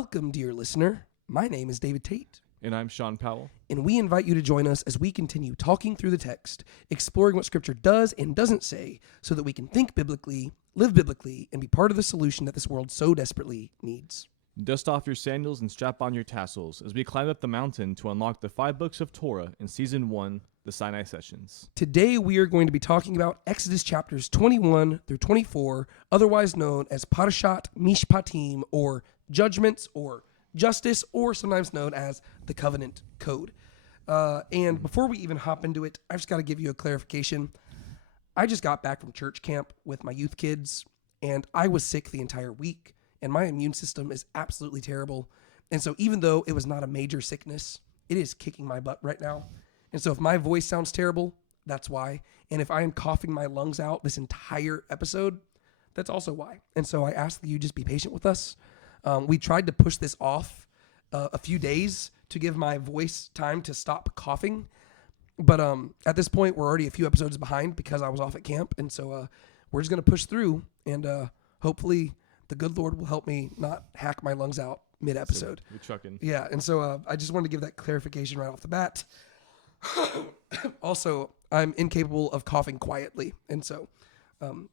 Welcome, dear listener. My name is David Tate. And I'm Sean Powell. And we invite you to join us as we continue talking through the text, exploring what Scripture does and doesn't say, so that we can think biblically, live biblically, and be part of the solution that this world so desperately needs. Dust off your sandals and strap on your tassels as we climb up the mountain to unlock the 5 books of Torah in Season 1, the Sinai Sessions. Today we are going to be talking about Exodus chapters 21 through 24, otherwise known as Parashah Mishpatim, or Judgments, or Justice, or sometimes known as the Covenant Code. And before we even hop into it, I've just got to give you a clarification. I just got back from church camp with my youth kids, and I was sick the entire week, and my immune system is absolutely terrible. And so even though it was not a major sickness, it is kicking my butt right now. And so if my voice sounds terrible, that's why. And if I am coughing my lungs out this entire episode, that's also why. And so I ask that you just be patient with us. We tried to push this off a few days to give my voice time to stop coughing. But at this point, we're already a few episodes behind because I was off at camp. And so we're just going to push through. And hopefully the good Lord will help me not hack my lungs out mid-episode. So we're trucking. Yeah. And so I just wanted to give that clarification right off the bat. Also, I'm incapable of coughing quietly. And so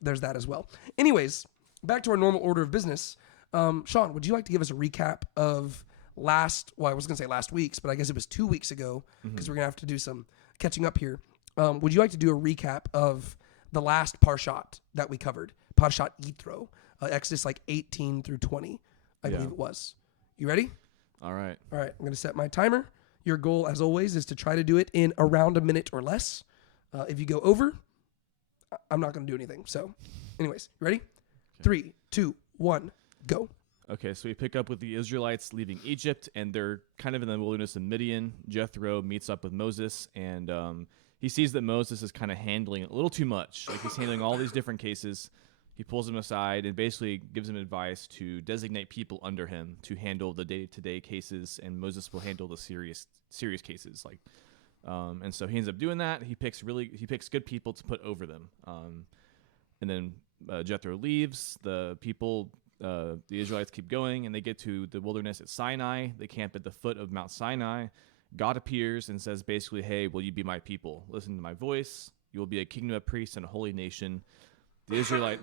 there's that as well. Anyways, back to our normal order of business. Sean, would you like to give us a recap of last week's, but I guess it was 2 weeks ago because we're going to have to do some catching up here. Would you like to do a recap of the last Parshat that we covered? Parashat Yitro, Exodus 18 through 20, I believe it was. You ready? All right. All right. I'm going to set my timer. Your goal, as always, is to try to do it in around a minute or less. If you go over, I'm not going to do anything. So anyways, you ready? Okay. 3, 2, 1, go. Okay, so we pick up with the Israelites leaving Egypt, and they're kind of in the wilderness of Midian. Jethro meets up with Moses, and he sees that Moses is kind of handling it a little too much. Like, he's handling all these different cases. He pulls him aside and basically gives him advice to designate people under him to handle the day-to-day cases, and Moses will handle the serious cases. And so he ends up doing that. He picks good people to put over them. And then Jethro leaves. The Israelites keep going, and they get to the wilderness at Sinai. They camp at the foot of Mount Sinai. God appears and says basically, hey, will you be my people? Listen to my voice. You will be a kingdom of priests and a holy nation. The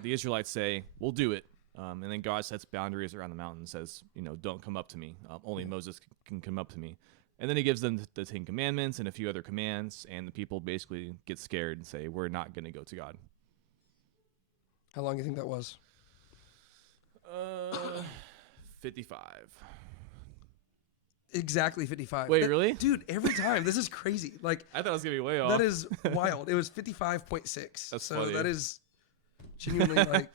Israelites say, we'll do it. And then God sets boundaries around the mountain and says, don't come up to me. Only Moses can come up to me. And then he gives them the 10 Commandments and a few other commands, and the people basically get scared and say, we're not going to go to God. How long do you think that was? 55. Exactly 55. Wait, really? Dude, every time. This is crazy. I thought it was going to be way off. That is wild. It was 55.6. That's so funny. That is genuinely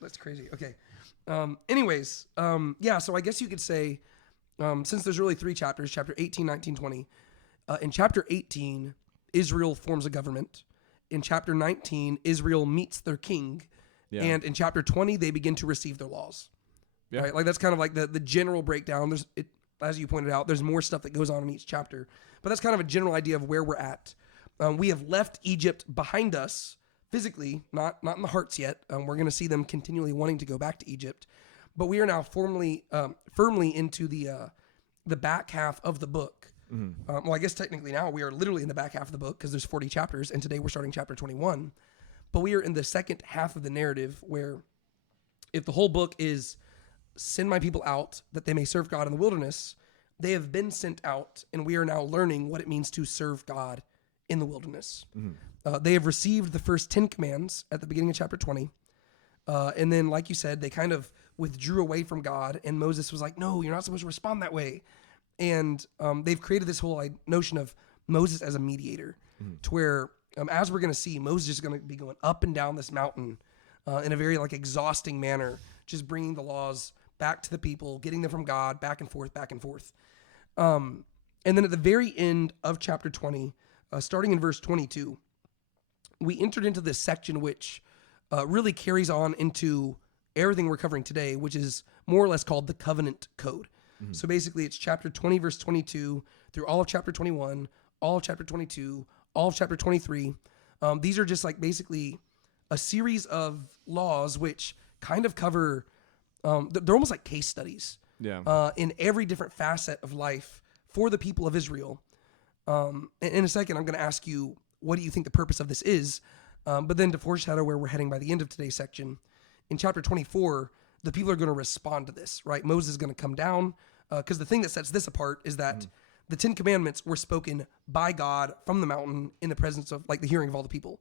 that's crazy. Okay. Anyways, so I guess you could say, since there's really 3 chapters, chapter 18, 19, 20, in chapter 18, Israel forms a government. In chapter 19, Israel meets their king. Yeah. And in chapter 20, they begin to receive their laws. Yeah. Right? That's kind of the general breakdown. As you pointed out, there's more stuff that goes on in each chapter. But that's kind of a general idea of where we're at. We have left Egypt behind us physically, not in the hearts yet. We're going to see them continually wanting to go back to Egypt. But we are now firmly into the back half of the book. Mm-hmm. I guess technically now we are literally in the back half of the book because there's 40 chapters, and today we're starting chapter 21. But we are in the second half of the narrative where if the whole book is send my people out that they may serve God in the wilderness, they have been sent out, and we are now learning what it means to serve God in the wilderness. Mm-hmm. They have received the first 10 commands at the beginning of chapter 20. And then, like you said, they kind of withdrew away from God, and Moses was like, no, you're not supposed to respond that way. And they've created this whole notion of Moses as a mediator, to where, as we're going to see, Moses is going to be going up and down this mountain in a very exhausting manner, just bringing the laws back to the people, getting them from God, back and forth, back and forth. And then at the very end of chapter 20, starting in verse 22, we entered into this section which really carries on into everything we're covering today, which is more or less called the Covenant Code. Mm-hmm. So basically it's chapter 20, verse 22 through all of chapter 21, all of chapter 22, all of chapter 23. These are just basically a series of laws which kind of cover, they're almost like case studies. in every different facet of life for the people of Israel. And in a second, I'm going to ask you, what do you think the purpose of this is? But then to foreshadow where we're heading by the end of today's section, in chapter 24, the people are going to respond to this, right? Moses is going to come down, because the thing that sets this apart is that the 10 Commandments were spoken by God from the mountain in the presence of, like, the hearing of all the people.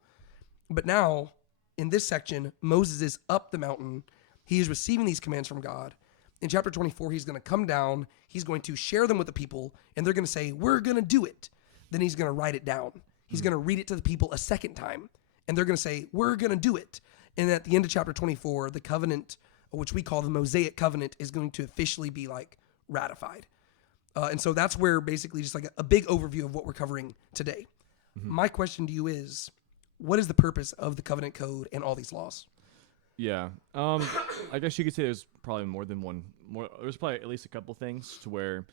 But now, in this section, Moses is up the mountain. He is receiving these commands from God. In chapter 24, he's going to come down. He's going to share them with the people, and they're going to say, we're going to do it. Then he's going to write it down. He's going to read it to the people a second time, and they're going to say, we're going to do it. And at the end of chapter 24, the covenant, which we call the Mosaic covenant, is going to officially be, like, ratified. And so that's where basically just like a big overview of what we're covering today. My question to you is, what is the purpose of the covenant code and all these laws? Yeah. I guess you could say there's probably more than one. There's probably at least a couple things to where,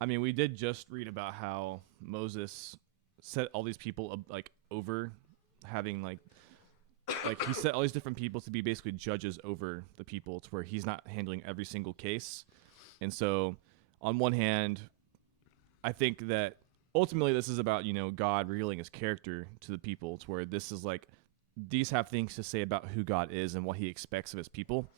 I mean, we did just read about how Moses set all these people like over having like he set all these different people to be basically judges over the people, to where he's not handling every single case. And so on one hand, I think that ultimately this is about, God revealing his character to the people, to where this is like, these have things to say about who God is and what he expects of his people.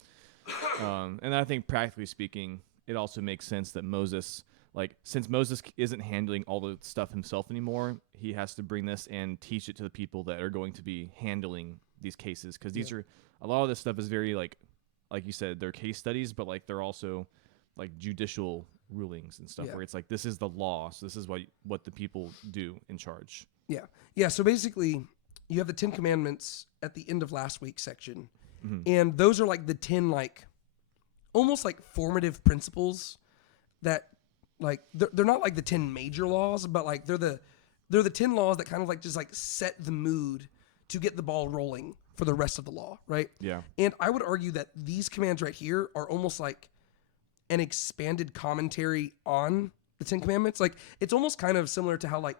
And I think practically speaking, it also makes sense that Moses, like, since Moses isn't handling all the stuff himself anymore, he has to bring this and teach it to the people that are going to be handling these cases. Because these are, a lot of this stuff is very like you said, they're case studies, but like they're also like judicial rulings and stuff, where it's like, this is the law, so this is what the people do in charge. So basically you have the 10 Commandments at the end of last week's section, and those are like the 10 like almost like formative principles that, like, they're not like the 10 major laws, but like they're the 10 laws that kind of like just like set the mood to get the ball rolling for the rest of the law, right? And I would argue that these commands right here are almost like an expanded commentary on the 10 Commandments. Like, it's almost kind of similar to how like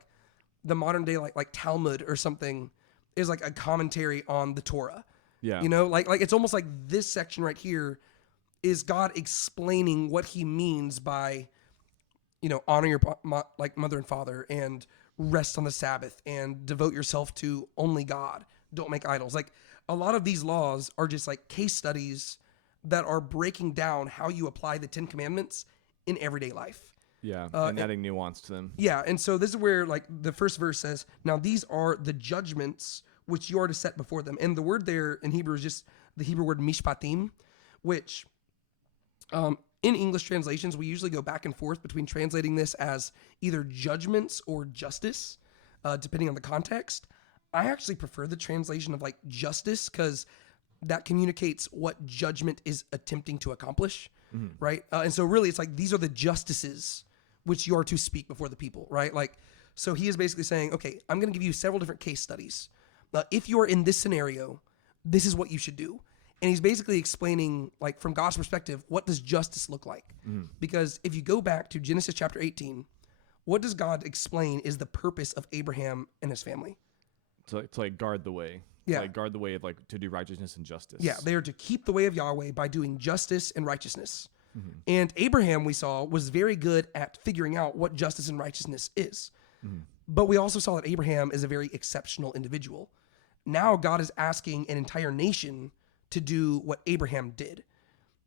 the modern day like Talmud or something is like a commentary on the Torah. Like it's almost like this section right here is God explaining what he means by, honor your like mother and father, and rest on the Sabbath, and devote yourself to only God. Don't make idols. Like, a lot of these laws are just like case studies that are breaking down how you apply the 10 Commandments in everyday life. And adding nuance to them. And so this is where, like, the first verse says, now these are the judgments which you are to set before them. And the word there in Hebrew is just the Hebrew word Mishpatim, which in English translations, we usually go back and forth between translating this as either judgments or justice, depending on the context. I actually prefer the translation of like justice, because that communicates what judgment is attempting to accomplish, right? And so really it's like, these are the justices which you are to speak before the people, right? Like, so he is basically saying, okay, I'm going to give you several different case studies. If you are in this scenario, this is what you should do. And he's basically explaining, like, from God's perspective, what does justice look like? Because if you go back to Genesis chapter 18, what does God explain is the purpose of Abraham and his family? To like guard the way. Like guard the way of, like, to do righteousness and justice. They are to keep the way of Yahweh by doing justice and righteousness. And Abraham, we saw, was very good at figuring out what justice and righteousness is. But we also saw that Abraham is a very exceptional individual. Now God is asking an entire nation to do what Abraham did.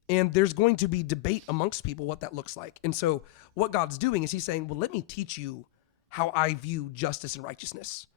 And there's going to be debate amongst people what that looks like. And so what God's doing is he's saying, well, let me teach you how I view justice and righteousness,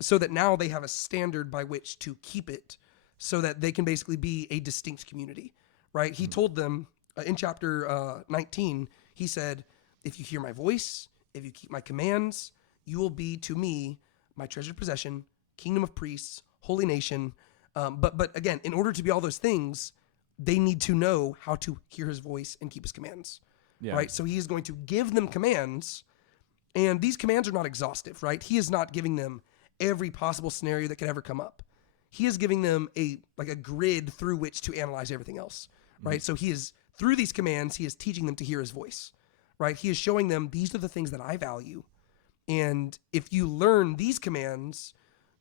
so that now they have a standard by which to keep it, so that they can basically be a distinct community, right? He told them in chapter 19, he said, if you hear my voice, if you keep my commands, you will be to me my treasured possession, kingdom of priests, holy nation. But again, in order to be all those things, they need to know how to hear his voice and keep his commands, right? So he is going to give them commands, and these commands are not exhaustive, right? He is not giving them every possible scenario that could ever come up. He is giving them a grid through which to analyze everything else, right? So he is, through these commands, he is teaching them to hear his voice, right? He is showing them, these are the things that I value. And if you learn these commands,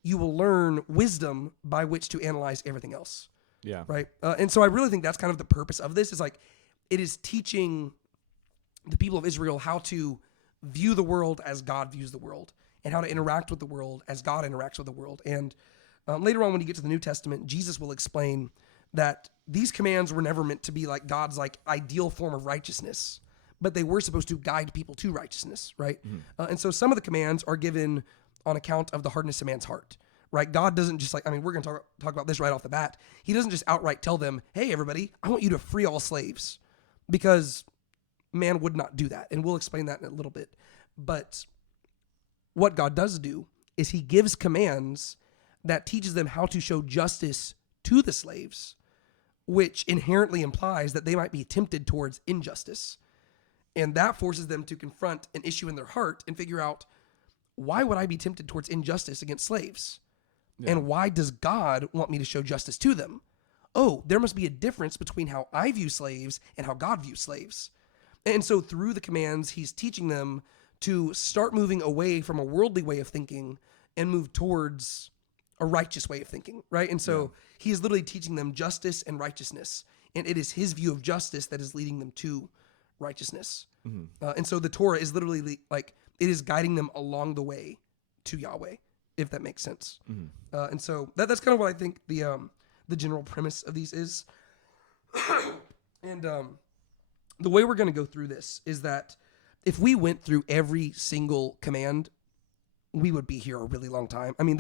you will learn wisdom by which to analyze everything else. Right. And so I really think that's kind of the purpose of this, is like, it is teaching the people of Israel how to view the world as God views the world, and how to interact with the world as God interacts with the world. And later on, when you get to the New Testament, Jesus will explain that these commands were never meant to be like God's like ideal form of righteousness, but they were supposed to guide people to righteousness, right? And so some of the commands are given on account of the hardness of man's heart, right? God doesn't just like, I mean, we're going to talk about this right off the bat. He doesn't just outright tell them, hey, everybody, I want you to free all slaves, because man would not do that. And we'll explain that in a little bit. But what God does do is he gives commands that teaches them how to show justice to the slaves, which inherently implies that they might be tempted towards injustice. And that forces them to confront an issue in their heart and figure out, why would I be tempted towards injustice against slaves? Yeah. And why does God want me to show justice to them? Oh, there must be a difference between how I view slaves and how God views slaves. And so through the commands, he's teaching them to start moving away from a worldly way of thinking and move towards a righteous way of thinking, right? And so he is literally teaching them justice and righteousness. And it is his view of justice that is leading them to righteousness. And so the Torah is literally like, it is guiding them along the way to Yahweh, if that makes sense. And so that's kind of what I think the general premise of these is. And the way we're going to go through this is that if we went through every single command, we would be here a really long time. I mean,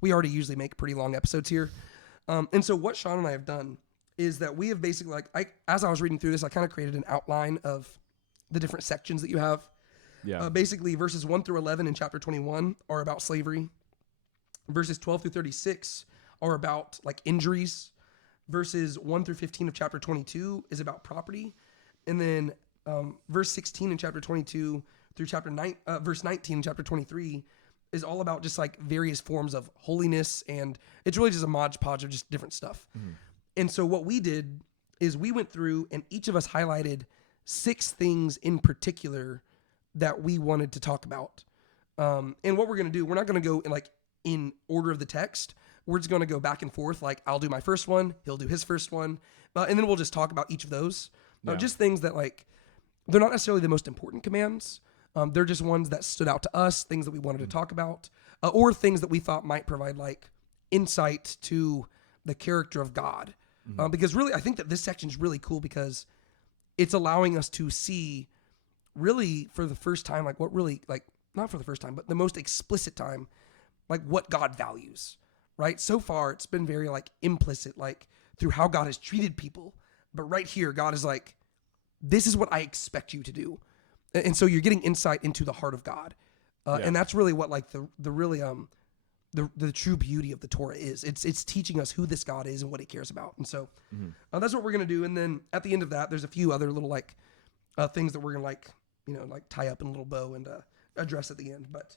we already usually make pretty long episodes here. And so what Sean and I have done is that we have basically, as I was reading through this, I kind of created an outline of the different sections that you have. Yeah. Basically, verses 1 through 11 in chapter 21 are about slavery. Verses 12 through 36 are about like injuries. Verses 1 through 15 of chapter 22 is about property. And then verse 16 in chapter 22 through verse 19 in chapter 23 is all about just like various forms of holiness. And it's really just a modge podge of just different stuff. And so what we did is we went through and each of us highlighted 6 things in particular that we wanted to talk about. And what we're going to do, we're not going to go in order of the text. We're just going to go back and forth. Like I'll do my first one, he'll do his first one. And then we'll just talk about each of those. Just things that they're not necessarily the most important commands. They're just ones that stood out to us, things that we wanted to talk about, or things that we thought might provide insight to the character of God. Because really, I think that this section is really cool because it's allowing us to see really for the first time, what really, not for the first time, but the most explicit time, what God values, right? So far, it's been very implicit, through how God has treated people. But right here, God is this is what I expect you to do. And so you're getting insight into the heart of God. And that's really what the true beauty of the Torah is. It's teaching us who this God is and what he cares about. And so that's what we're going to do. And then at the end of that, there's a few other little things that we're going to tie up in a little bow and address at the end. But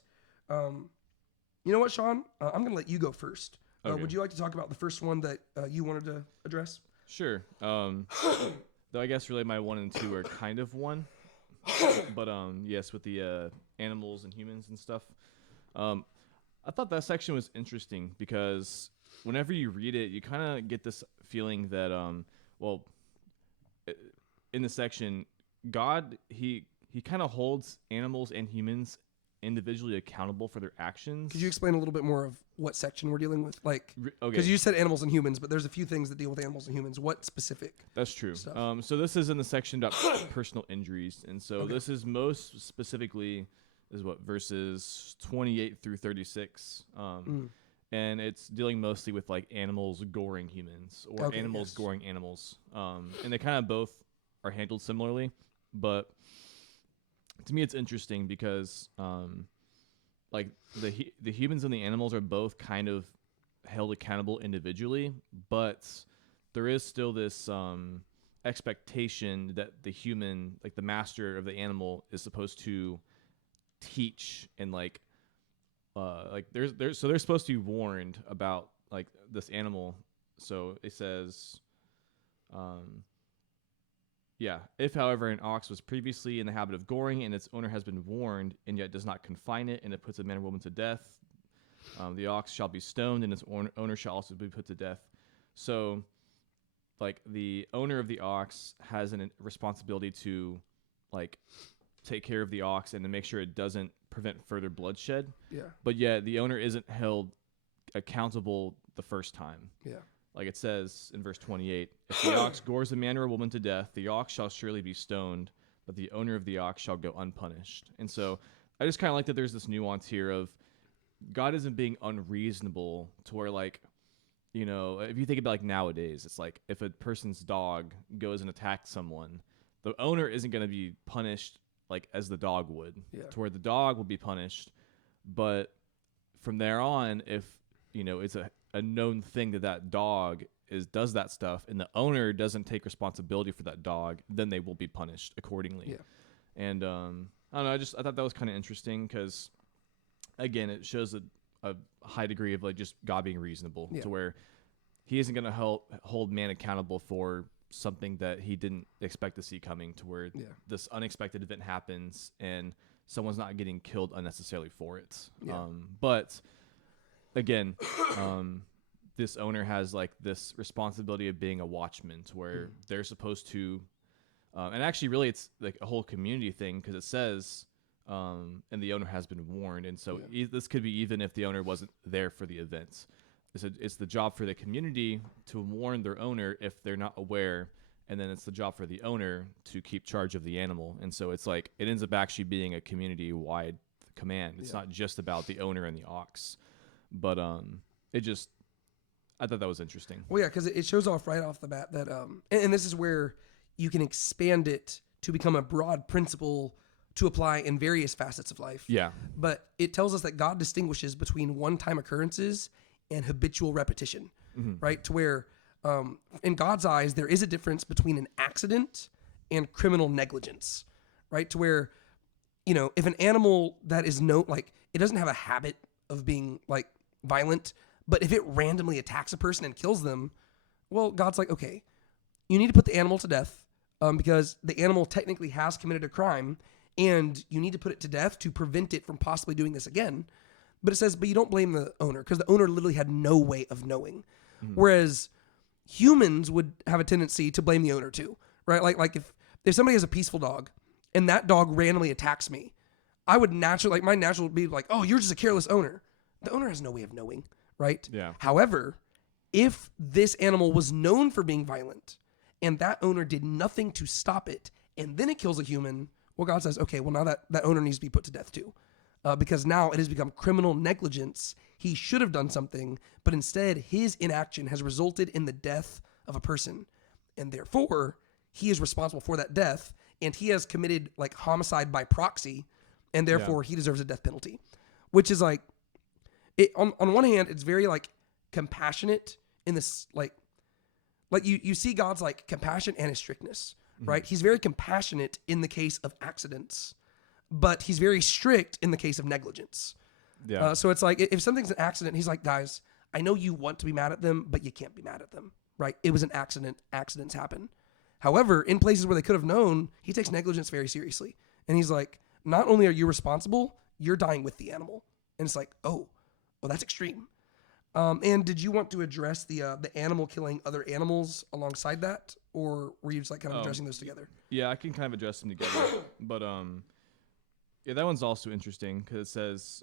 you know what, Sean? I'm going to let you go first. Okay. Would you like to talk about the first one that you wanted to address? Sure. Though I guess really my 1 and 2 are kind of one. But yes, with the animals and humans and stuff. I thought that section was interesting because whenever you read it, you kind of get this feeling that, in the section, God, he kind of holds animals and humans individually accountable for their actions. Could you explain a little bit more of what section we're dealing with? Because you said animals and humans, but there's a few things that deal with animals and humans. What specific? That's true. So this is in the section about personal injuries. And so this is most specifically verses 28 through 36. And it's dealing mostly with animals goring humans or animals goring animals. And they kind of both are handled similarly, but to me it's interesting because the humans and the animals are both kind of held accountable individually, but there is still this expectation that the human, the master of the animal, is supposed to teach and they're supposed to be warned about this animal. So it says if however an ox was previously in the habit of goring and its owner has been warned and yet does not confine it and it puts a man or woman to death, the ox shall be stoned and its owner shall also be put to death. So the owner of the ox has a responsibility to like take care of the ox and to make sure it doesn't prevent further bloodshed. Yeah. But yet the owner isn't held accountable the first time. Yeah. Like it says in verse 28, if the ox gores a man or a woman to death, the ox shall surely be stoned, but the owner of the ox shall go unpunished. And so I just kind of like that there's this nuance here of God isn't being unreasonable to where, like, you know, if you think about like nowadays, it's like if a person's dog goes and attacks someone, the owner isn't going to be punished like as the dog would, to where the dog will be punished. But from there on, if, you know, it's a known thing that dog does that stuff and the owner doesn't take responsibility for that dog, then they will be punished accordingly. Yeah. And I don't know, I thought that was kind of interesting because, again, it shows a high degree of like just God being reasonable to where he isn't going to hold man accountable for something that he didn't expect to see coming, to where this unexpected event happens and someone's not getting killed unnecessarily for it. But again, this owner has like this responsibility of being a watchman, to where they're supposed to, and actually really it's like a whole community thing, because it says, and the owner has been warned. And so this could be even if the owner wasn't there for the events. It's the job for the community to warn their owner if they're not aware, and then it's the job for the owner to keep charge of the animal. And so it's like it ends up actually being a community-wide command. It's not just about the owner and the ox. But I thought that was interesting. Well, yeah, because it shows off right off the bat that, and this is where you can expand it to become a broad principle to apply in various facets of life. Yeah. But it tells us that God distinguishes between one-time occurrences and habitual repetition, right? To where, in God's eyes, there is a difference between an accident and criminal negligence, right? To where, you know, if an animal that is like, it doesn't have a habit of being like violent, but if it randomly attacks a person and kills them, well, God's like, okay, you need to put the animal to death because the animal technically has committed a crime, and you need to put it to death to prevent it from possibly doing this again. But it says, but you don't blame the owner, because the owner literally had no way of knowing. Whereas humans would have a tendency to blame the owner too, right? Like if somebody has a peaceful dog and that dog randomly attacks me, I would naturally, like my natural would be like, oh, you're just a careless owner. The owner has no way of knowing, right? Yeah. However, if this animal was known for being violent and that owner did nothing to stop it, and then it kills a human, well, God says, okay, well, now that owner needs to be put to death too. Because now it has become criminal negligence. He should have done something, but instead his inaction has resulted in the death of a person. And therefore, he is responsible for that death, and he has committed like homicide by proxy, and therefore he deserves a death penalty. Which is like, on one hand, it's very like compassionate in this, like you see God's like compassion and his strictness, right? He's very compassionate in the case of accidents, but he's very strict in the case of negligence. Yeah. So it's like, if something's an accident, he's like, guys, I know you want to be mad at them, but you can't be mad at them, right? It was an accident. Accidents happen. However, in places where they could have known, he takes negligence very seriously. And he's like, not only are you responsible, you're dying with the animal. And it's like, oh, well, that's extreme. And did you want to address the animal killing other animals alongside that? Or were you just like kind of addressing those together? Yeah, I can kind of address them together. But, yeah, that one's also interesting because it says,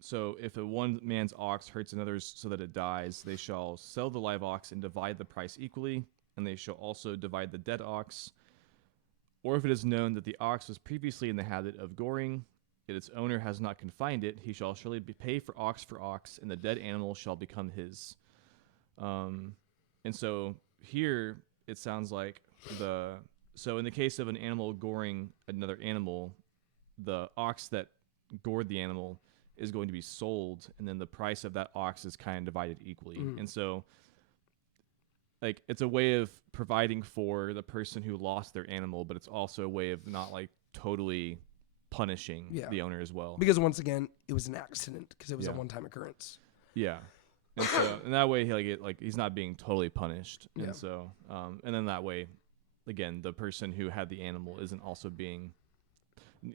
so if a one man's ox hurts another's so that it dies, they shall sell the live ox and divide the price equally, and they shall also divide the dead ox. Or if it is known that the ox was previously in the habit of goring, yet its owner has not confined it, he shall surely pay for ox, and the dead animal shall become his. And so here it sounds like so in the case of an animal goring another animal, the ox that gored the animal is going to be sold, and then the price of that ox is kind of divided equally. And so, like, it's a way of providing for the person who lost their animal, but it's also a way of not, like, totally punishing the owner as well. Because, once again, it was an accident, because it was a one-time occurrence. Yeah. And so, in that way, he's not being totally punished. And so, and then that way, again, the person who had the animal isn't also being...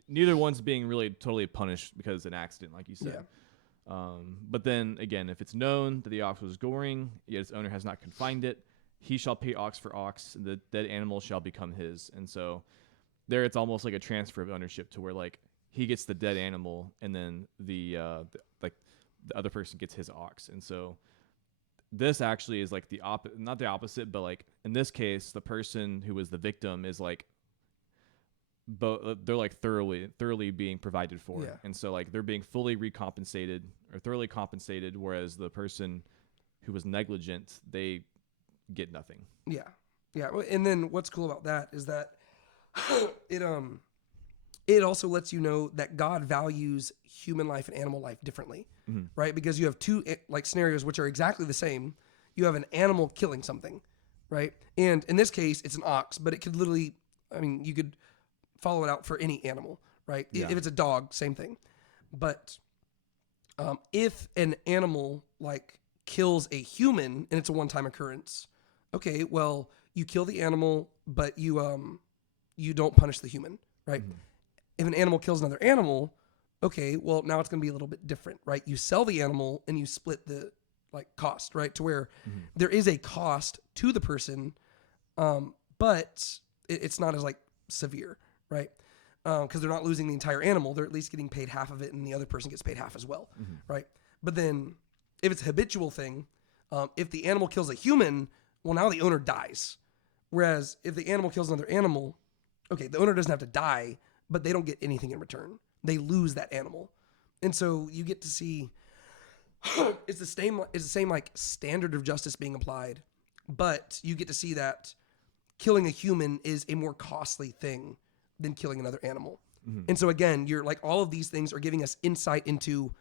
Neither one's being really totally punished because it's an accident, like you said. But then, again, if it's known that the ox was goring, yet its owner has not confined it, he shall pay ox, and the dead animal shall become his. And so there it's almost like a transfer of ownership to where like he gets the dead animal and then the other person gets his ox. And so this actually is like not the opposite, but like in this case, the person who was the victim is like, they're like thoroughly being provided for. Yeah. And so like they're being fully recompensated or thoroughly compensated, whereas the person who was negligent, they get nothing. Yeah. Yeah. And then what's cool about that is that it also lets you know that God values human life and animal life differently, right? Because you have two like scenarios which are exactly the same. You have an animal killing something, right? And in this case, it's an ox, but it could literally, I mean, you could follow it out for any animal, right? Yeah. If it's a dog, same thing. But if an animal like kills a human and it's a one-time occurrence, okay, well, you kill the animal, but you don't punish the human, right? If an animal kills another animal, okay, well, now it's going to be a little bit different, right? You sell the animal and you split the like cost, right? To where there is a cost to the person, but it's not as like severe, right? Because they're not losing the entire animal. They're at least getting paid half of it and the other person gets paid half as well, right? But then if it's a habitual thing, if the animal kills a human, well, now the owner dies. Whereas if the animal kills another animal, okay, the owner doesn't have to die, but they don't get anything in return. They lose that animal. And so you get to see it's the same like standard of justice being applied, but you get to see that killing a human is a more costly thing than killing another animal. And so again, you're like, all of these things are giving us insight into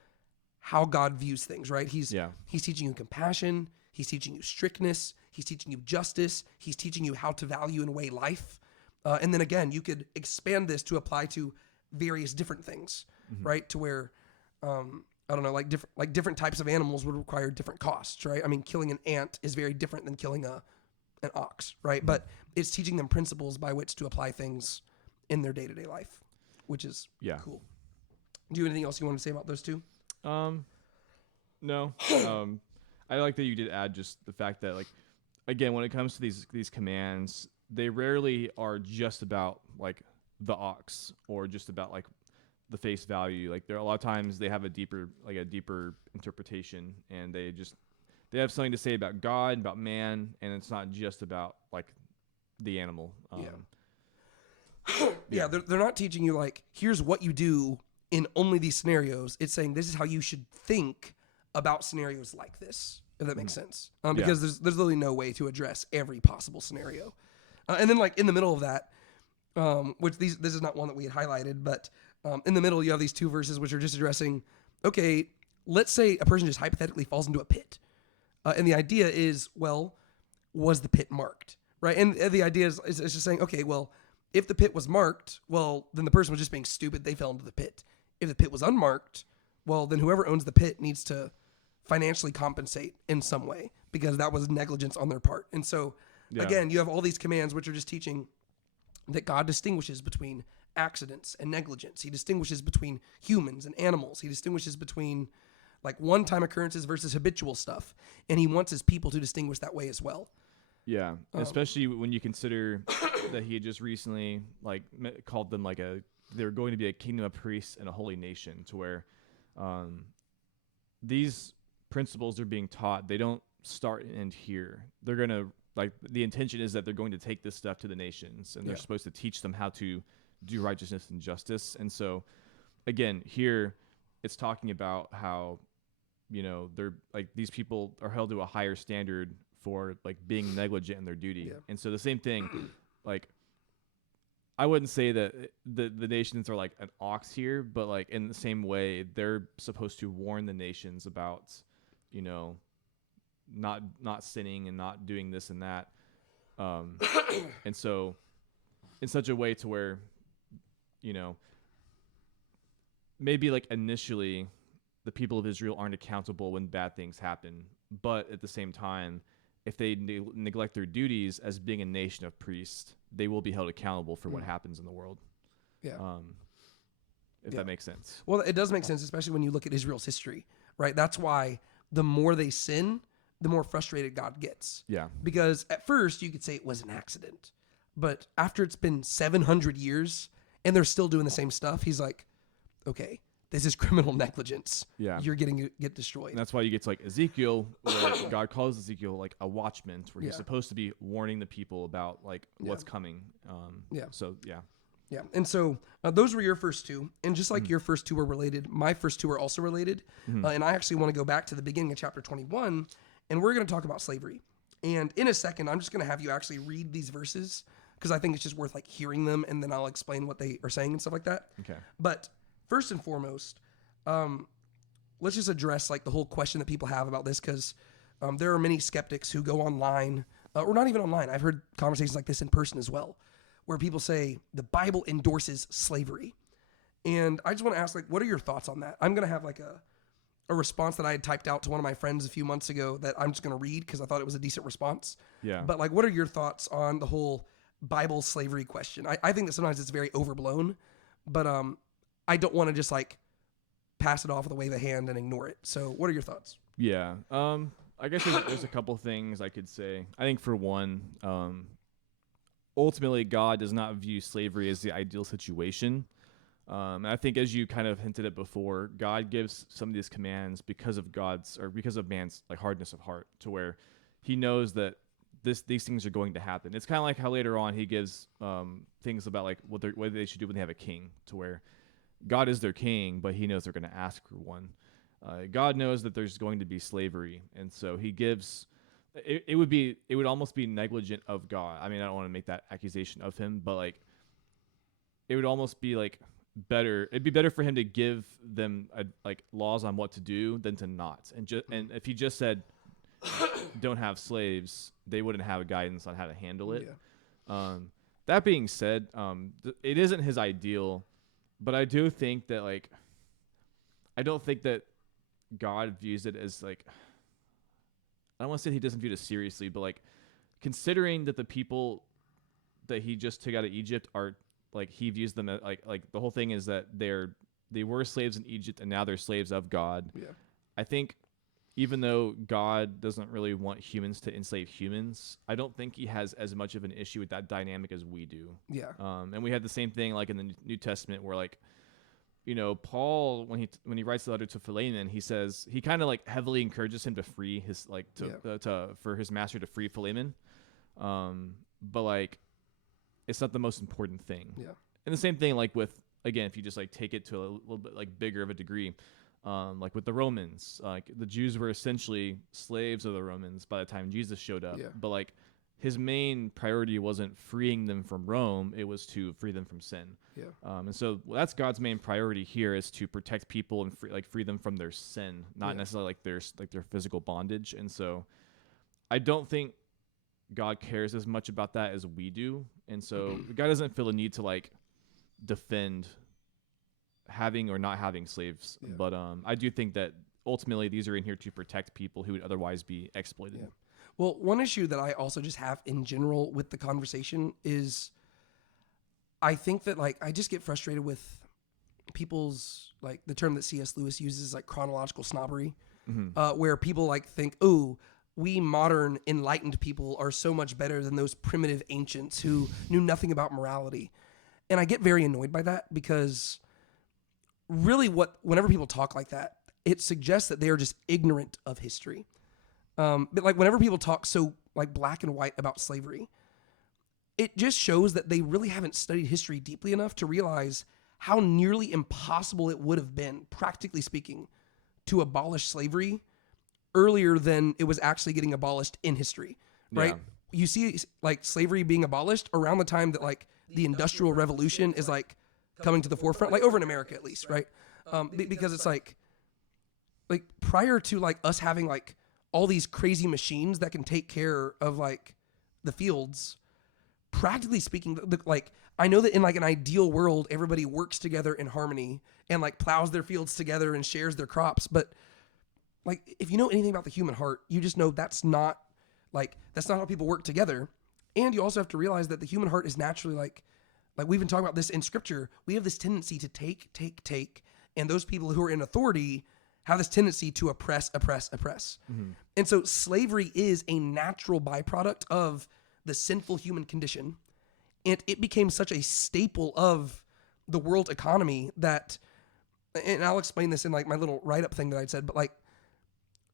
how God views things, right? He's teaching you compassion. He's teaching you strictness. He's teaching you justice. He's teaching you how to value and weigh life. And then again, you could expand this to apply to various different things, right? To where, I don't know, like different types of animals would require different costs, right? I mean, killing an ant is very different than killing an ox, right? But it's teaching them principles by which to apply things in their day-to-day life, which is cool. Do you have anything else you want to say about those two? No. I like that you did add just the fact that, like, again, when it comes to these commands, they rarely are just about like the ox or just about like the face value. Like, there are a lot of times they have a deeper interpretation, and they have something to say about God, about man, and it's not just about like the animal. They're not teaching you like, here's what you do in only these scenarios. It's saying this is how you should think about scenarios like this, if that makes sense. Because there's literally no way to address every possible scenario. And then like in the middle of that, which this is not one that we had highlighted, but in the middle you have these two verses which are just addressing, okay, let's say a person just hypothetically falls into a pit. And the idea is, well, was the pit marked, right? And the idea is just saying, okay, well, if the pit was marked, well, then the person was just being stupid. They fell into the pit. If the pit was unmarked, well, then whoever owns the pit needs to financially compensate in some way because that was negligence on their part. And so, again, you have all these commands which are just teaching that God distinguishes between accidents and negligence. He distinguishes between humans and animals. He distinguishes between like one-time occurrences versus habitual stuff. And he wants his people to distinguish that way as well. Yeah, especially when you consider that he had just recently like called them like they're going to be a kingdom of priests and a holy nation, to where these principles are being taught. They don't start and end here. They're going to, like, the intention is that they're going to take this stuff to the nations, and they're supposed to teach them how to do righteousness and justice. And so, again, here it's talking about how, you know, they're like, these people are held to a higher standard for like being negligent in their duty. Yeah. And so the same thing, like, I wouldn't say that the nations are like an ox here, but like in the same way, they're supposed to warn the nations about, you know, not sinning and not doing this and that. And so in such a way to where, you know, maybe like initially the people of Israel aren't accountable when bad things happen, but at the same time, if they neglect their duties as being a nation of priests, they will be held accountable for what happens in the world. Yeah. If that makes sense. Well, it does make sense, especially when you look at Israel's history, right? That's why the more they sin, the more frustrated God gets. Yeah. Because at first you could say it was an accident. But after it's been 700 years and they're still doing the same stuff, he's like, okay, this is criminal negligence. Yeah. You're get destroyed. And that's why you get to like Ezekiel, where God calls Ezekiel like a watchman, where he's Yeah. supposed to be warning the people about like what's coming. Yeah. So yeah. Yeah. And so those were your first two. And just like your first two were related, my first two are also related. And I actually want to go back to the beginning of chapter 21, and we're going to talk about slavery. And in a second, I'm just going to have you actually read these verses because I think it's just worth like hearing them, and then I'll explain what they are saying and stuff like that. Okay. But first and foremost, let's just address like the whole question that people have about this, because there are many skeptics who go online, or not even online. I've heard conversations like this in person as well, where people say the Bible endorses slavery. And I just want to ask, like, what are your thoughts on that? I'm going to have like a response that I had typed out to one of my friends a few months ago that I'm just going to read because I thought it was a decent response. Yeah. But like, what are your thoughts on the whole Bible slavery question? I think that sometimes it's very overblown, but I don't want to just like pass it off with a wave of hand and ignore it. So what are your thoughts? Yeah. I guess there's a couple things I could say. I think for one, ultimately God does not view slavery as the ideal situation. And I think, as you kind of hinted at before, God gives some of these commands because of man's like hardness of heart, to where he knows that these things are going to happen. It's kind of like how later on he gives things about like what they should do when they have a king, to where God is their king, but he knows they're going to ask for one. God knows that there's going to be slavery, and so he gives. It would almost be negligent of God. I mean, I don't want to make that accusation of him, but like, it would almost be like better. It'd be better for him to give them like laws on what to do than to not. And if he just said, "Don't have slaves," they wouldn't have a guidance on how to handle it. Yeah. That being said, it isn't his ideal, but I do think that like, I don't think that God views it as like. I don't want to say he doesn't view it seriously, but like, considering that the people that he just took out of Egypt are like, he views them as like the whole thing is that they were slaves in Egypt and now they're slaves of God. Yeah. I think even though God doesn't really want humans to enslave humans, I don't think he has as much of an issue with that dynamic as we do. Yeah. And we had the same thing like in the New Testament, where like, you know, Paul, when he writes the letter to Philemon, he says he kind of like heavily encourages him to free his for his master to free Philemon, but like, it's not the most important thing. Yeah. And the same thing like with, again, if you just like take it to a little bit like bigger of a degree, like with the Romans, like the Jews were essentially slaves of the Romans by the time Jesus showed up. Yeah. But like, his main priority wasn't freeing them from Rome; it was to free them from sin. Yeah. And so that's God's main priority here, is to protect people and free them from their sin, not necessarily like their physical bondage. And so, I don't think God cares as much about that as we do. And so, God doesn't feel a need to like defend having or not having slaves. Yeah. But I do think that ultimately these are in here to protect people who would otherwise be exploited. Yeah. Well, one issue that I also just have in general with the conversation is I think that like I just get frustrated with people's like the term that C.S. Lewis uses, like chronological snobbery, where people like think, oh, we modern enlightened people are so much better than those primitive ancients who knew nothing about morality. And I get very annoyed by that, because really whenever people talk like that, it suggests that they are just ignorant of history. But like whenever people talk so like black and white about slavery, it just shows that they really haven't studied history deeply enough to realize how nearly impossible it would have been, practically speaking, to abolish slavery earlier than it was actually getting abolished in history, right? Yeah. You see like slavery being abolished around the time that like the Industrial Revolution is like coming to the forefront, like over in America at least, right? Because it's like prior to like us having like all these crazy machines that can take care of like the fields, practically speaking, like I know that in like an ideal world, everybody works together in harmony and like plows their fields together and shares their crops. But like, if you know anything about the human heart, you just know that's not how people work together. And you also have to realize that the human heart is naturally like we've been talking about this in scripture. We have this tendency to take, and those people who are in authority have this tendency to oppress. Mm-hmm. And so slavery is a natural byproduct of the sinful human condition. And it became such a staple of the world economy that, and I'll explain this in like my little write-up thing that I'd said, but like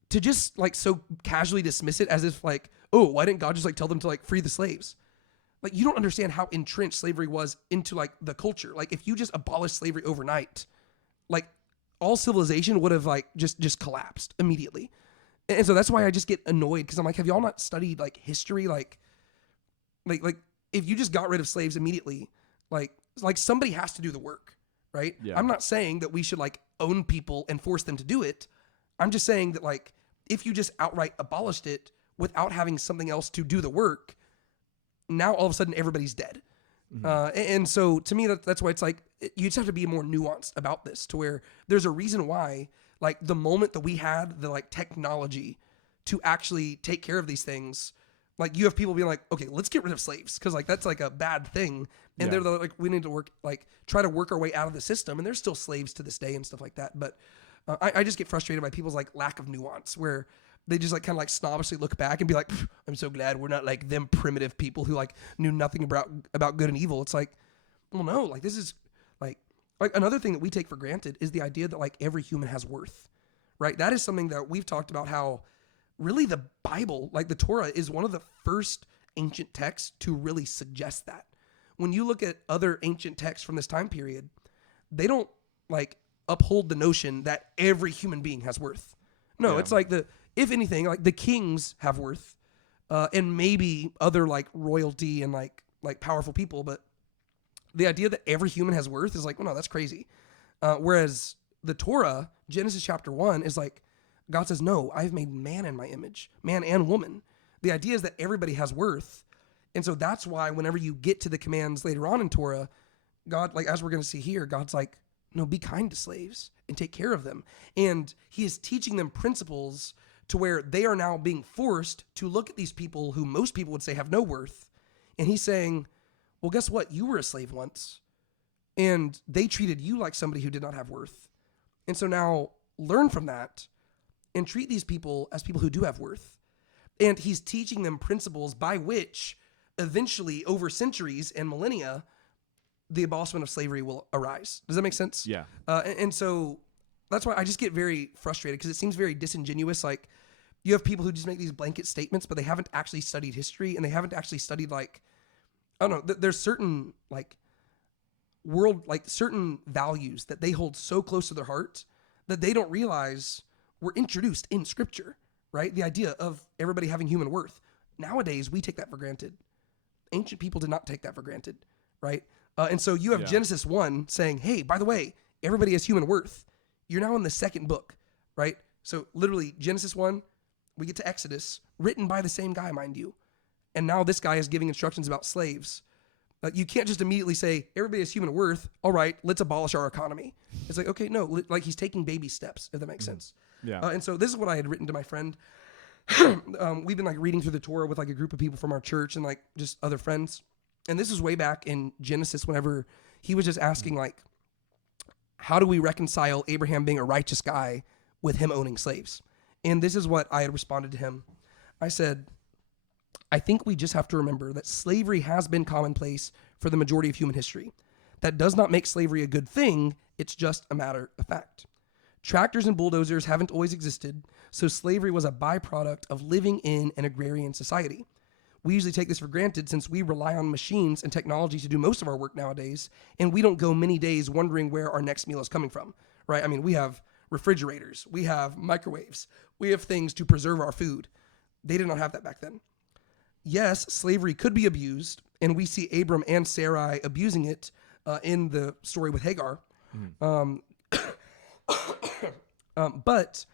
to just like so casually dismiss it as if like, oh, why didn't God just like tell them to like free the slaves? Like, you don't understand how entrenched slavery was into like the culture. Like, if you just abolished slavery overnight, like all civilization would have like just collapsed immediately. And so that's why I just get annoyed, because I'm like, have y'all not studied like history? Like if you just got rid of slaves immediately, like somebody has to do the work, right? Yeah. I'm not saying that we should like own people and force them to do it. I'm just saying that like if you just outright abolished it without having something else to do the work, now all of a sudden everybody's dead. And so to me, that's why it's like, you just have to be more nuanced about this, to where there's a reason why, like the moment that we had the like technology to actually take care of these things, like you have people being like, okay, let's get rid of slaves. Cause like, that's like a bad thing. And they're like, we need to work, like try to work our way out of the system. And there's still slaves to this day and stuff like that. But I just get frustrated by people's like lack of nuance, where they just like kind of like snobbishly look back and be like, I'm so glad we're not like them primitive people who like knew nothing about good and evil. It's like, well, no, like this is like another thing that we take for granted is the idea that like every human has worth, right? That is something that we've talked about, how really the Bible, like the Torah, is one of the first ancient texts to really suggest that. When you look at other ancient texts from this time period, they don't like uphold the notion that every human being has worth. No, it's like if anything, like the kings have worth, and maybe other like royalty and like powerful people, but the idea that every human has worth is like, well, no, that's crazy. Whereas the Torah, Genesis chapter 1, is like, God says, no, I've made man in my image, man and woman. The idea is that everybody has worth. And so that's why whenever you get to the commands later on in Torah, God, like as we're going to see here, God's like, no, be kind to slaves and take care of them. And he is teaching them principles to where they are now being forced to look at these people who most people would say have no worth. And he's saying, well, guess what? You were a slave once, and they treated you like somebody who did not have worth. And so now learn from that and treat these people as people who do have worth. And he's teaching them principles by which eventually, over centuries and millennia, the abolishment of slavery will arise. Does that make sense? Yeah. And so that's why I just get very frustrated, because it seems very disingenuous. Like, you have people who just make these blanket statements, but they haven't actually studied history, and they haven't actually studied, like, I don't know, there's certain like certain values that they hold so close to their heart that they don't realize were introduced in scripture, right? The idea of everybody having human worth. Nowadays, we take that for granted. Ancient people did not take that for granted, right? And so you have Genesis 1 saying, hey, by the way, everybody has human worth. You're now in the second book, right? So literally Genesis 1, we get to Exodus, written by the same guy, mind you. And now this guy is giving instructions about slaves. You can't just immediately say, everybody has human worth. All right, let's abolish our economy. It's like, okay, no, like he's taking baby steps, if that makes sense. Yeah. And so this is what I had written to my friend. We've been like reading through the Torah with like a group of people from our church and like just other friends. And this is way back in Genesis, whenever he was just asking like, how do we reconcile Abraham being a righteous guy with him owning slaves? And this is what I had responded to him. I said, I think we just have to remember that slavery has been commonplace for the majority of human history. That does not make slavery a good thing. It's just a matter of fact. Tractors and bulldozers haven't always existed, so slavery was a byproduct of living in an agrarian society. We usually take this for granted since we rely on machines and technology to do most of our work nowadays, and we don't go many days wondering where our next meal is coming from, right? I mean, we have refrigerators, we have microwaves, we have things to preserve our food. They did not have that back then. Yes, slavery could be abused, and we see Abram and Sarai abusing it in the story with Hagar. But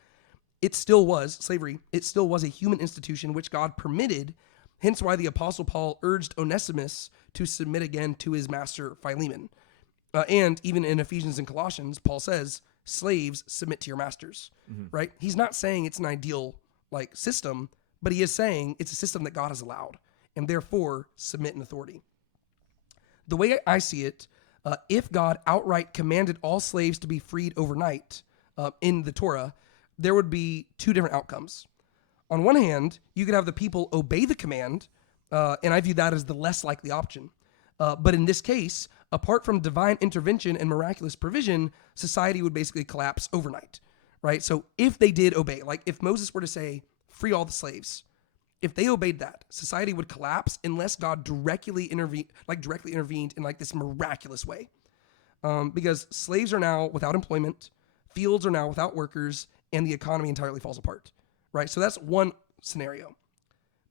it still was slavery. It still was a human institution which God permitted. Hence why the Apostle Paul urged Onesimus to submit again to his master Philemon. And even in Ephesians and Colossians, Paul says, slaves, submit to your masters, right? He's not saying it's an ideal like system, but he is saying it's a system that God has allowed, and therefore submit in authority. The way I see it, if God outright commanded all slaves to be freed overnight in the Torah, there would be two different outcomes. On one hand, you could have the people obey the command, and I view that as the less likely option. But in this case, apart from divine intervention and miraculous provision, society would basically collapse overnight, right? So if they did obey, like if Moses were to say, free all the slaves, if they obeyed that, society would collapse unless God directly intervened in like this miraculous way. Because slaves are now without employment, fields are now without workers, and the economy entirely falls apart, right? So that's one scenario.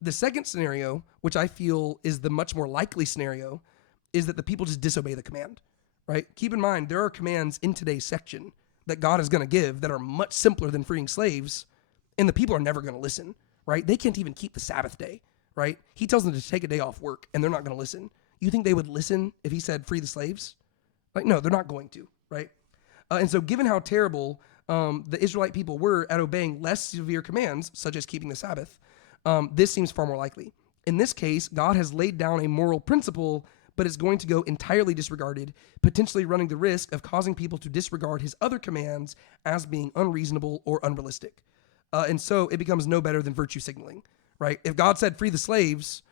The second scenario, which I feel is the much more likely scenario, is that the people just disobey the command, right? Keep in mind, there are commands in today's section that God is going to give that are much simpler than freeing slaves, and the people are never going to listen, right? They can't even keep the Sabbath day, right? He tells them to take a day off work, and they're not going to listen. You think they would listen if he said free the slaves? Like, no, they're not going to, right? And so given how terrible the Israelite people were at obeying less severe commands, such as keeping the Sabbath, this seems far more likely. In this case, God has laid down a moral principle, but it's going to go entirely disregarded, potentially running the risk of causing people to disregard his other commands as being unreasonable or unrealistic. And so it becomes no better than virtue signaling, right? If God said free the slaves,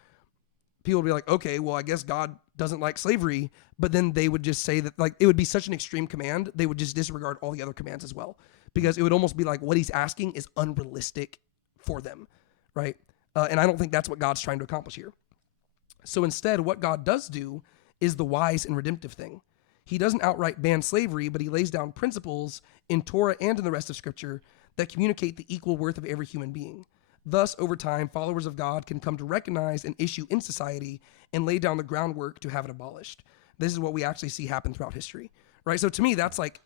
people would be like, okay, well, I guess God doesn't like slavery, but then they would just say that, like, it would be such an extreme command, they would just disregard all the other commands as well, because it would almost be like what he's asking is unrealistic for them, right? And I don't think that's what God's trying to accomplish here. So instead, what God does do is the wise and redemptive thing. He doesn't outright ban slavery, but he lays down principles in Torah and in the rest of Scripture that communicate the equal worth of every human being. Thus, over time, followers of God can come to recognize an issue in society and lay down the groundwork to have it abolished. This is what we actually see happen throughout history, right? So to me, that's like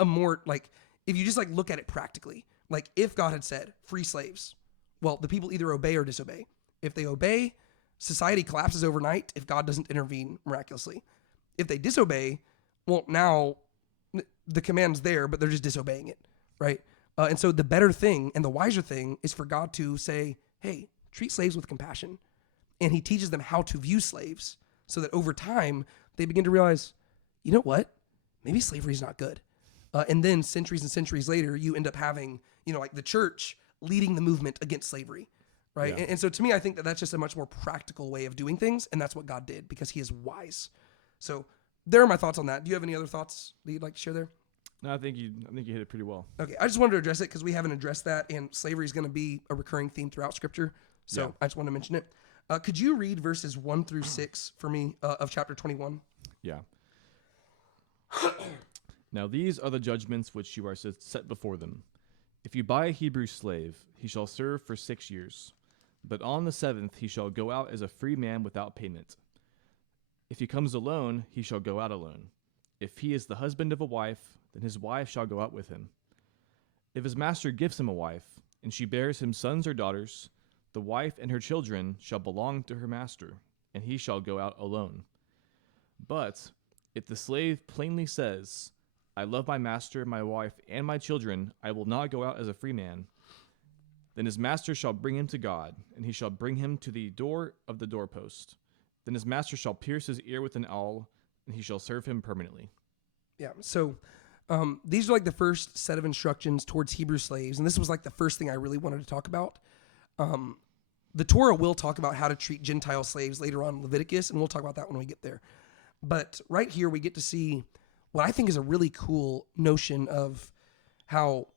a more, like, if you just like look at it practically, like if God had said free slaves, well, the people either obey or disobey. If they obey, society collapses overnight if God doesn't intervene miraculously. If they disobey, well, now the command's there, but they're just disobeying it, right? And so the better thing and the wiser thing is for God to say, hey, treat slaves with compassion. And he teaches them how to view slaves so that over time they begin to realize, you know what? Maybe slavery is not good. And then centuries and centuries later, you end up having, like the church leading the movement against slavery, right? Yeah. And so to me, I think that that's just a much more practical way of doing things. And that's what God did because he is wise. So there are my thoughts on that. Do you have any other thoughts that you'd like to share there? No, I think you hit it pretty well. Okay, I just wanted to address it because we haven't addressed that, and slavery is going to be a recurring theme throughout Scripture. So Yeah. I just want to mention it. Could you read verses 1 through 6 for me of chapter 21? Yeah. Now these are the judgments which you are set before them. If you buy a Hebrew slave, he shall serve for 6 years. But on the 7th he shall go out as a free man without payment. If he comes alone, he shall go out alone. If he is the husband of a wife, then his wife shall go out with him. If his master gives him a wife, and she bears him sons or daughters, the wife and her children shall belong to her master, and he shall go out alone. But if the slave plainly says, I love my master, my wife, and my children, I will not go out as a free man, then his master shall bring him to God, and he shall bring him to the door of the doorpost. Then his master shall pierce his ear with an awl, and he shall serve him permanently. Yeah, so these are like the first set of instructions towards Hebrew slaves, and this was like the first thing I really wanted to talk about. The Torah will talk about how to treat Gentile slaves later on in Leviticus, and we'll talk about that when we get there. But right here, we get to see what I think is a really cool notion of how,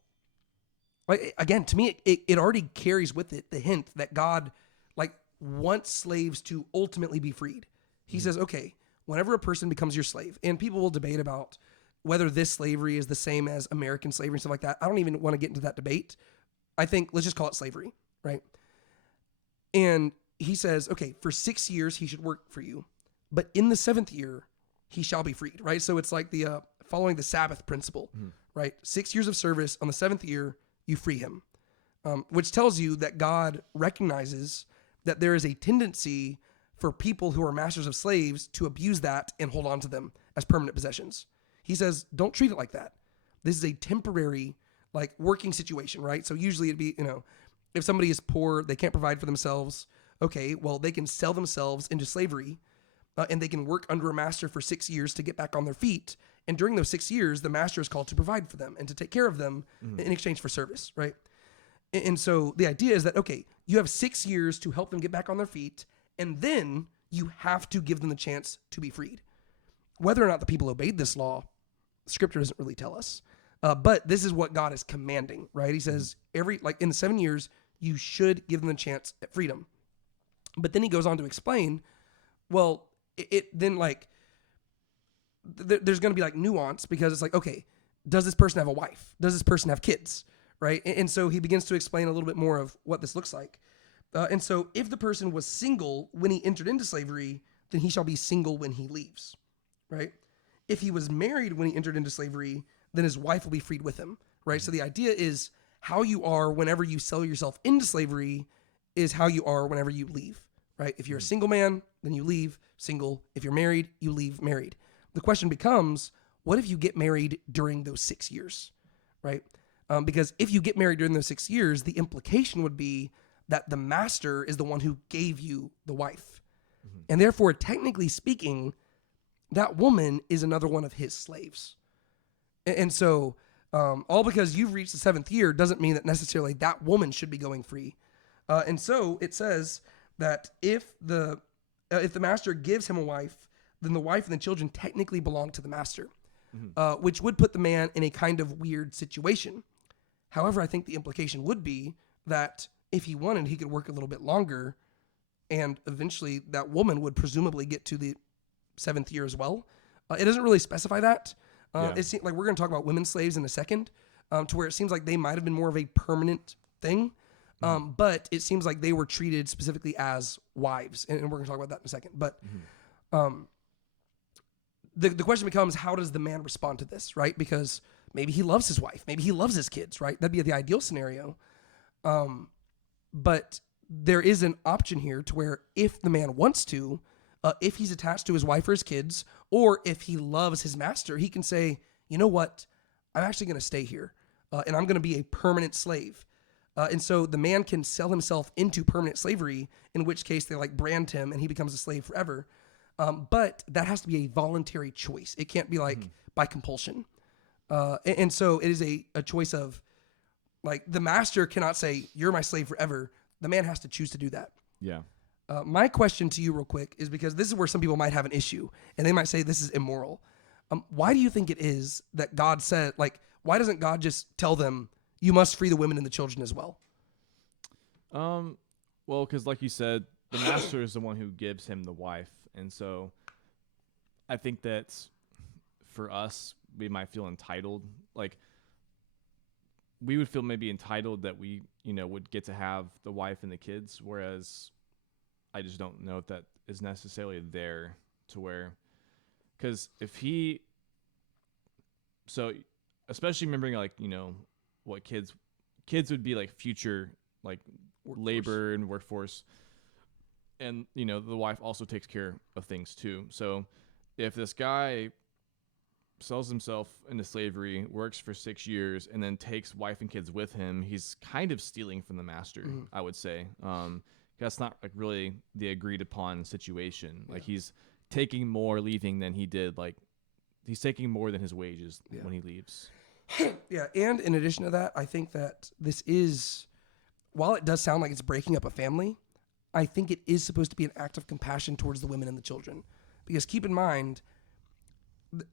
like, again, to me, it already carries with it the hint that God, like, wants slaves to ultimately be freed. He says, okay, whenever a person becomes your slave, and people will debate about whether this slavery is the same as American slavery and stuff like that. I don't even want to get into that debate. I think let's just call it slavery, right? And he says, okay, for 6 years he should work for you, but in the 7th year he shall be freed, right? So it's like the following the Sabbath principle, right? 6 years of service, on the 7th year you free him, which tells you that God recognizes that there is a tendency for people who are masters of slaves to abuse that and hold on to them as permanent possessions. He says, don't treat it like that. This is a temporary, like, working situation, right? So usually it'd be, if somebody is poor, they can't provide for themselves. Okay, well, they can sell themselves into slavery and they can work under a master for 6 years to get back on their feet. And during those 6 years, the master is called to provide for them and to take care of them in exchange for service, right? And so the idea is that, okay, you have 6 years to help them get back on their feet, and then you have to give them the chance to be freed. Whether or not the people obeyed this law, Scripture doesn't really tell us. But this is what God is commanding, right? He says in the 7 years, you should give them the chance at freedom. But then he goes on to explain, well, there's going to be like nuance, because it's like, okay, does this person have a wife? Does this person have kids? Right? And so he begins to explain a little bit more of what this looks like. And so if the person was single when he entered into slavery, then he shall be single when he leaves, right? If he was married when he entered into slavery, then his wife will be freed with him, right? So the idea is how you are whenever you sell yourself into slavery is how you are whenever you leave, right? If you're a single man, then you leave single. If you're married, you leave married. The question becomes, what if you get married during those 6 years, right? Because if you get married during those 6 years, the implication would be that the master is the one who gave you the wife. Mm-hmm. And therefore, technically speaking, that woman is another one of his slaves. And so all because you've reached the 7th year doesn't mean that necessarily that woman should be going free. And so it says that if the master gives him a wife, then the wife and the children technically belong to the master, which would put the man in a kind of weird situation. However, I think the implication would be that if he wanted, he could work a little bit longer, and eventually that woman would presumably get to the 7th year as well. It doesn't really specify that. It seems like we're going to talk about women slaves in a second, to where it seems like they might have been more of a permanent thing, but it seems like they were treated specifically as wives, and we're going to talk about that in a second. But the question becomes, how does the man respond to this, right? Because maybe he loves his wife, maybe he loves his kids, right? That'd be the ideal scenario. But there is an option here to where if the man wants to, if he's attached to his wife or his kids, or if he loves his master, he can say, you know what, I'm actually going to stay here, and I'm going to be a permanent slave. And so the man can sell himself into permanent slavery, in which case they like brand him and he becomes a slave forever. But that has to be a voluntary choice. It can't be like by compulsion. And so it is a choice of, like, the master cannot say, you're my slave forever. The man has to choose to do that. Yeah. My question to you real quick is, because this is where some people might have an issue and they might say this is immoral. Why do you think it is that God said, like, why doesn't God just tell them, you must free the women and the children as well? Well, because like you said, the master is the one who gives him the wife. And so I think that for us, we might feel entitled. Like, we would feel maybe entitled that we, would get to have the wife and the kids, whereas I just don't know if that is necessarily there to where, because especially remembering, like, what kids would be like future, like, workforce. Labor and workforce. And, the wife also takes care of things too. So if this guy sells himself into slavery, works for 6 years, and then takes wife and kids with him, he's kind of stealing from the master, I would say. That's not like really the agreed upon situation. Yeah. Like, he's taking more leaving than he did. Like, he's taking more than his wages when he leaves. Yeah. And in addition to that, I think that this is, while it does sound like it's breaking up a family, I think it is supposed to be an act of compassion towards the women and the children. Because keep in mind,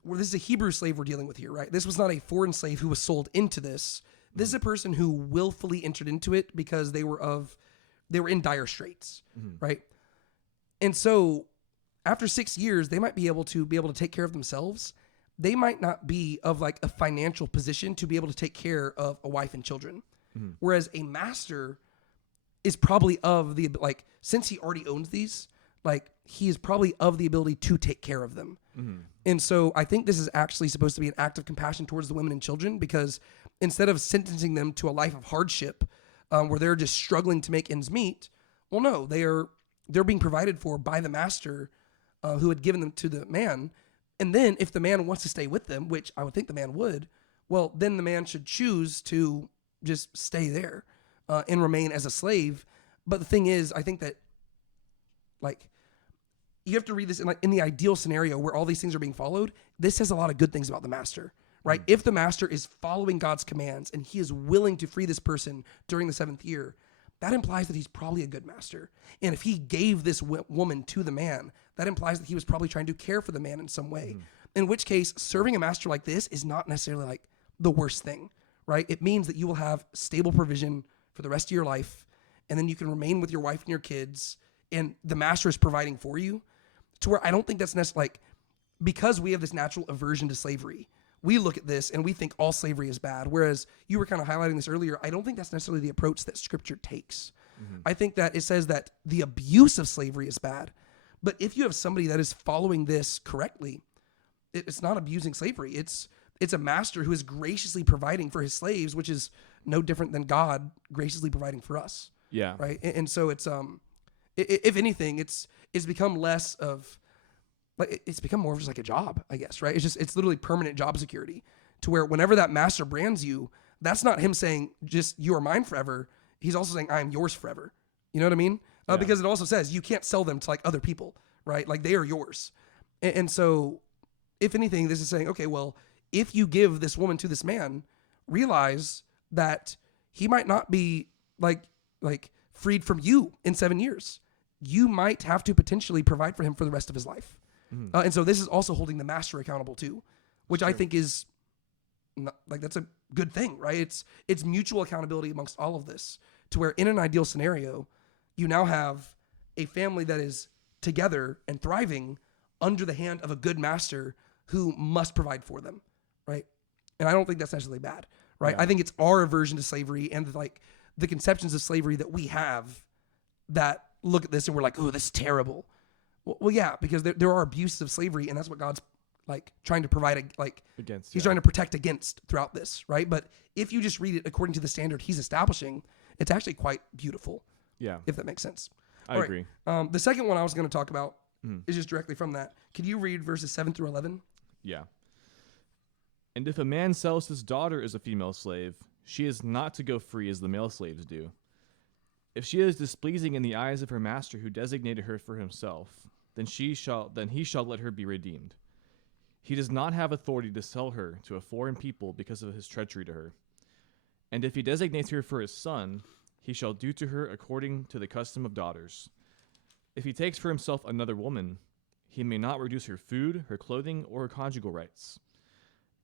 this is a Hebrew slave we're dealing with here, right? This was not a foreign slave who was sold into this. This is a person who willfully entered into it because they were in dire straits, right? And so after 6 years, they might be able to take care of themselves. They might not be of like a financial position to be able to take care of a wife and children. Whereas a master is probably of the, like, since he already owns these, like, he is probably of the ability to take care of them. And so I think this is actually supposed to be an act of compassion towards the women and children, because instead of sentencing them to a life of hardship, where they're just struggling to make ends meet, well, no, they're being provided for by the master, who had given them to the man. And then if the man wants to stay with them, which I would think the man would, well, then the man should choose to just stay there, and remain as a slave. But the thing is, I think that, like, you have to read this in the ideal scenario where all these things are being followed. This says a lot of good things about the master, right? If the master is following God's commands and he is willing to free this person during the 7th year, that implies that he's probably a good master. And if he gave this woman to the man, that implies that he was probably trying to care for the man in some way. In which case, serving a master like this is not necessarily like the worst thing, right? It means that you will have stable provision for the rest of your life, and then you can remain with your wife and your kids, and the master is providing for you, to where I don't think that's necessarily like, because we have this natural aversion to slavery, we look at this and we think all slavery is bad. Whereas you were kind of highlighting this earlier, I don't think that's necessarily the approach that Scripture takes. I think that it says that the abuse of slavery is bad. But if you have somebody that is following this correctly, it's not abusing slavery. It's a master who is graciously providing for his slaves, which is no different than God graciously providing for us. Yeah. Right. And so it's if anything, it's become less of like, it's become more of just like a job, I guess. Right. It's literally permanent job security, to where whenever that master brands you, that's not him saying just you are mine forever. He's also saying I am yours forever. You know what I mean? Yeah. Because it also says you can't sell them to like other people, right? Like they are yours. And so if anything, this is saying, okay, well, if you give this woman to this man, realize that he might not be like freed from you in 7 years. You might have to potentially provide for him for the rest of his life. And so this is also holding the master accountable too, which I think is not, like, that's a good thing, right? It's mutual accountability amongst all of this, to where in an ideal scenario, you now have a family that is together and thriving under the hand of a good master who must provide for them, right? And I don't think that's necessarily bad, right? Yeah. I think it's our aversion to slavery and like the conceptions of slavery that we have that look at this and we're like, oh, this is terrible. Well, yeah, because there are abuses of slavery, and that's what God's like trying to provide Against. He's trying to protect against throughout this, right? But if you just read it according to the standard he's establishing, it's actually quite beautiful. Yeah. If that makes sense. I agree. The second one I was going to talk about is just directly from that. Could you read verses 7 through 11? Yeah. And if a man sells his daughter as a female slave, she is not to go free as the male slaves do. If she is displeasing in the eyes of her master who designated her for himself, then he shall let her be redeemed. He does not have authority to sell her to a foreign people because of his treachery to her. And if he designates her for his son, he shall do to her according to the custom of daughters. If he takes for himself another woman, he may not reduce her food, her clothing, or her conjugal rights.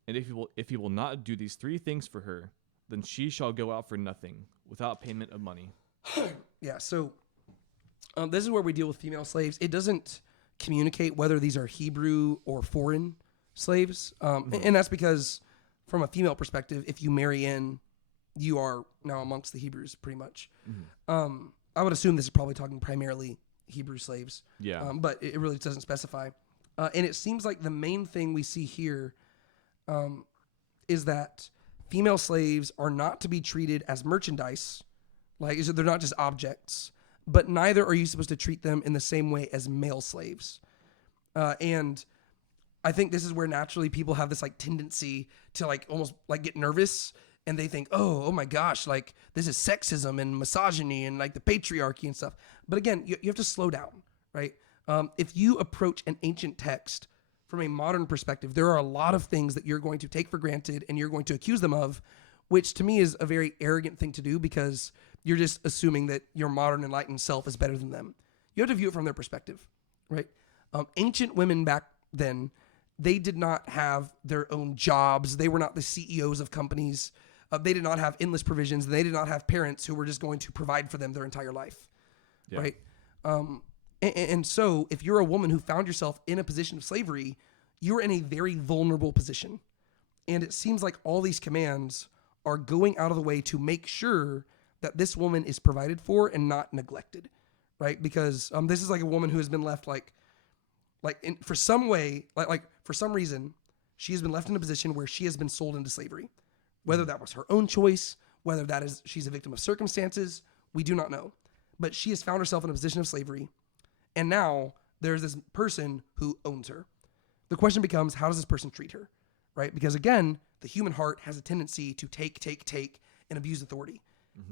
And if he will not do these three things for her, then she shall go out for nothing, without payment of money. Yeah, so this is where we deal with female slaves. It doesn't communicate whether these are Hebrew or foreign slaves. And that's because from a female perspective, if you marry in, you are now amongst the Hebrews pretty much. I would assume this is probably talking primarily Hebrew slaves. Yeah. But it really doesn't specify. And it seems like the main thing we see here is that female slaves are not to be treated as merchandise. Like, they're not just objects, but neither are you supposed to treat them in the same way as male slaves. And I think this is where naturally people have this like tendency to like almost like get nervous, and they think, oh my gosh, like this is sexism and misogyny and like the patriarchy and stuff. But again, you have to slow down, right? If you approach an ancient text from a modern perspective, there are a lot of things that you're going to take for granted and you're going to accuse them of, which to me is a very arrogant thing to do, because you're just assuming that your modern enlightened self is better than them. You have to view it from their perspective, right? Ancient women back then, they did not have their own jobs. They were not the CEOs of companies. They did not have endless provisions. They did not have parents who were just going to provide for them their entire life, right? And so if you're a woman who found yourself in a position of slavery, you're in a very vulnerable position. And it seems like all these commands are going out of the way to make sure that this woman is provided for and not neglected, right? Because this is like a woman who has been left for some reason, she has been left in a position where she has been sold into slavery. Whether that was her own choice, whether that is she's a victim of circumstances, we do not know. But she has found herself in a position of slavery, and now there's this person who owns her. The question becomes, how does this person treat her, right? Because again, the human heart has a tendency to take, and abuse authority.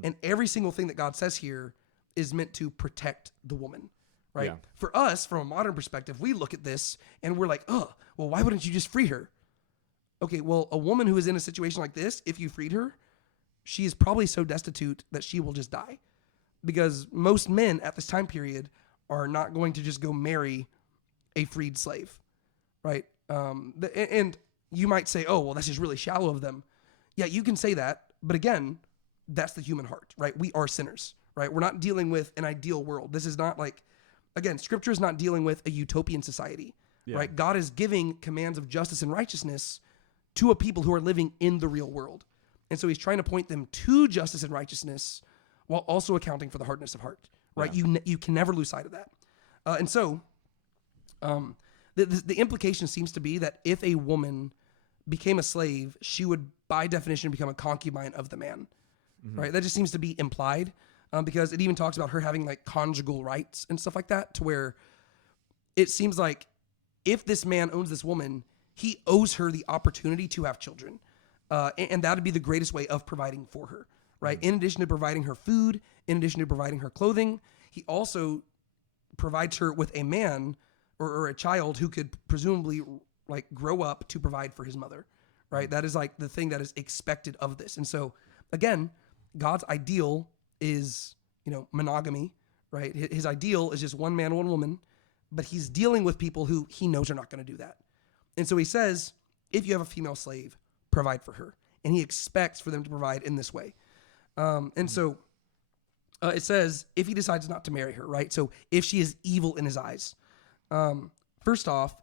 And every single thing that God says here is meant to protect the woman, right? Yeah. For us, from a modern perspective, we look at this and we're like, oh, well, why wouldn't you just free her? Okay, well, a woman who is in a situation like this, if you freed her, she is probably so destitute that she will just die. because most men at this time period are not going to just go marry a freed slave, right? And you might say, oh, well, that's just really shallow of them. Yeah, you can say that. But again, that's the human heart, right? We are sinners, right? We're not dealing with an ideal world. This is not like, again, Scripture is not dealing with a utopian society, right? God is giving commands of justice and righteousness to a people who are living in the real world. And so he's trying to point them to justice and righteousness while also accounting for the hardness of heart, right? Yeah. You can never lose sight of that. And so the implication seems to be that if a woman became a slave, she would, by definition, become a concubine of the man, right? That just seems to be implied because it even talks about her having like conjugal rights and stuff like that, to where it seems like if this man owns this woman, he owes her the opportunity to have children. And that would be the greatest way of providing for her, right? In addition to providing her food, in addition to providing her clothing, he also provides her with a man or a child who could presumably like grow up to provide for his mother, right? That is like the thing that is expected of this. And so again, God's ideal is, monogamy, right? His ideal is just one man, one woman, but he's dealing with people who he knows are not going to do that. And so he says, if you have a female slave, provide for her. And he expects for them to provide in this way. And so it says, if he decides not to marry her, right? So if she is evil in his eyes, first off,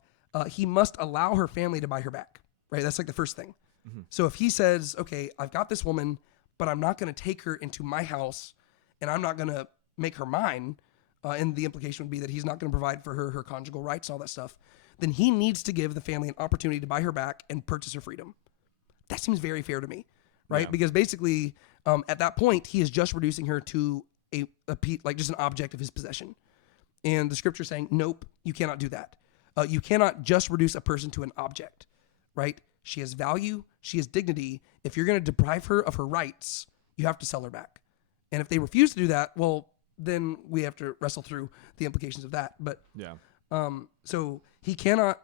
he must allow her family to buy her back, right? That's like the first thing. So if he says, okay, I've got this woman, but I'm not going to take her into my house and I'm not going to make her mine, and the implication would be that he's not going to provide for her conjugal rights and all that stuff, then he needs to give the family an opportunity to buy her back and purchase her freedom. That seems very fair to me, right? Yeah. Because basically, at that point, he is just reducing her to like just an object of his possession. And the scripture is saying, nope, you cannot do that. You cannot just reduce a person to an object, right? She has value. She has dignity. If you're going to deprive her of her rights, you have to sell her back. And if they refuse to do that, well, then we have to wrestle through the implications of that. But so he cannot,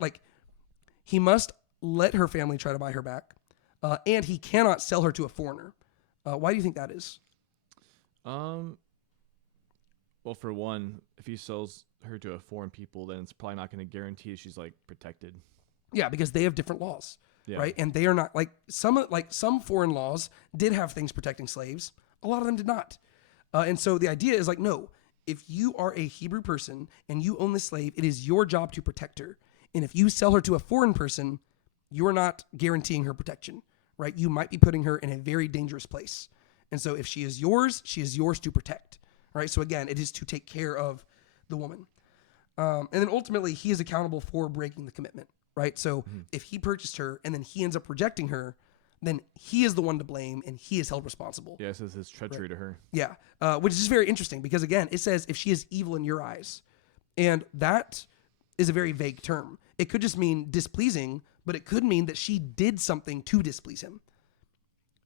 he must let her family try to buy her back. And he cannot sell her to a foreigner. Why do you think that is? Well, for one, if he sells her to a foreign people, then it's probably not going to guarantee she's protected. Yeah, because they have different laws, Yeah. right? And they are not some foreign laws did have things protecting slaves. A lot of them did not. And so the idea is no, if you are a Hebrew person and you own the slave, it is your job to protect her. And if you sell her to a foreign person, you're not guaranteeing her protection, right? You might be putting her in a very dangerous place. And so if she is yours to protect, right? So again, it is to take care of the woman. And then ultimately, he is accountable for breaking the commitment, right? So if he purchased her and then he ends up rejecting her, then he is the one to blame and he is held responsible. Yeah, it says his treachery to her. Yeah, which is very interesting because, again, it says if she is evil in your eyes. And that is a very vague term. It could just mean displeasing, but it could mean that she did something to displease him.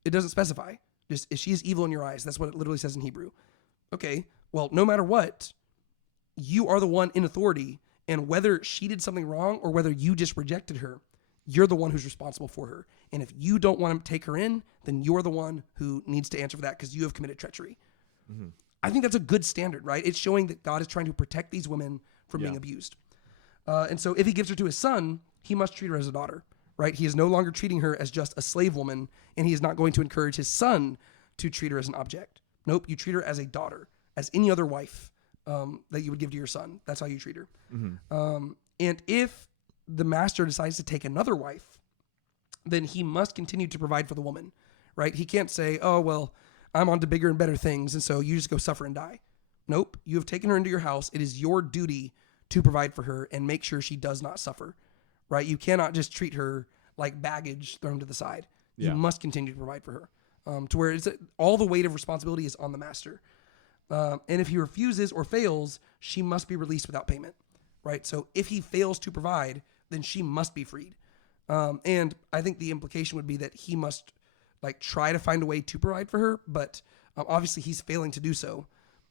It doesn't specify. Just if she is evil in your eyes. That's what it literally says in Hebrew. Okay, well, no matter what, you are the one in authority. And whether she did something wrong or whether you just rejected her, you're the one who's responsible for her. And if you don't want to take her in, then you're the one who needs to answer for that because you have committed treachery. I think that's a good standard, right? It's showing that God is trying to protect these women from being abused. And so if he gives her to his son, he must treat her as a daughter, right? He is no longer treating her as just a slave woman, and he is not going to encourage his son to treat her as an object. Nope, you treat her as a daughter, as any other wife that you would give to your son. That's how you treat her. And if the master decides to take another wife, then he must continue to provide for the woman, right? He can't say, oh, well, I'm on to bigger and better things, and so you just go suffer and die. Nope, you have taken her into your house. It is your duty to provide for her and make sure she does not suffer, right? You cannot just treat her like baggage thrown to the side. Yeah. You must continue to provide for her, to where all the weight of responsibility is on the master. And if he refuses or fails, she must be released without payment, right? So if he fails to provide, then she must be freed. And I think the implication would be that he must try to find a way to provide for her, but obviously he's failing to do so.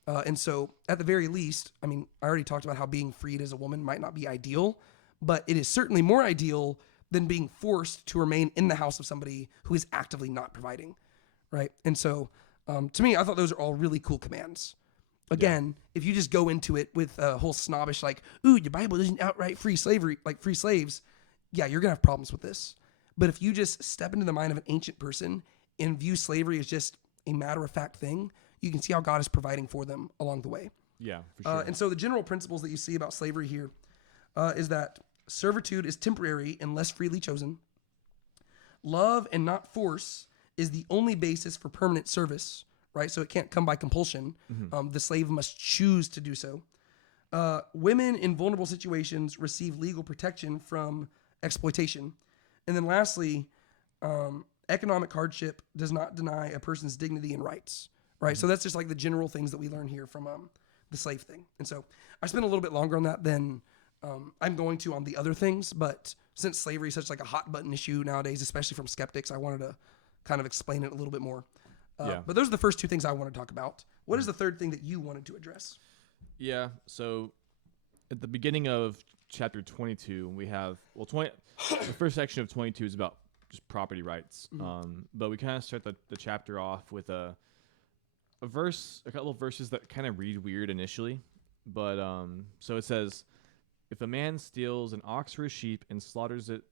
And so at the very least, I mean, I already talked about how being freed as a woman might not be ideal, but it is certainly more ideal than being forced to remain in the house of somebody who is actively not providing, right? And so to me, I thought those are all really cool commands. Again, if you just go into it with a whole snobbish, like, ooh, your Bible isn't outright free slavery, like free slaves, yeah, you're going to have problems with this. But if you just step into the mind of an ancient person and view slavery as just a matter-of-fact thing, you can see how God is providing for them along the way. Yeah, for sure. And so the general principles that you see about slavery here is that servitude is temporary and less freely chosen. Love and not force is the only basis for permanent service, right? So it can't come by compulsion. The slave must choose to do so. Women in vulnerable situations receive legal protection from exploitation. And then lastly, economic hardship does not deny a person's dignity and rights, right? So that's just like the general things that we learn here from the slave thing. And so I spent a little bit longer on that than I'm going to on the other things, but since slavery is such like a hot button issue nowadays, especially from skeptics, I wanted to kind of explain it a little bit more. But those are the first two things I want to talk about. What is the third thing that you wanted to address? Yeah, so at the beginning of chapter 22, we have, the first section of 22 is about just property rights. But we kind of start the chapter off with a couple of verses that kind of read weird initially. But so it says, if a man steals an ox or a sheep and slaughters it,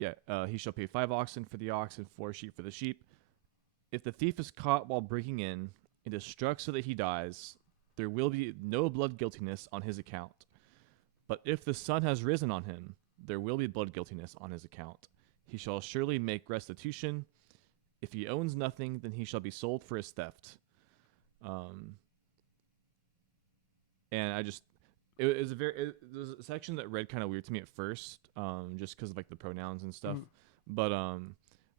he shall pay 5 oxen for the ox and 4 sheep for the sheep. If the thief is caught while breaking in and is struck so that he dies, there will be no blood guiltiness on his account. But if the sun has risen on him, there will be blood guiltiness on his account. He shall surely make restitution. If he owns nothing, then he shall be sold for his theft. And it was a section that read kind of weird to me at first, just because of like the pronouns and stuff. But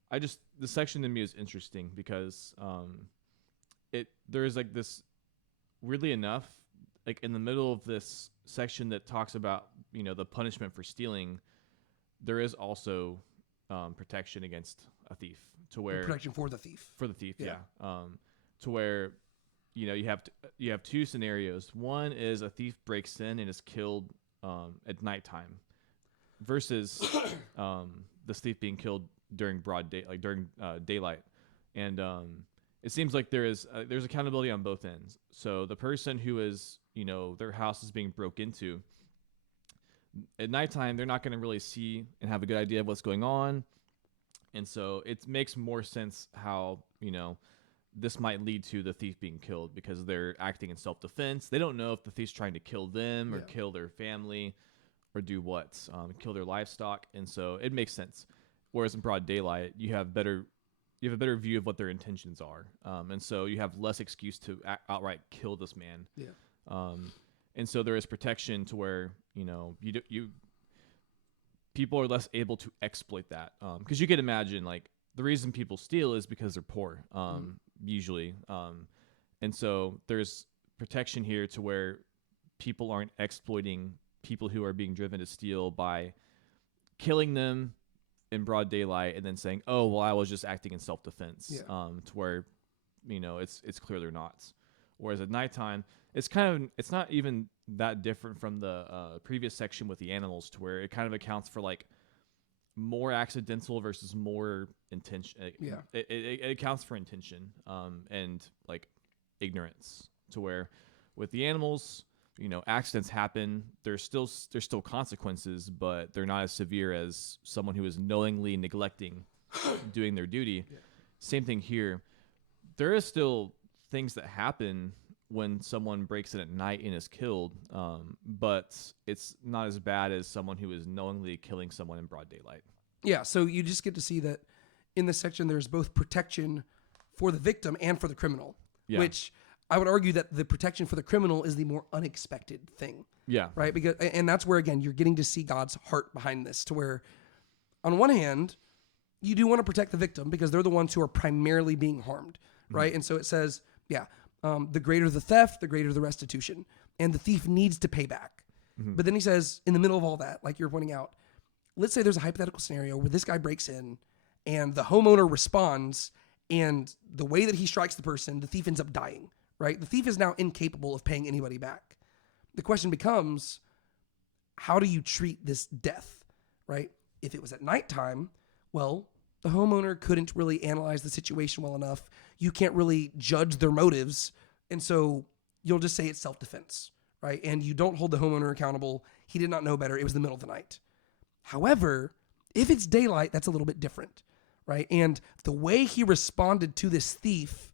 the section to me is interesting because there is like this, weirdly enough, like in the middle of this section that talks about the punishment for stealing, there is also protection against a thief, to where Protection for the thief. Yeah. To where you have two scenarios. One is a thief breaks in and is killed at nighttime, versus this thief being killed during broad day, like during daylight. And it seems like there's accountability on both ends. So the person who is their house is being broke into at nighttime, they're not going to really see and have a good idea of what's going on. And so it makes more sense how this might lead to the thief being killed, because they're acting in self-defense. They don't know if the thief's trying to kill them or kill their family or do what, kill their livestock. And so it makes sense. Whereas in broad daylight, you have a better view of what their intentions are. And so you have less excuse to outright kill this man. Yeah. And so there is protection to where, people are less able to exploit that. Because you could imagine, like, the reason people steal is because they're poor. Usually. And so there's protection here to where people aren't exploiting people who are being driven to steal by killing them in broad daylight and then saying, oh, well, I was just acting in self-defense. To where, it's clear they're not. Whereas at nighttime, it's not even that different from the previous section with the animals, to where it kind of accounts for like more accidental versus more intention. It accounts for intention and like ignorance, to where with the animals, accidents happen. There's still consequences, but they're not as severe as someone who is knowingly neglecting doing their duty. Same thing here. There is still things that happen when someone breaks in at night and is killed, but it's not as bad as someone who is knowingly killing someone in broad daylight. Yeah, so you just get to see that in this section there's both protection for the victim and for the criminal, which I would argue that the protection for the criminal is the more unexpected thing. Yeah. Right? And that's where, again, you're getting to see God's heart behind this, to where on one hand, you do want to protect the victim because they're the ones who are primarily being harmed, right? And so it says, the greater the theft, the greater the restitution. And the thief needs to pay back. But then he says, in the middle of all that, like you're pointing out, let's say there's a hypothetical scenario where this guy breaks in and the homeowner responds, and the way that he strikes the person, the thief ends up dying, right? The thief is now incapable of paying anybody back. The question becomes, how do you treat this death, right? If it was at nighttime, well, the homeowner couldn't really analyze the situation well enough. You can't really judge their motives. And so you'll just say it's self-defense, right? And you don't hold the homeowner accountable. He did not know better. It was the middle of the night. However, if it's daylight, that's a little bit different, right? And the way he responded to this thief,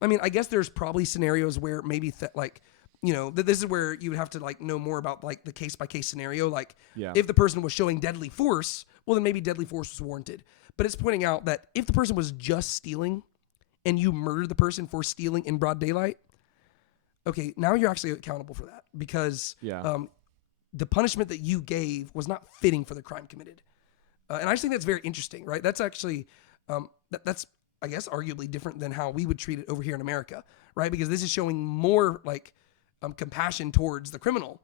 I mean, I guess there's probably scenarios where maybe this is where you would have to like know more about like the case by case scenario. Like if the person was showing deadly force, well, then maybe deadly force was warranted. But it's pointing out that if the person was just stealing and you murdered the person for stealing in broad daylight, okay, now you're actually accountable for that because the punishment that you gave was not fitting for the crime committed. And I just think that's very interesting, right? That's actually, that's, I guess, arguably different than how we would treat it over here in America, right? Because this is showing more like compassion towards the criminal.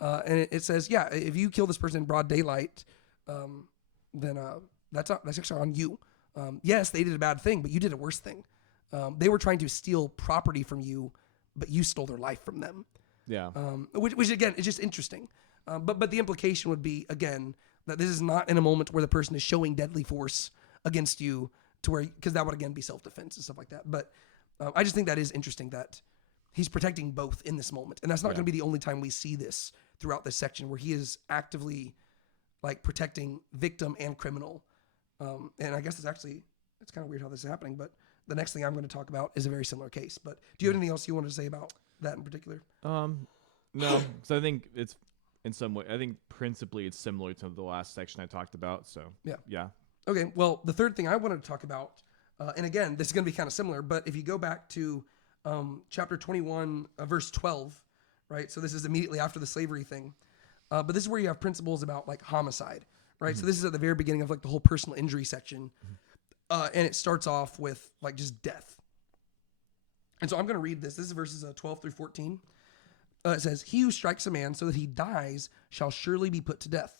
And it says, yeah, if you kill this person in broad daylight, then that's actually on you. Yes, they did a bad thing, but you did a worse thing. They were trying to steal property from you, but you stole their life from them. Yeah. Which again is just interesting. But the implication would be, again, that this is not in a moment where the person is showing deadly force against you to where, because that would again be self-defense and stuff like that. But I just think that is interesting that he's protecting both in this moment. And that's not going to be the only time we see this throughout this section where he is actively like protecting victim and criminal. And I guess it's kind of weird how this is happening, but the next thing I'm going to talk about is a very similar case. But do you have anything else you wanted to say about that in particular? No, because I think it's in some way, I think principally it's similar to the last section I talked about. So yeah. Okay. Well, the third thing I wanted to talk about, and again, this is going to be kind of similar, but if you go back to chapter 21, verse 12, right? So this is immediately after the slavery thing. But this is where you have principles about like homicide, right? Mm-hmm. So this is at the very beginning of like the whole personal injury section. And it starts off with like just death. And so I'm going to read this. This is verses 12 through 14. It says, "He who strikes a man so that he dies shall surely be put to death.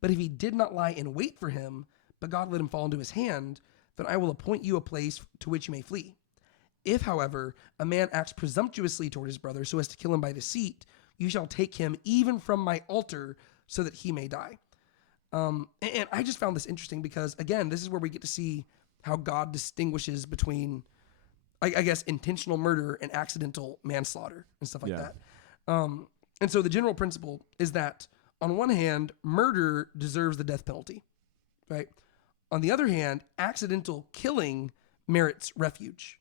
But if he did not lie in wait for him, but God let him fall into his hand, then I will appoint you a place to which you may flee. If, however, a man acts presumptuously toward his brother so as to kill him by deceit, you shall take him even from my altar so that he may die." And I just found this interesting because, again, this is where we get to see how God distinguishes between, I guess, intentional murder and accidental manslaughter and stuff like that. And so the general principle is that, on one hand, murder deserves the death penalty, right? On the other hand, accidental killing merits refuge.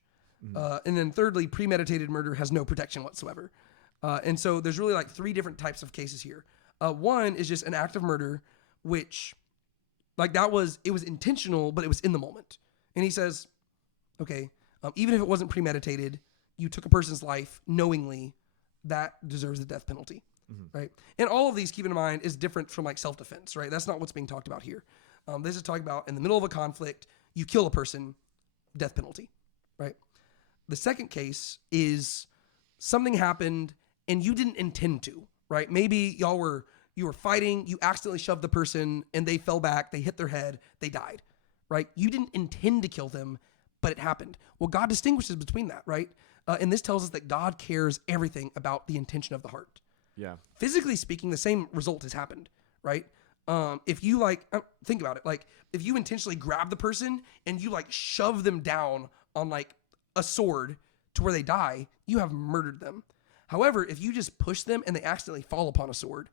And then thirdly, premeditated murder has no protection whatsoever. And so there's really like three different types of cases here. One is just an act of murder, which like it was intentional, but it was in the moment. And he says, okay, even if it wasn't premeditated, you took a person's life knowingly, that deserves the death penalty, right? And all of these, keep in mind, is different from like self-defense, right? That's not what's being talked about here. This is talking about in the middle of a conflict, you kill a person, death penalty, right? The second case is something happened and you didn't intend to, right? Maybe you were fighting, you accidentally shoved the person and they fell back, they hit their head, they died, right? You didn't intend to kill them, but it happened. Well, God distinguishes between that, right? And this tells us that God cares everything about the intention of the heart. Yeah. Physically speaking, the same result has happened, right? If you think about it, like if you intentionally grab the person and you like shove them down on like a sword to where they die, you have murdered them. However, if you just push them and they accidentally fall upon a sword,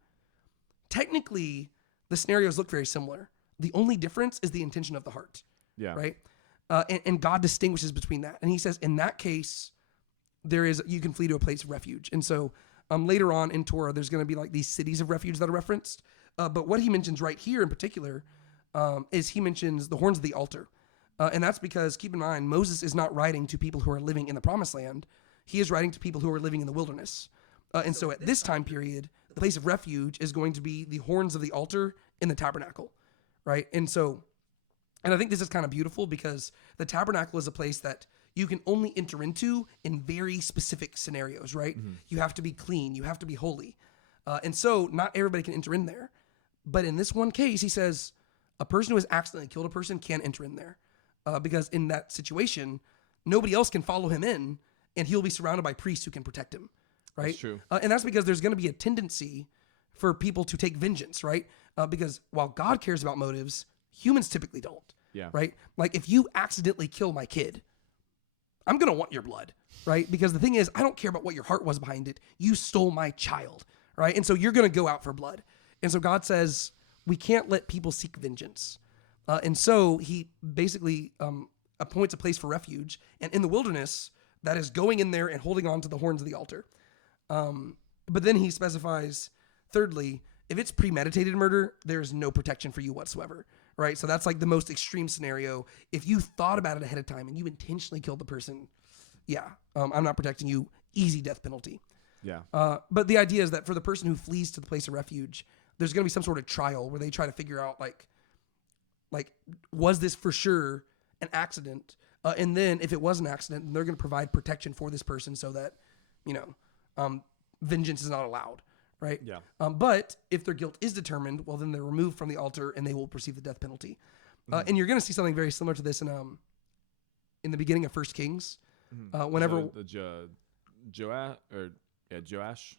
technically the scenarios look very similar. The only difference is the intention of the heart. Yeah. Right. And God distinguishes between that. And he says, in that case, you can flee to a place of refuge. And so later on in Torah, there's going to be like these cities of refuge that are referenced. But what he mentions right here in particular is he mentions the horns of the altar. And that's because, keep in mind, Moses is not writing to people who are living in the promised land. He is writing to people who are living in the wilderness. And so at this time period, the place of refuge is going to be the horns of the altar in the tabernacle, right? And I think this is kind of beautiful because the tabernacle is a place that you can only enter into in very specific scenarios, right? You have to be clean. You have to be holy. And so not everybody can enter in there. But in this one case, he says a person who has accidentally killed a person can enter in there because in that situation, nobody else can follow him in and he'll be surrounded by priests who can protect him, right? That's true. And that's because there's going to be a tendency for people to take vengeance, right? Because while God cares about motives, humans typically don't. Yeah. Right? Like if you accidentally kill my kid, I'm going to want your blood, right? Because the thing is, I don't care about what your heart was behind it. You stole my child, right? And so you're going to go out for blood. And so God says, we can't let people seek vengeance. And so he basically appoints a place for refuge. And in the wilderness, that is going in there and holding on to the horns of the altar. But then he specifies, thirdly, if it's premeditated murder, there's no protection for you whatsoever, right? So that's like the most extreme scenario. If you thought about it ahead of time and you intentionally killed the person, I'm not protecting you. Easy death penalty. Yeah. But the idea is that for the person who flees to the place of refuge, there's going to be some sort of trial where they try to figure out like, was this for sure an accident? And then if it was an accident, they're going to provide protection for this person so that, vengeance is not allowed, right? Yeah. But if their guilt is determined, well, then they're removed from the altar and they will receive the death penalty. And you're going to see something very similar to this in the beginning of First Kings. Whenever Joash,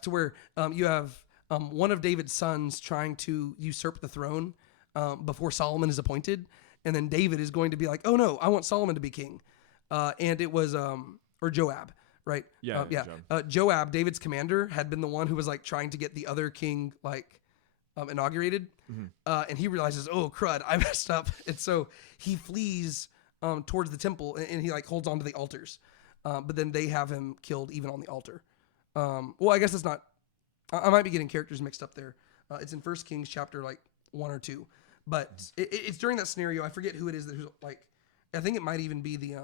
to where you have one of David's sons trying to usurp the throne before Solomon is appointed, and then David is going to be like, "Oh no, I want Solomon to be king," and it was or Joab, right? Joab, David's commander, had been the one who was like trying to get the other king inaugurated, and he realizes, "Oh crud, I messed up," and so he flees towards the temple and he like holds onto the altars, but then they have him killed even on the altar. Well, I guess it's not. I might be getting characters mixed up there. It's in First Kings chapter 1 or 2, but it's during that scenario. I forget who it is who's like. I think it might even be the.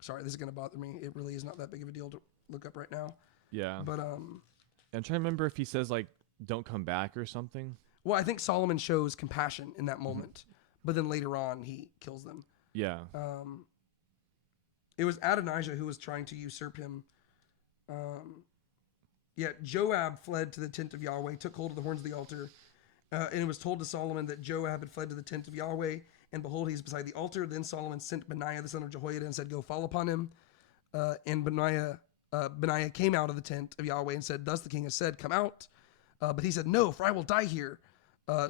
Sorry, this is gonna bother me. It really is not that big of a deal to look up right now. Yeah. But I'm trying to remember if he says like, "Don't come back" or something. Well, I think Solomon shows compassion in that moment, but then later on he kills them. Yeah. It was Adonijah who was trying to usurp him. Joab fled to the tent of Yahweh, took hold of the horns of the altar, and it was told to Solomon that Joab had fled to the tent of Yahweh, and behold, he is beside the altar. Then Solomon sent Benaiah the son of Jehoiada and said, "Go fall upon him." And Benaiah came out of the tent of Yahweh and said, "Thus the king has said, come out." But he said, "No, for I will die here."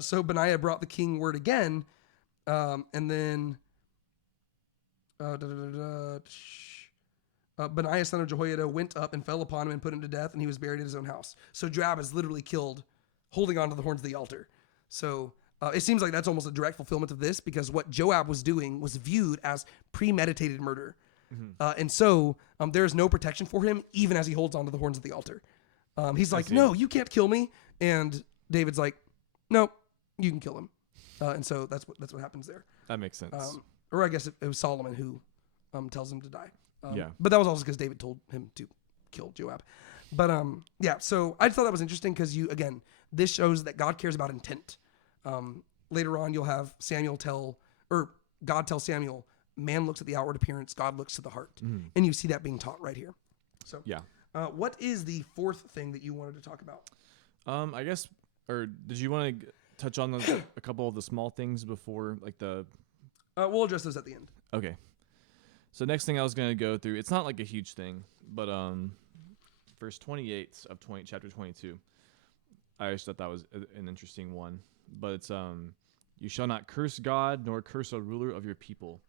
So Benaiah brought the king word again, and then Benaiah son of Jehoiada went up and fell upon him and put him to death, and he was buried in his own house. So Joab is literally killed holding on to the horns of the altar. So it seems like that's almost a direct fulfillment of this, because what Joab was doing was viewed as premeditated murder. And so there is no protection for him, even as he holds on to the horns of the altar. He's like, "No, you can't kill me." And David's like, "No, you can kill him." And so that's what happens there. That makes sense. Or I guess it was Solomon who tells him to die. Yeah. But that was also because David told him to kill Joab. But so I just thought that was interesting because this shows that God cares about intent. Later on, you'll have God tell Samuel, "Man looks at the outward appearance, God looks to the heart." And you see that being taught right here. So yeah. What is the fourth thing that you wanted to talk about? I guess, or did you want to touch on a couple of the small things before, like the... We'll address those at the end. Okay. So next thing I was going to go through, it's not like a huge thing, but verse 28 of chapter 22. I just thought that was an interesting one. But it's, "You shall not curse God, nor curse a ruler of your people."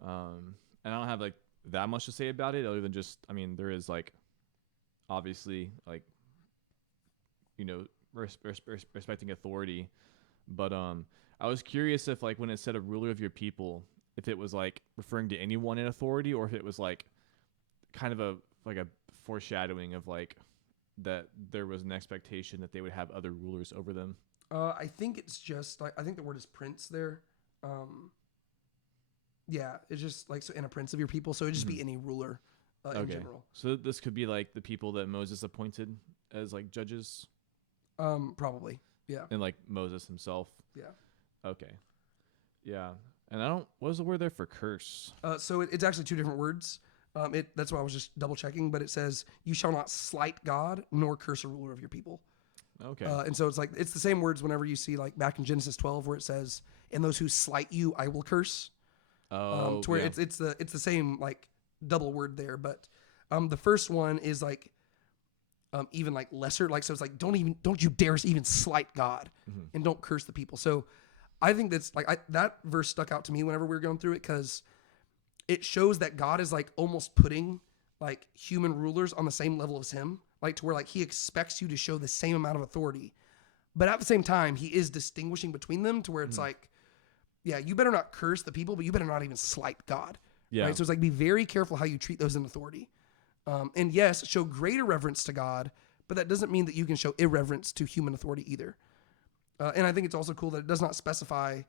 And I don't have like that much to say about it, other than just, there is like, obviously, like, respecting authority. But I was curious if, like, when it said a ruler of your people, if it was like referring to anyone in authority, or if it was like kind of a foreshadowing of like that there was an expectation that they would have other rulers over them. I think it's just like, I think the word is prince there. It's just like, so, and a prince of your people. So it'd just be any ruler in general. So this could be like the people that Moses appointed as like judges. Probably. Yeah. And like Moses himself. Yeah. Okay. Yeah. And what was the word there for curse? So it's actually two different words. That's why I was just double checking, but it says, "You shall not slight God, nor curse a ruler of your people." Okay. And so it's like, it's the same words whenever you see like back in Genesis 12, where it says, "And those who slight you, I will curse." To where it's the same like double word there. But the first one is like, even like lesser, like, so it's like, don't you dare even slight God, and don't curse the people. So I think that's like that verse stuck out to me whenever we were going through it because it shows that God is like almost putting like human rulers on the same level as him, like to where like he expects you to show the same amount of authority. But at the same time, he is distinguishing between them to where it's like, yeah, you better not curse the people, but you better not even slight God. Yeah. Right? So it's like, be very careful how you treat those in authority. And yes, show greater reverence to God, but that doesn't mean that you can show irreverence to human authority either. And I think it's also cool that it does not specify,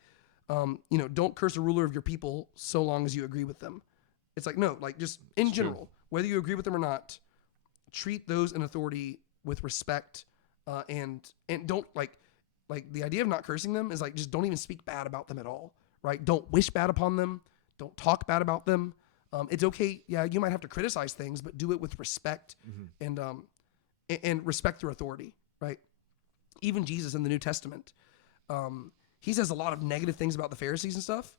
don't curse a ruler of your people so long as you agree with them. It's like, no, like just in general, whether you agree with them or not, treat those in authority with respect. And don't like the idea of not cursing them is like, just don't even speak bad about them at all, right? Don't wish bad upon them. Don't talk bad about them. It's okay. Yeah, you might have to criticize things, but do it with respect and respect their authority, right? Even Jesus in the New Testament, he says a lot of negative things about the Pharisees and stuff.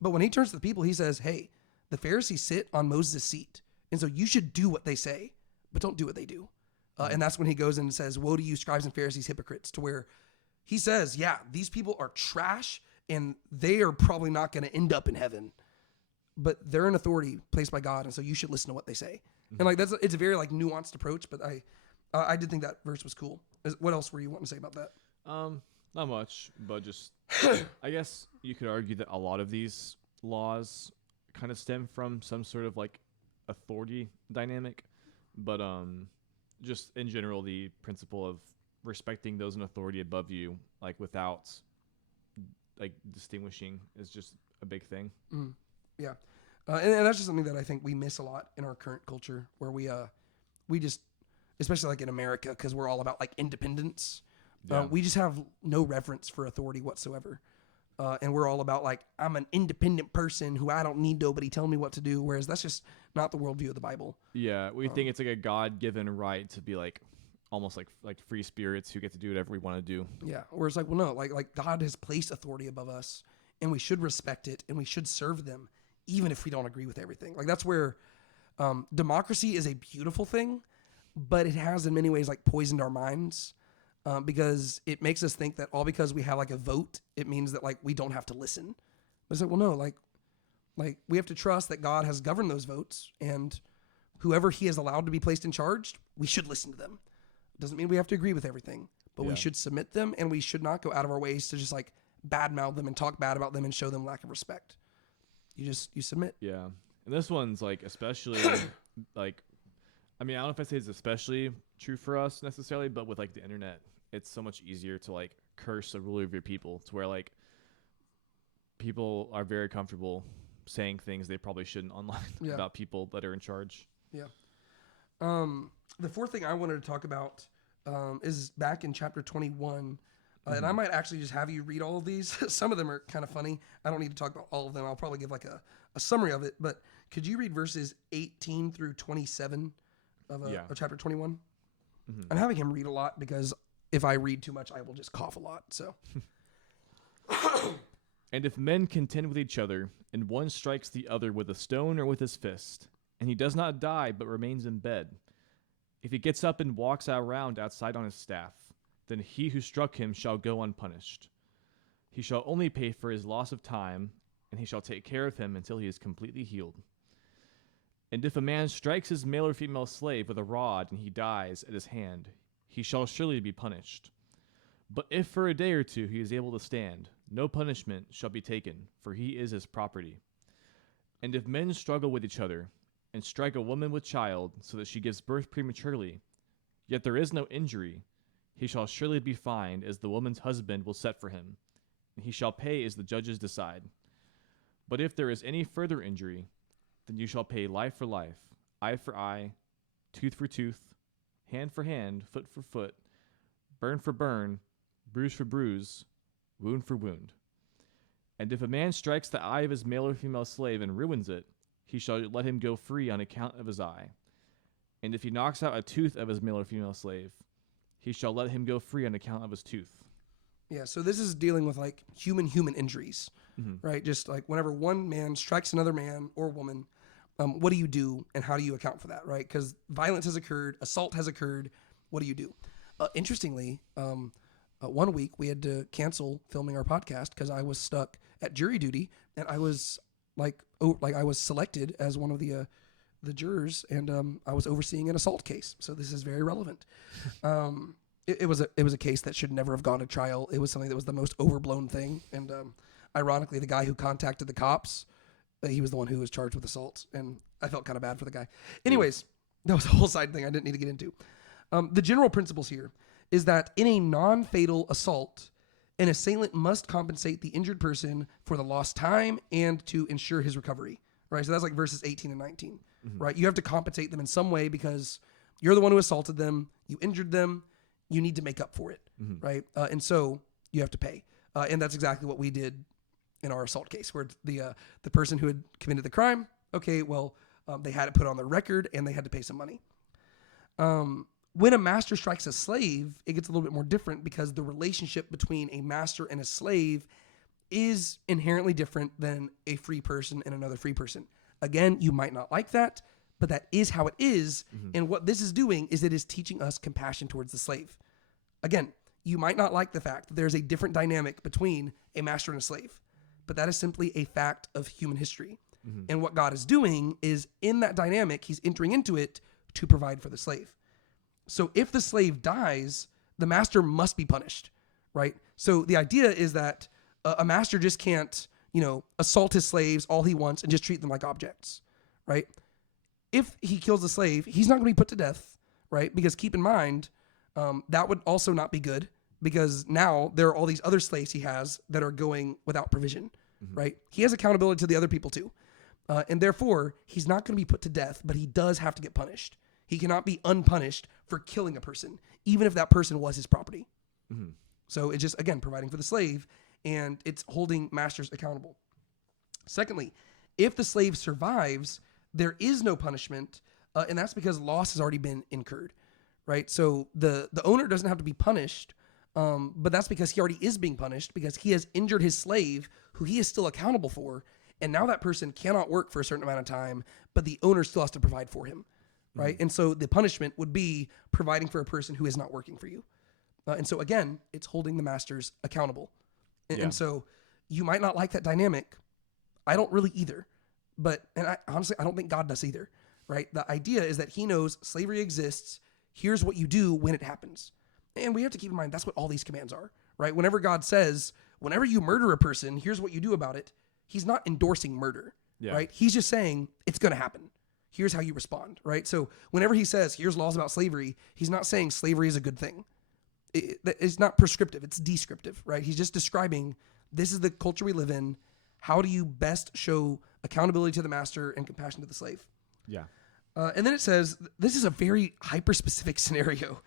But when he turns to the people, he says, hey, the Pharisees sit on Moses' seat. And so you should do what they say, but don't do what they do. And that's when he goes in and says, woe to you, scribes and Pharisees, hypocrites, to where he says, yeah, these people are trash and they are probably not going to end up in heaven, but they're an authority placed by God. And so you should listen to what they say. And like, it's a very like nuanced approach, but I did think that verse was cool. What else were you wanting to say about that? Not much, but just, I guess you could argue that a lot of these laws kind of stem from some sort of like authority dynamic, but, just in general, the principle of respecting those in authority above you, like without like distinguishing, is just a big thing. Yeah. And that's just something that I think we miss a lot in our current culture where we just, especially like in America, because we're all about like independence. Yeah. We just have no reverence for authority whatsoever. And we're all about like, I'm an independent person who I don't need nobody telling me what to do. Whereas that's just not the worldview of the Bible. Yeah, we think it's like a God-given right to be like almost like free spirits who get to do whatever we want to do. Yeah, where it's like, well, no, like God has placed authority above us, and we should respect it, and we should serve them, even if we don't agree with everything. Like that's where democracy is a beautiful thing, but it has in many ways like poisoned our minds. Because it makes us think that all because we have like a vote, it means that like we don't have to listen. But it's like, well, no, like we have to trust that God has governed those votes, and whoever he has allowed to be placed in charge, we should listen to them. Doesn't mean we have to agree with everything, but we should submit them, and we should not go out of our ways to just like badmouth them and talk bad about them and show them lack of respect. You submit. Yeah, and this one's like especially like, I mean, I don't know if I say it's especially true for us necessarily, but with like the internet, it's so much easier to like curse the ruler of your people, to where like people are very comfortable saying things they probably shouldn't online about people that are in charge. Yeah. The fourth thing I wanted to talk about is back in chapter 21. And I might actually just have you read all of these. Some of them are kind of funny. I don't need to talk about all of them. I'll probably give like a summary of it. But could you read verses 18 through 27 of chapter 21? I'm having him read a lot because if I read too much, I will just cough a lot. So, and if men contend with each other, and one strikes the other with a stone or with his fist, and he does not die but remains in bed, if he gets up and walks around outside on his staff, then he who struck him shall go unpunished. He shall only pay for his loss of time, and he shall take care of him until he is completely healed. And if a man strikes his male or female slave with a rod, and he dies at his hand, he shall surely be punished. But if for a day or two he is able to stand, no punishment shall be taken, for he is his property. And if men struggle with each other, and strike a woman with child, so that she gives birth prematurely, yet there is no injury, he shall surely be fined, as the woman's husband will set for him, and he shall pay as the judges decide. But if there is any further injury, then you shall pay life for life, eye for eye, tooth for tooth, hand for hand, foot for foot, burn for burn, bruise for bruise, wound for wound. And if a man strikes the eye of his male or female slave and ruins it, he shall let him go free on account of his eye. And if he knocks out a tooth of his male or female slave, he shall let him go free on account of his tooth. Yeah, so this is dealing with like human injuries, right? Just like whenever one man strikes another man or woman, what do you do and how do you account for that, right? Because violence has occurred, assault has occurred. What do you do? Interestingly, one week we had to cancel filming our podcast because I was stuck at jury duty, and I was I was selected as one of the jurors, and I was overseeing an assault case. So this is very relevant. It was a case that should never have gone to trial. It was something that was the most overblown thing, and ironically, the guy who contacted the cops, he was the one who was charged with assault, and I felt kind of bad for the guy. Anyways, that was a whole side thing I didn't need to get into. The general principles here is that in a non-fatal assault, an assailant must compensate the injured person for the lost time and to ensure his recovery, right? So that's like verses 18 and 19, right? You have to compensate them in some way because you're the one who assaulted them, you injured them, you need to make up for it, right? And so you have to pay. And that's exactly what we did in our assault case, where the person who had committed the crime, okay, well, they had it put on their record and they had to pay some money. When a master strikes a slave, it gets a little bit more different because the relationship between a master and a slave is inherently different than a free person and another free person. Again, you might not like that, but that is how it is. And what this is doing is it is teaching us compassion towards the slave. Again, you might not like the fact that there's a different dynamic between a master and a slave, but that is simply a fact of human history. And what God is doing is in that dynamic, he's entering into it to provide for the slave. So if the slave dies, the master must be punished, right? So the idea is that a master just can't, assault his slaves all he wants and just treat them like objects, right? If he kills the slave, he's not going to be put to death, right? Because keep in mind, that would also not be good because now there are all these other slaves he has that are going without provision, right? He has accountability to the other people too. And therefore, he's not going to be put to death, but he does have to get punished. He cannot be unpunished for killing a person, even if that person was his property. So it's just, again, providing for the slave, and it's holding masters accountable. Secondly, if the slave survives, there is no punishment, and that's because loss has already been incurred, right? So the owner doesn't have to be punished, but that's because he already is being punished because he has injured his slave, who he is still accountable for, and now that person cannot work for a certain amount of time, but the owner still has to provide for him. Right. And so the punishment would be providing for a person who is not working for you. And so, again, it's holding the masters accountable. And so you might not like that dynamic. I don't really either. But honestly, I don't think God does either. Right. The idea is that he knows slavery exists. Here's what you do when it happens. And we have to keep in mind that's what all these commands are. Right. Whenever God says, whenever you murder a person, here's what you do about it. He's not endorsing murder. Right. He's just saying it's going to happen. Here's how you respond, right? So whenever he says, here's laws about slavery, he's not saying slavery is a good thing. It's not prescriptive, it's descriptive, right? He's just describing, this is the culture we live in. How do you best show accountability to the master and compassion to the slave? Yeah. And then it says, this is a very hyper-specific scenario.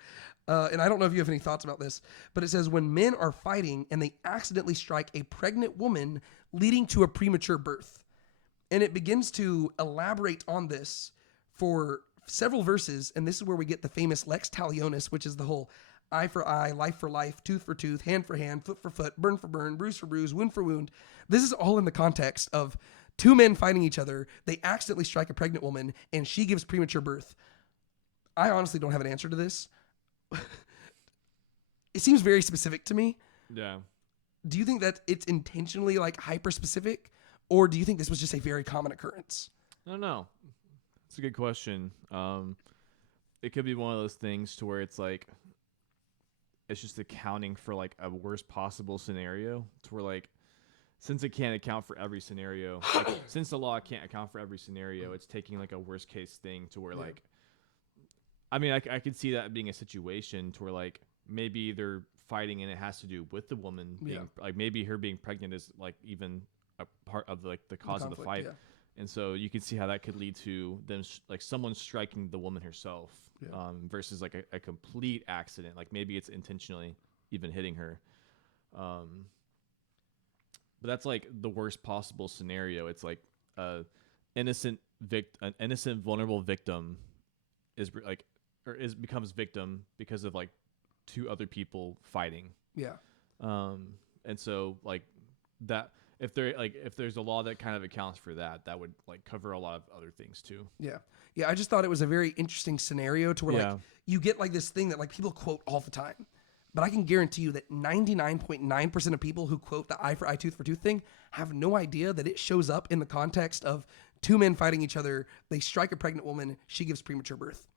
And I don't know if you have any thoughts about this, but it says, when men are fighting and they accidentally strike a pregnant woman leading to a premature birth. And it begins to elaborate on this for several verses. And this is where we get the famous lex talionis, which is the whole eye for eye, life for life, tooth for tooth, hand for hand, foot for foot, burn for burn, bruise for bruise, wound for wound. This is all in the context of two men fighting each other. They accidentally strike a pregnant woman and she gives premature birth. I honestly don't have an answer to this. It seems very specific to me. Yeah. Do you think that it's intentionally like hyper specific? Or do you think this was just a very common occurrence? I don't know. It's a good question. It could be one of those things to where it's like, it's just accounting for like a worst possible scenario to where like, since it can't account for every scenario, like, since the law can't account for every scenario, it's taking like a worst case thing to where like, I mean, I could see that being a situation to where like, maybe they're fighting and it has to do with the woman being like, maybe her being pregnant is like even a part of like the cause of the fight. And so you can see how that could lead to them like someone striking the woman herself versus like a complete accident. Like maybe it's intentionally even hitting her. But that's like the worst possible scenario. It's like an innocent vulnerable victim is like, or becomes victim because of like two other people fighting. Yeah. And so like that, if there's a law that kind of accounts for that, that would like cover a lot of other things too. Yeah. Yeah. I just thought it was a very interesting scenario to where like you get like this thing that like people quote all the time. But I can guarantee you that 99.9% of people who quote the eye for eye, tooth for tooth thing have no idea that it shows up in the context of two men fighting each other. They strike a pregnant woman. She gives premature birth.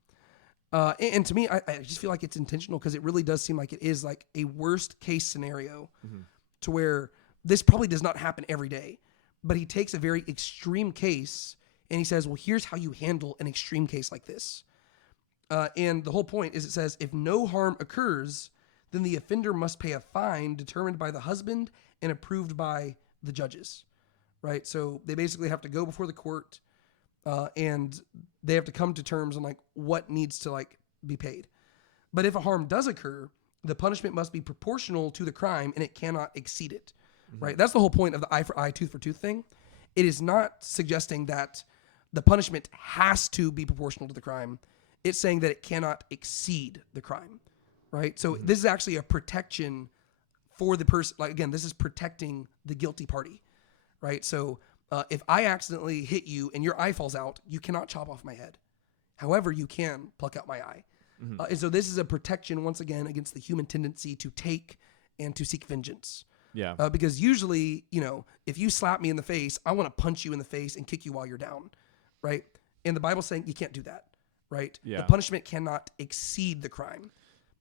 And to me, I just feel like it's intentional because it really does seem like it is like a worst case scenario to where this probably does not happen every day. But he takes a very extreme case and he says, well, here's how you handle an extreme case like this. And the whole point is it says, if no harm occurs, then the offender must pay a fine determined by the husband and approved by the judges, right? So they basically have to go before the court and they have to come to terms on like what needs to like be paid. But if a harm does occur, the punishment must be proportional to the crime and it cannot exceed it, right? That's the whole point of the eye for eye, tooth for tooth thing. It is not suggesting that the punishment has to be proportional to the crime. It's saying that it cannot exceed the crime. Right. So this is actually a protection for the person. Like, again, this is protecting the guilty party. Right. So if I accidentally hit you and your eye falls out, you cannot chop off my head. However, you can pluck out my eye. And so this is a protection, once again, against the human tendency to take and to seek vengeance. Yeah. Because usually, you know, if you slap me in the face, I want to punch you in the face and kick you while you're down. Right. And the Bible's saying you can't do that. Right. Yeah. The punishment cannot exceed the crime.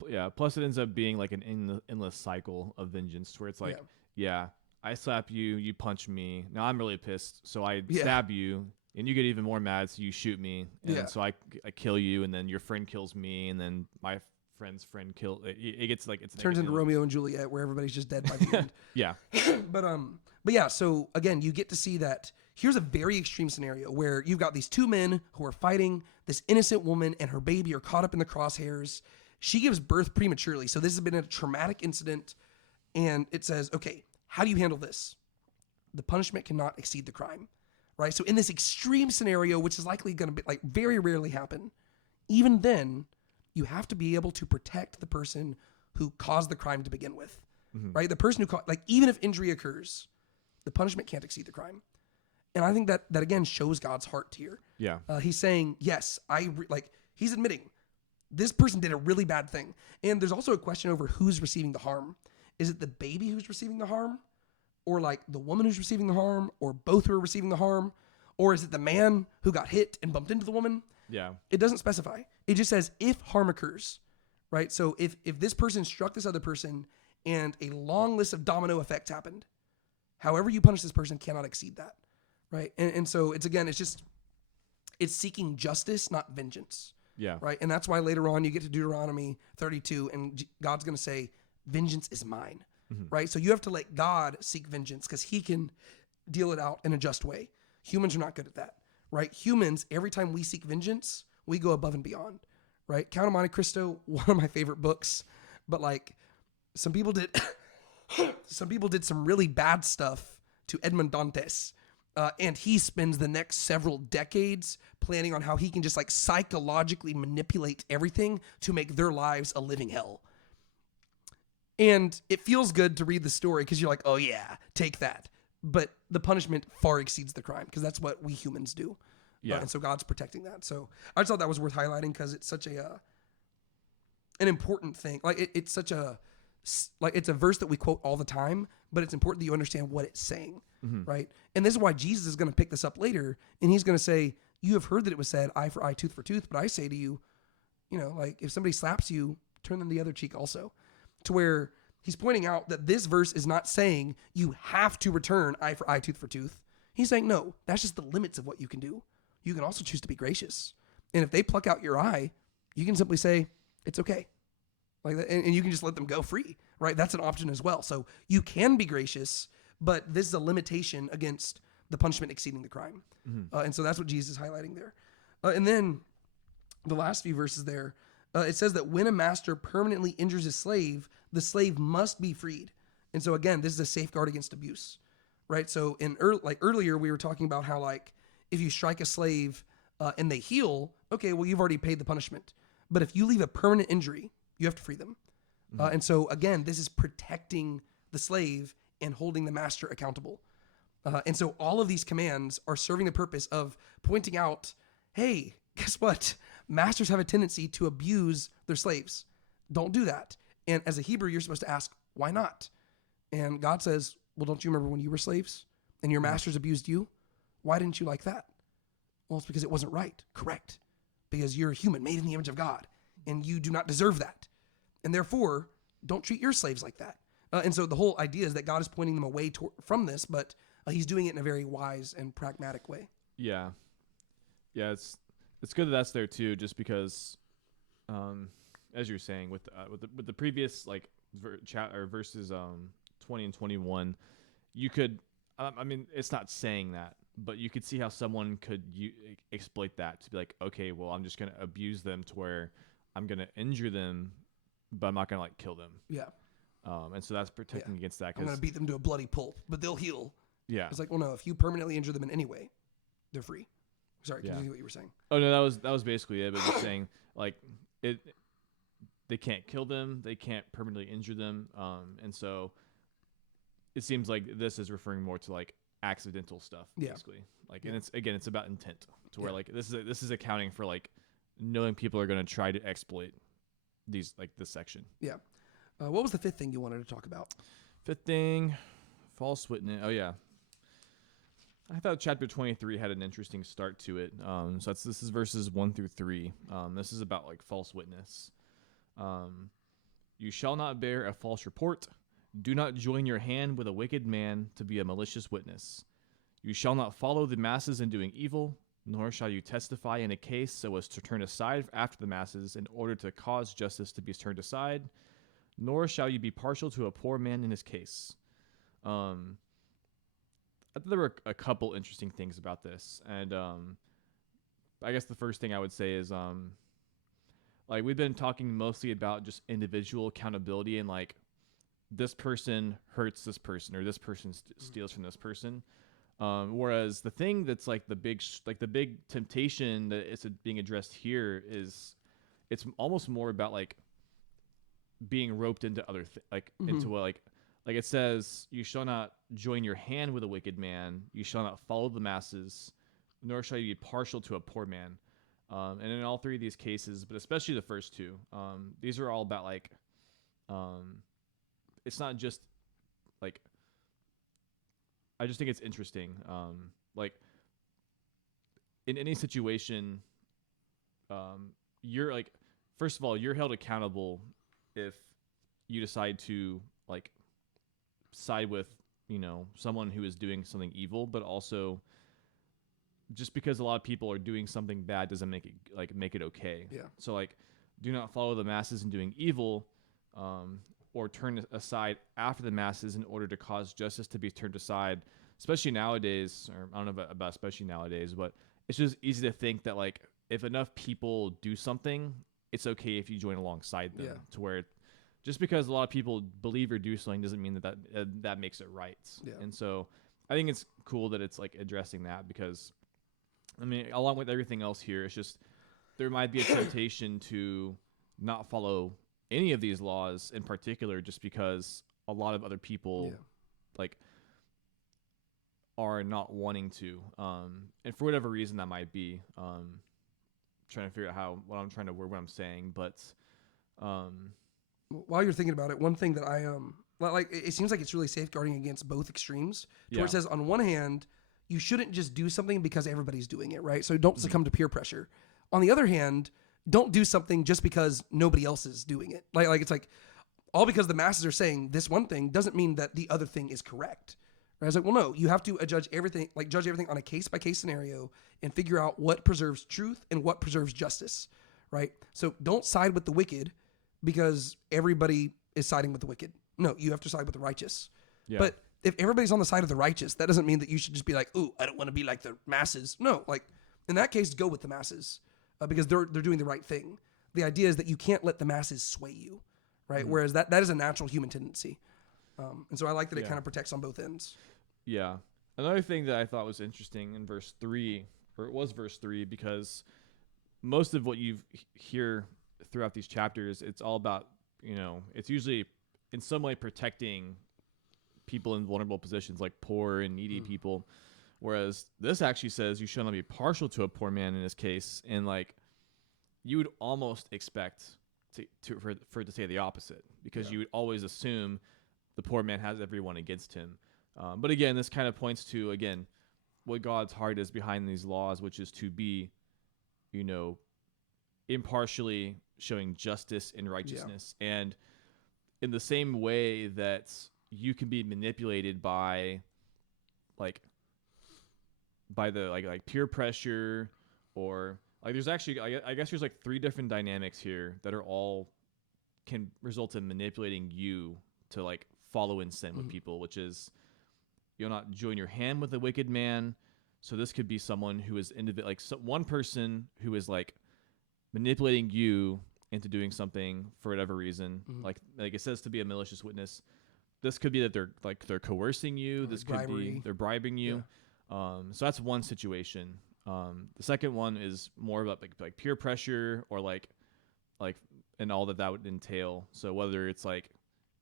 Yeah. Plus, it ends up being like an endless cycle of vengeance, where it's like, yeah, I slap you, you punch me. Now I'm really pissed, so I stab you, and you get even more mad, so you shoot me, and so I kill you, and then your friend kills me, and then my friend's friend kills. It gets like it turns into Romeo and Juliet, where everybody's just dead by the end. Yeah. But yeah. So again, you get to see that. Here's a very extreme scenario where you've got these two men who are fighting. This innocent woman and her baby are caught up in the crosshairs. She gives birth prematurely. So this has been a traumatic incident. And it says, okay, how do you handle this? The punishment cannot exceed the crime, right? So in this extreme scenario, which is likely going to be like very rarely happen, even then you have to be able to protect the person who caused the crime to begin with, right? The person who caused, like, even if injury occurs, the punishment can't exceed the crime. And I think that again shows God's heart here. Yeah. He's saying, yes, he's admitting this person did a really bad thing. And there's also a question over who's receiving the harm. Is it the baby who's receiving the harm? Or like the woman who's receiving the harm? Or both who are receiving the harm? Or is it the man who got hit and bumped into the woman? Yeah. It doesn't specify. It just says if harm occurs, right? So if this person struck this other person and a long list of domino effects happened, however you punish this person cannot exceed that, right? And so it's seeking justice, not vengeance. Yeah. Right. And that's why later on you get to Deuteronomy 32 and God's going to say, vengeance is mine. Right. So you have to let God seek vengeance because he can deal it out in a just way. Humans are not good at that. Right. Humans, every time we seek vengeance, we go above and beyond. Right. Count of Monte Cristo, one of my favorite books. But like some people did some really bad stuff to Edmond Dantes. And he spends the next several decades planning on how he can just like psychologically manipulate everything to make their lives a living hell. And it feels good to read the story because you're like, oh yeah, take that. But the punishment far exceeds the crime because that's what we humans do. Yeah. And so God's protecting that. So I just thought that was worth highlighting because it's such an important thing. Like it's a verse that we quote all the time, but it's important that you understand what it's saying. Right. And this is why Jesus is going to pick this up later. And he's going to say, you have heard that it was said eye for eye, tooth for tooth. But I say to you, you know, like if somebody slaps you, turn them the other cheek also. To where he's pointing out that this verse is not saying you have to return eye for eye, tooth for tooth. He's saying, no, that's just the limits of what you can do. You can also choose to be gracious. And if they pluck out your eye, you can simply say, it's okay. Like that, and you can just let them go free, right? That's an option as well. So you can be gracious, but this is a limitation against the punishment exceeding the crime. And so that's what Jesus is highlighting there. And then the last few verses there, it says that when a master permanently injures his slave, the slave must be freed. And so again, this is a safeguard against abuse, right? So earlier we were talking about how like if you strike a slave and they heal, okay, well you've already paid the punishment. But if you leave a permanent injury, you have to free them. And so again, this is protecting the slave and holding the master accountable. And so all of these commands are serving the purpose of pointing out, hey, guess what? Masters have a tendency to abuse their slaves. Don't do that. And as a Hebrew, you're supposed to ask, why not? And God says, well, don't you remember when you were slaves and your masters abused you? Why didn't you like that? Well, it's because it wasn't right. Correct. Because you're a human made in the image of God and you do not deserve that. And therefore, don't treat your slaves like that. And so the whole idea is that God is pointing them away from this, but he's doing it in a very wise and pragmatic way. Yeah. Yeah, it's good that that's there too, just because, as you're saying, with the previous like verses 20 and 21, you could, I mean, it's not saying that, but you could see how someone could exploit that to be like, okay, well, I'm just gonna abuse them to where I'm gonna injure them, but I'm not gonna like kill them. Yeah. And so that's protecting against that. I'm gonna beat them to a bloody pulp, but they'll heal. Yeah. It's like, well, no, if you permanently injure them in any way, they're free. Sorry, continue what you were saying. Oh no, that was basically it. But just saying, like, they can't kill them, they can't permanently injure them, and so it seems like this is referring more to like accidental stuff, basically. Like, and it's about intent, to where like this is accounting for like knowing people are going to try to exploit this section. Yeah. What was the fifth thing you wanted to talk about? Fifth thing, false witness. Oh yeah. I thought chapter 23 had an interesting start to it. So this is verses 1 through 3. This is about like false witness. You shall not bear a false report. Do not join your hand with a wicked man to be a malicious witness. You shall not follow the masses in doing evil, nor shall you testify in a case so as to turn aside after the masses in order to cause justice to be turned aside, nor shall you be partial to a poor man in his case. I thought there were a couple interesting things about this, and I guess the first thing I would say is like we've been talking mostly about just individual accountability and like this person hurts this person or this person steals from this person, whereas the thing that's like the big temptation that is being addressed here is it's almost more about like being roped into other into what like it says, you shall not join your hand with a wicked man. You shall not follow the masses, nor shall you be partial to a poor man. And in all three of these cases, but especially the first two, these are all about like, it's not just like, I just think it's interesting. Like in any situation, you're like, first of all, you're held accountable if you decide to like side with, someone who is doing something evil, but also just because a lot of people are doing something bad doesn't make it okay. Yeah. So like, do not follow the masses in doing evil, or turn aside after the masses in order to cause justice to be turned aside. Especially nowadays, or I don't know about especially nowadays, but it's just easy to think that like if enough people do something, it's okay if you join alongside them. Yeah. To where just because a lot of people believe or do something doesn't mean that makes it right. Yeah. And so I think it's cool that it's like addressing that, because I mean, along with everything else here, it's just there might be a temptation to not follow any of these laws in particular, just because a lot of other people like are not wanting to, and for whatever reason that might be. Trying to figure out what I'm trying to word what I'm saying, but while you're thinking about it, one thing that I like, it seems like it's really safeguarding against both extremes. Where it says on one hand, you shouldn't just do something because everybody's doing it, right? So don't succumb to peer pressure. On the other hand, don't do something just because nobody else is doing it. Like it's like all because the masses are saying this one thing doesn't mean that the other thing is correct. Right? I was like, well, no, you have to judge everything on a case by case scenario and figure out what preserves truth and what preserves justice, right? So don't side with the wicked because everybody is siding with the wicked. No, you have to side with the righteous. Yeah. But if everybody's on the side of the righteous, that doesn't mean that you should just be like, ooh, I don't want to be like the masses. No, like in that case, go with the masses because they're doing the right thing. The idea is that you can't let the masses sway you, right? Mm-hmm. Whereas that is a natural human tendency. And so I like that it kind of protects on both ends. Yeah. Another thing that I thought was interesting in verse 3, or it was verse 3, because most of what you hear throughout these chapters, it's all about, it's usually in some way protecting people in vulnerable positions like poor and needy people. Whereas this actually says you shall not be partial to a poor man in this case. And like, you would almost expect for it to say the opposite, because Yeah. you would always assume the poor man has everyone against him. But again, this kind of points to, again, what God's heart is behind these laws, which is to be, impartially showing justice and righteousness. And in the same way that you can be manipulated by the peer pressure, or there's actually, I guess there's 3 different dynamics here that are all can result in manipulating you to follow in sin with people, which is you'll not join your hand with a wicked man. So this could be someone who is one person who is manipulating you into doing something for whatever reason. Like it says to be a malicious witness. This could be that they're coercing you. This could be they're bribing you. So that's one situation. The second one is more about peer pressure, or and all that would entail. So whether it's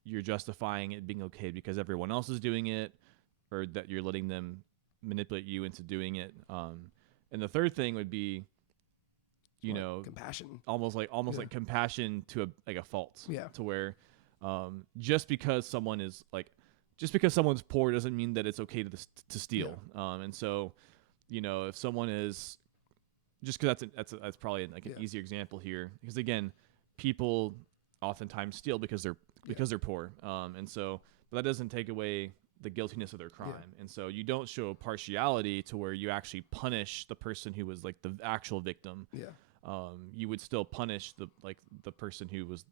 you're justifying it being okay because everyone else is doing it, or that you're letting them manipulate you into doing it. And the third thing would be, compassion, almost like compassion to a fault. Yeah. To where, just because someone's poor doesn't mean that it's okay to steal. Yeah. And so, if someone is, just because that's probably an easier example here, because again, people oftentimes steal because they're poor. And so, but that doesn't take away the guiltiness of their crime. Yeah. And so you don't show partiality to where you actually punish the person who was the actual victim. Yeah. You would still punish the person who was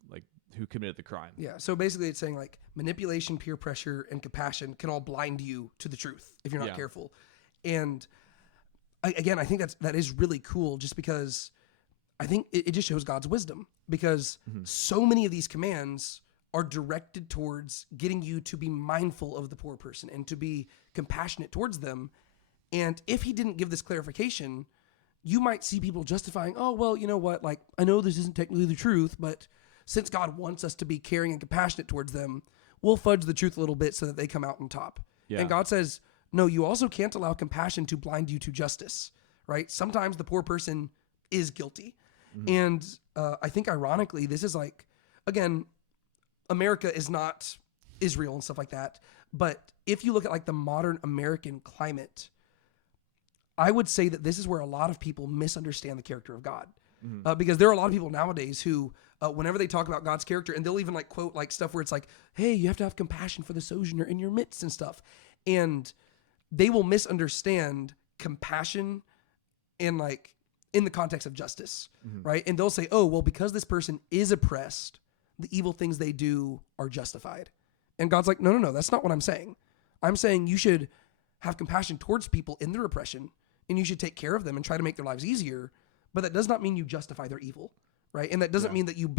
who committed the crime. Yeah. So basically it's saying manipulation, peer pressure, and compassion can all blind you to the truth if you're not careful. And I think that is really cool, just because I think it just shows God's wisdom, because so many of these commands are directed towards getting you to be mindful of the poor person and to be compassionate towards them. And if he didn't give this clarification, you might see people justifying, oh, well, you know what? I know this isn't technically the truth, but since God wants us to be caring and compassionate towards them, we'll fudge the truth a little bit so that they come out on top. Yeah. And God says, no, you also can't allow compassion to blind you to justice, right? Sometimes the poor person is guilty. And I think ironically, this is again, America is not Israel and stuff like that. But if you look at the modern American climate, I would say that this is where a lot of people misunderstand the character of God. Because there are a lot of people nowadays who, whenever they talk about God's character, and they'll even quote stuff where it's hey, you have to have compassion for the sojourner in your midst and stuff. And they will misunderstand compassion and in the context of justice, right? And they'll say, oh, well, because this person is oppressed, the evil things they do are justified. And God's no, that's not what I'm saying. I'm saying you should have compassion towards people in their oppression, and you should take care of them and try to make their lives easier. But that does not mean you justify their evil, right? And that doesn't mean that you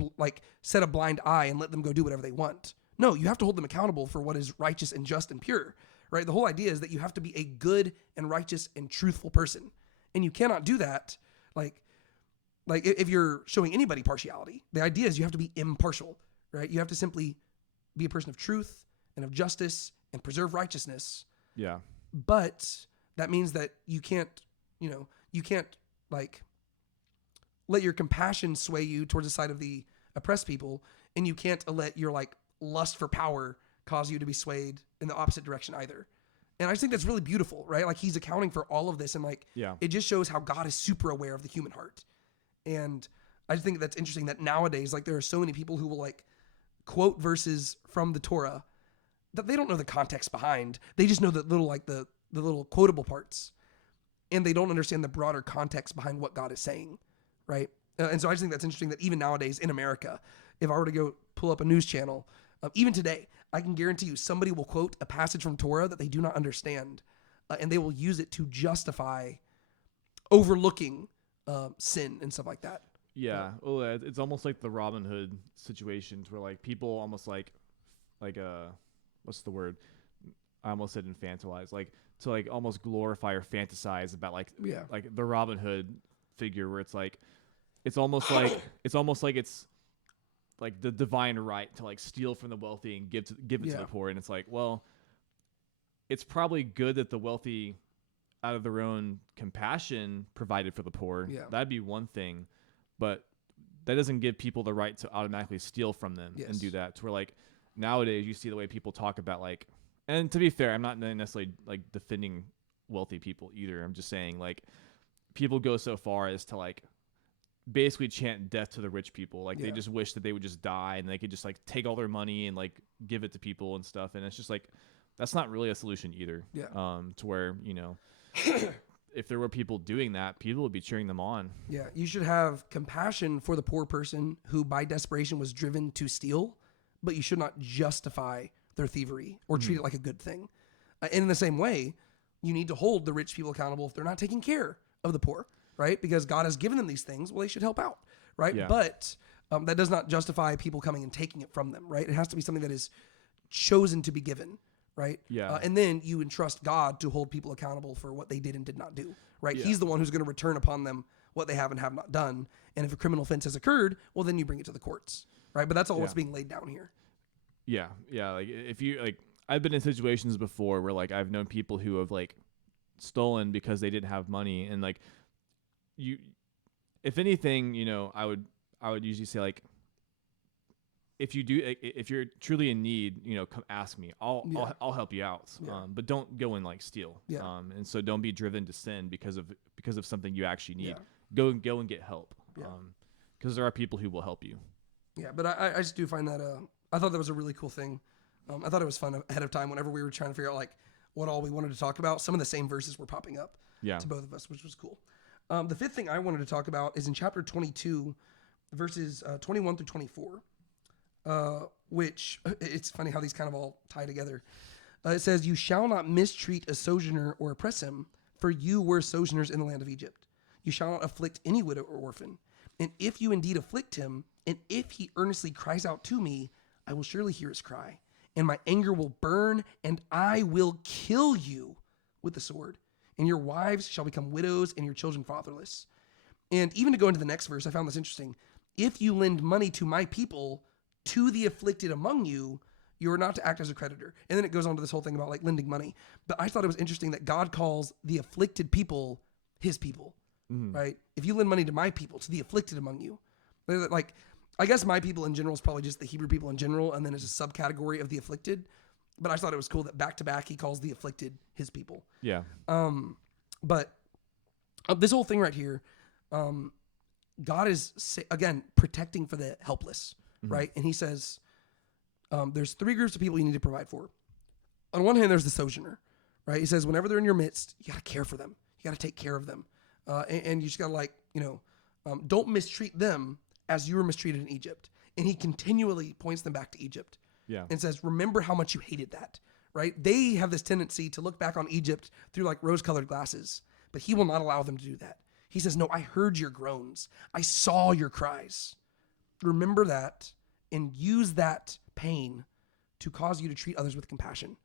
set a blind eye and let them go do whatever they want. No, you have to hold them accountable for what is righteous and just and pure, right? The whole idea is that you have to be a good and righteous and truthful person. And you cannot do that if you're showing anybody partiality. The idea is you have to be impartial, right? You have to simply be a person of truth and of justice and preserve righteousness. Yeah. But that means that you can't let your compassion sway you towards the side of the oppressed people, and you can't let your lust for power cause you to be swayed in the opposite direction either. And I just think that's really beautiful, right? He's accounting for all of this, and it just shows how God is super aware of the human heart. And I just think that's interesting that nowadays, there are so many people who will quote verses from the Torah that they don't know the context behind. They just know the little the little quotable parts, and they don't understand the broader context behind what God is saying, right? And so I just think that's interesting that even nowadays in America, if I were to go pull up a news channel, even today, I can guarantee you somebody will quote a passage from Torah that they do not understand, and they will use it to justify overlooking sin and stuff like that. Yeah. Well, it's almost like the Robin Hood situations where people almost what's the word? I almost said infantilize, to almost glorify or fantasize about the Robin Hood figure, where it's almost like it's the divine right to steal from the wealthy and give it to the poor. And it's well, it's probably good that the wealthy, out of their own compassion, provided for the poor. Yeah. That'd be one thing. But that doesn't give people the right to automatically steal from them Yes. and do that. To where like nowadays you see the way people talk about like, and to be fair, I'm not necessarily like defending wealthy people either. I'm just saying like people go so far as to like basically chant death to the rich people. Like they just wish that they would just die and they could just like take all their money and like give it to people and stuff. And it's just like, that's not really a solution either. Yeah. To where, you know, if there were people doing that, people would be cheering them on. Yeah, you should have compassion for the poor person who by desperation was driven to steal, but you should not justify their thievery or treat it like a good thing. And in the same way, you need to hold the rich people accountable if they're not taking care of the poor, right? Because God has given them these things. Well, they should help out, right? Yeah. But that does not justify people coming and taking it from them, right? It has to be something that is chosen to be given, right? Yeah. And then you entrust God to hold people accountable for what they did and did not do, right? Yeah. He's the one who's going to return upon them what they have and have not done. And if a criminal offense has occurred, well, then you bring it to the courts, right? But that's all what's being laid down here. Yeah. Yeah. Like if you like, I've been in situations before where like I've known people who have like stolen because they didn't have money, and like you, if anything, you know, I would usually say like, if you're truly in need, you know, come ask me. I'll help you out. Yeah. But don't go and like steal. Yeah. And so don't be driven to sin because of something you actually need. Yeah. Go and get help. Yeah. Because there are people who will help you. Yeah, but I just do find that I thought that was a really cool thing. I thought it was fun ahead of time whenever we were trying to figure out like what all we wanted to talk about. Some of the same verses were popping up to both of us, which was cool. The fifth thing I wanted to talk about is in chapter 22, verses 21 through 24, which it's funny how these kind of all tie together. It says, "You shall not mistreat a sojourner or oppress him, for you were sojourners in the land of Egypt. You shall not afflict any widow or orphan. And if you indeed afflict him, and if he earnestly cries out to me, I will surely hear his cry, and my anger will burn, and I will kill you with the sword. And your wives shall become widows, and your children fatherless." And even to go into the next verse, I found this interesting. "If you lend money to my people, to the afflicted among you, you are not to act as a creditor." And then it goes on to this whole thing about like lending money. But I thought it was interesting that God calls the afflicted people his people, right? If you lend money to my people, to the afflicted among you, like, I guess my people in general is probably just the Hebrew people in general, and then it's a subcategory of the afflicted. But I thought it was cool that back to back he calls the afflicted his people. Yeah. But this whole thing right here, God is again protecting for the helpless, right? And he says there's three groups of people you need to provide for. On one hand, there's the sojourner, right? He says whenever they're in your midst, you got to care for them. You got to take care of them, and you just got to like don't mistreat them as you were mistreated in Egypt. And he continually points them back to Egypt. Yeah. And says, remember how much you hated that, right? They have this tendency to look back on Egypt through like rose-colored glasses, but he will not allow them to do that. He says, no, I heard your groans. I saw your cries. Remember that and use that pain to cause you to treat others with compassion.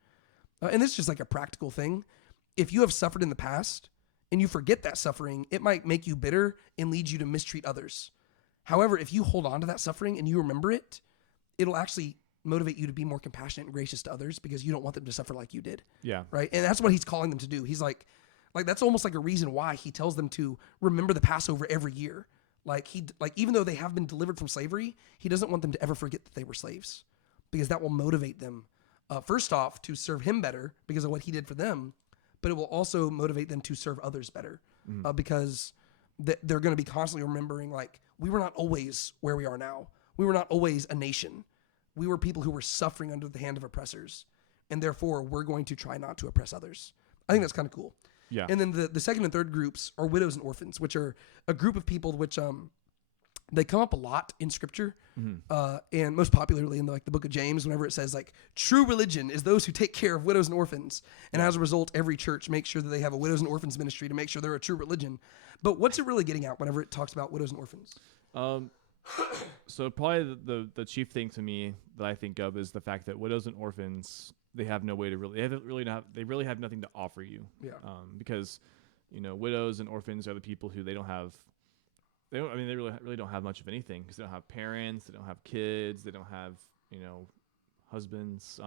And this is just like a practical thing. If you have suffered in the past and you forget that suffering, it might make you bitter and lead you to mistreat others. However, if you hold on to that suffering and you remember it, it'll actually motivate you to be more compassionate and gracious to others because you don't want them to suffer like you did. Yeah. Right. And that's what he's calling them to do. He's like that's almost like a reason why he tells them to remember the Passover every year. Like even though they have been delivered from slavery, he doesn't want them to ever forget that they were slaves because that will motivate them. First off, to serve him better because of what he did for them, but it will also motivate them to serve others better because they're going to be constantly remembering like we were not always where we are now. We were not always a nation. We were people who were suffering under the hand of oppressors, and therefore we're going to try not to oppress others. I think that's kind of cool. Yeah. And then the second and third groups are widows and orphans, which are a group of people which they come up a lot in Scripture, and most popularly in the book of James, whenever it says like true religion is those who take care of widows and orphans, and as a result, every church makes sure that they have a widows and orphans ministry to make sure they're a true religion. But what's it really getting at whenever it talks about widows and orphans? So probably the chief thing to me that I think of is the fact that widows and orphans, they have no way to they really have nothing to offer you. Yeah. Because widows and orphans are the people who they really don't have much of anything because they don't have parents, they don't have kids, they don't have husbands.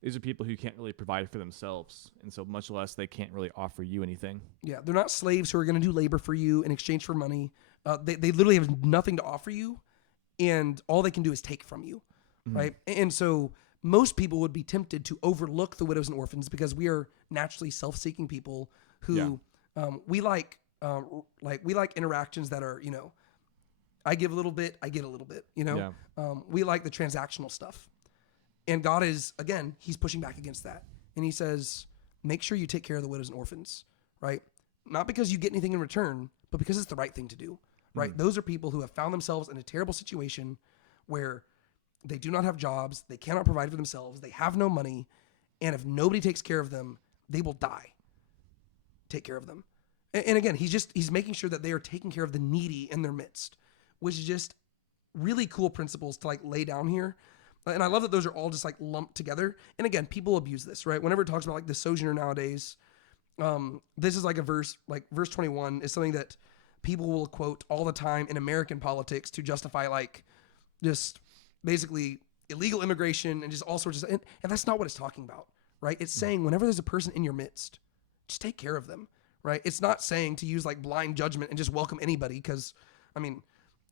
These are people who can't really provide for themselves, and so much less they can't really offer you anything. Yeah, they're not slaves who are going to do labor for you in exchange for money. They literally have nothing to offer you, and all they can do is take from you, right? And so most people would be tempted to overlook the widows and orphans because we are naturally self-seeking people who we like interactions that are, I give a little bit, I get a little bit, we like the transactional stuff. And God is, again, he's pushing back against that. And he says, make sure you take care of the widows and orphans, right? Not because you get anything in return, but because it's the right thing to do, right? Those are people who have found themselves in a terrible situation where they do not have jobs, they cannot provide for themselves, they have no money, and if nobody takes care of them, they will die. Take care of them. And again, he's making sure that they are taking care of the needy in their midst, which is just really cool principles to like lay down here. And I love that those are all just like lumped together. And again, people abuse this, right? Whenever it talks about like the sojourner nowadays, this is like a verse, like verse 21 is something that people will quote all the time in American politics to justify like just basically illegal immigration and just all sorts of stuff. And that's not what it's talking about, right? It's saying whenever there's a person in your midst, just take care of them, right? It's not saying to use like blind judgment and just welcome anybody because, I mean,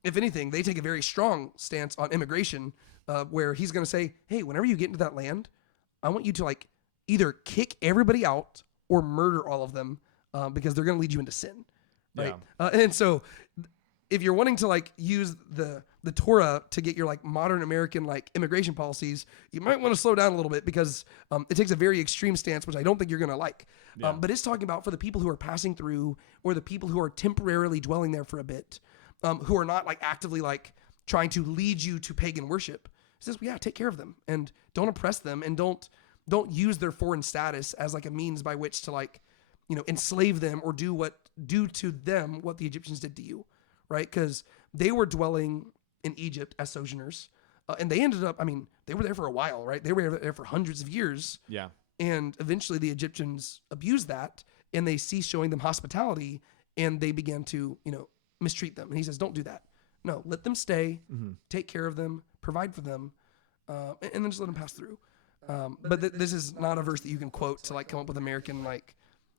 if anything, they take a very strong stance on immigration where he's going to say, hey, whenever you get into that land, I want you to like either kick everybody out or murder all of them because they're going to lead you into sin, right? Yeah. And so if you're wanting to like use the Torah to get your like modern American like immigration policies, you might want to slow down a little bit because it takes a very extreme stance, which I don't think you're going to like. Yeah. But it's talking about for the people who are passing through or the people who are temporarily dwelling there for a bit, who are not like actively like trying to lead you to pagan worship. It says, yeah, take care of them and don't oppress them and don't use their foreign status as like a means by which to like, enslave them or do to them what the Egyptians did to you, right? Because they were dwelling in Egypt as sojourners, and they ended up, they were there for a while, right? They were there for hundreds of years. Yeah. And eventually the Egyptians abused that and they ceased showing them hospitality and they began to, mistreat them. And he says, don't do that. No, let them stay, take care of them, provide for them, and then just let them pass through. But this is not a verse that you can quote to like come up with American like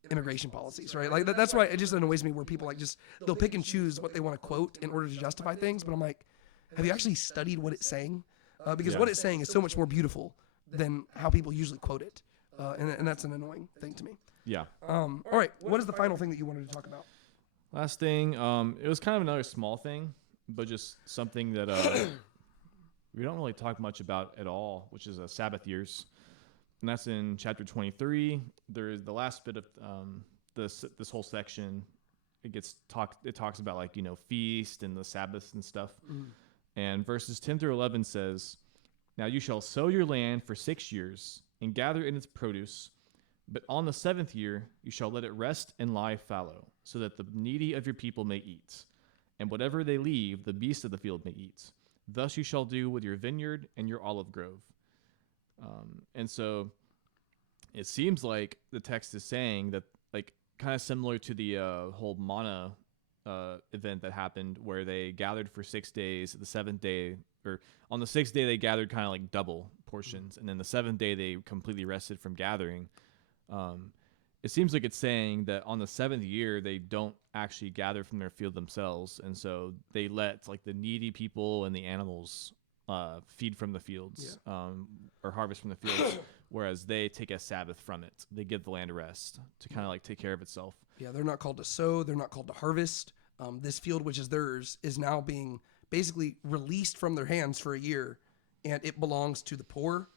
immigration policies, right? Like that's why it just annoys me where people like they'll pick and choose what they want to quote in order to justify things. But I'm like, have you actually studied what it's saying? Because what it's saying is so much more beautiful than how people usually quote it. And that's an annoying thing to me. Yeah. All right. What is the final thing that you wanted to talk about? Last thing, it was kind of another small thing, but just something that we don't really talk much about at all, which is Sabbath years. And that's in chapter 23. There's the last bit of this whole section. It talks about like, feast and the Sabbaths and stuff. And verses 10 through 11 says, now you shall sow your land for 6 years and gather in its produce. But on the 7th year, you shall let it rest and lie fallow, so that the needy of your people may eat. And whatever they leave, the beasts of the field may eat. Thus you shall do with your vineyard and your olive grove. And so it seems like the text is saying that, like, kind of similar to the whole manna event that happened where they gathered for 6 days. The 7th day, or on the 6th day, they gathered kind of like double portions. And then the 7th day, they completely rested from gathering. It seems like it's saying that on the 7th year, they don't actually gather from their field themselves. And so they let like the needy people and the animals feed from the fields, or harvest from the fields, whereas they take a Sabbath from it. They give the land a rest to kind of like take care of itself. Yeah, they're not called to sow. They're not called to harvest. This field, which is theirs, is now being basically released from their hands for a year, and it belongs to the poor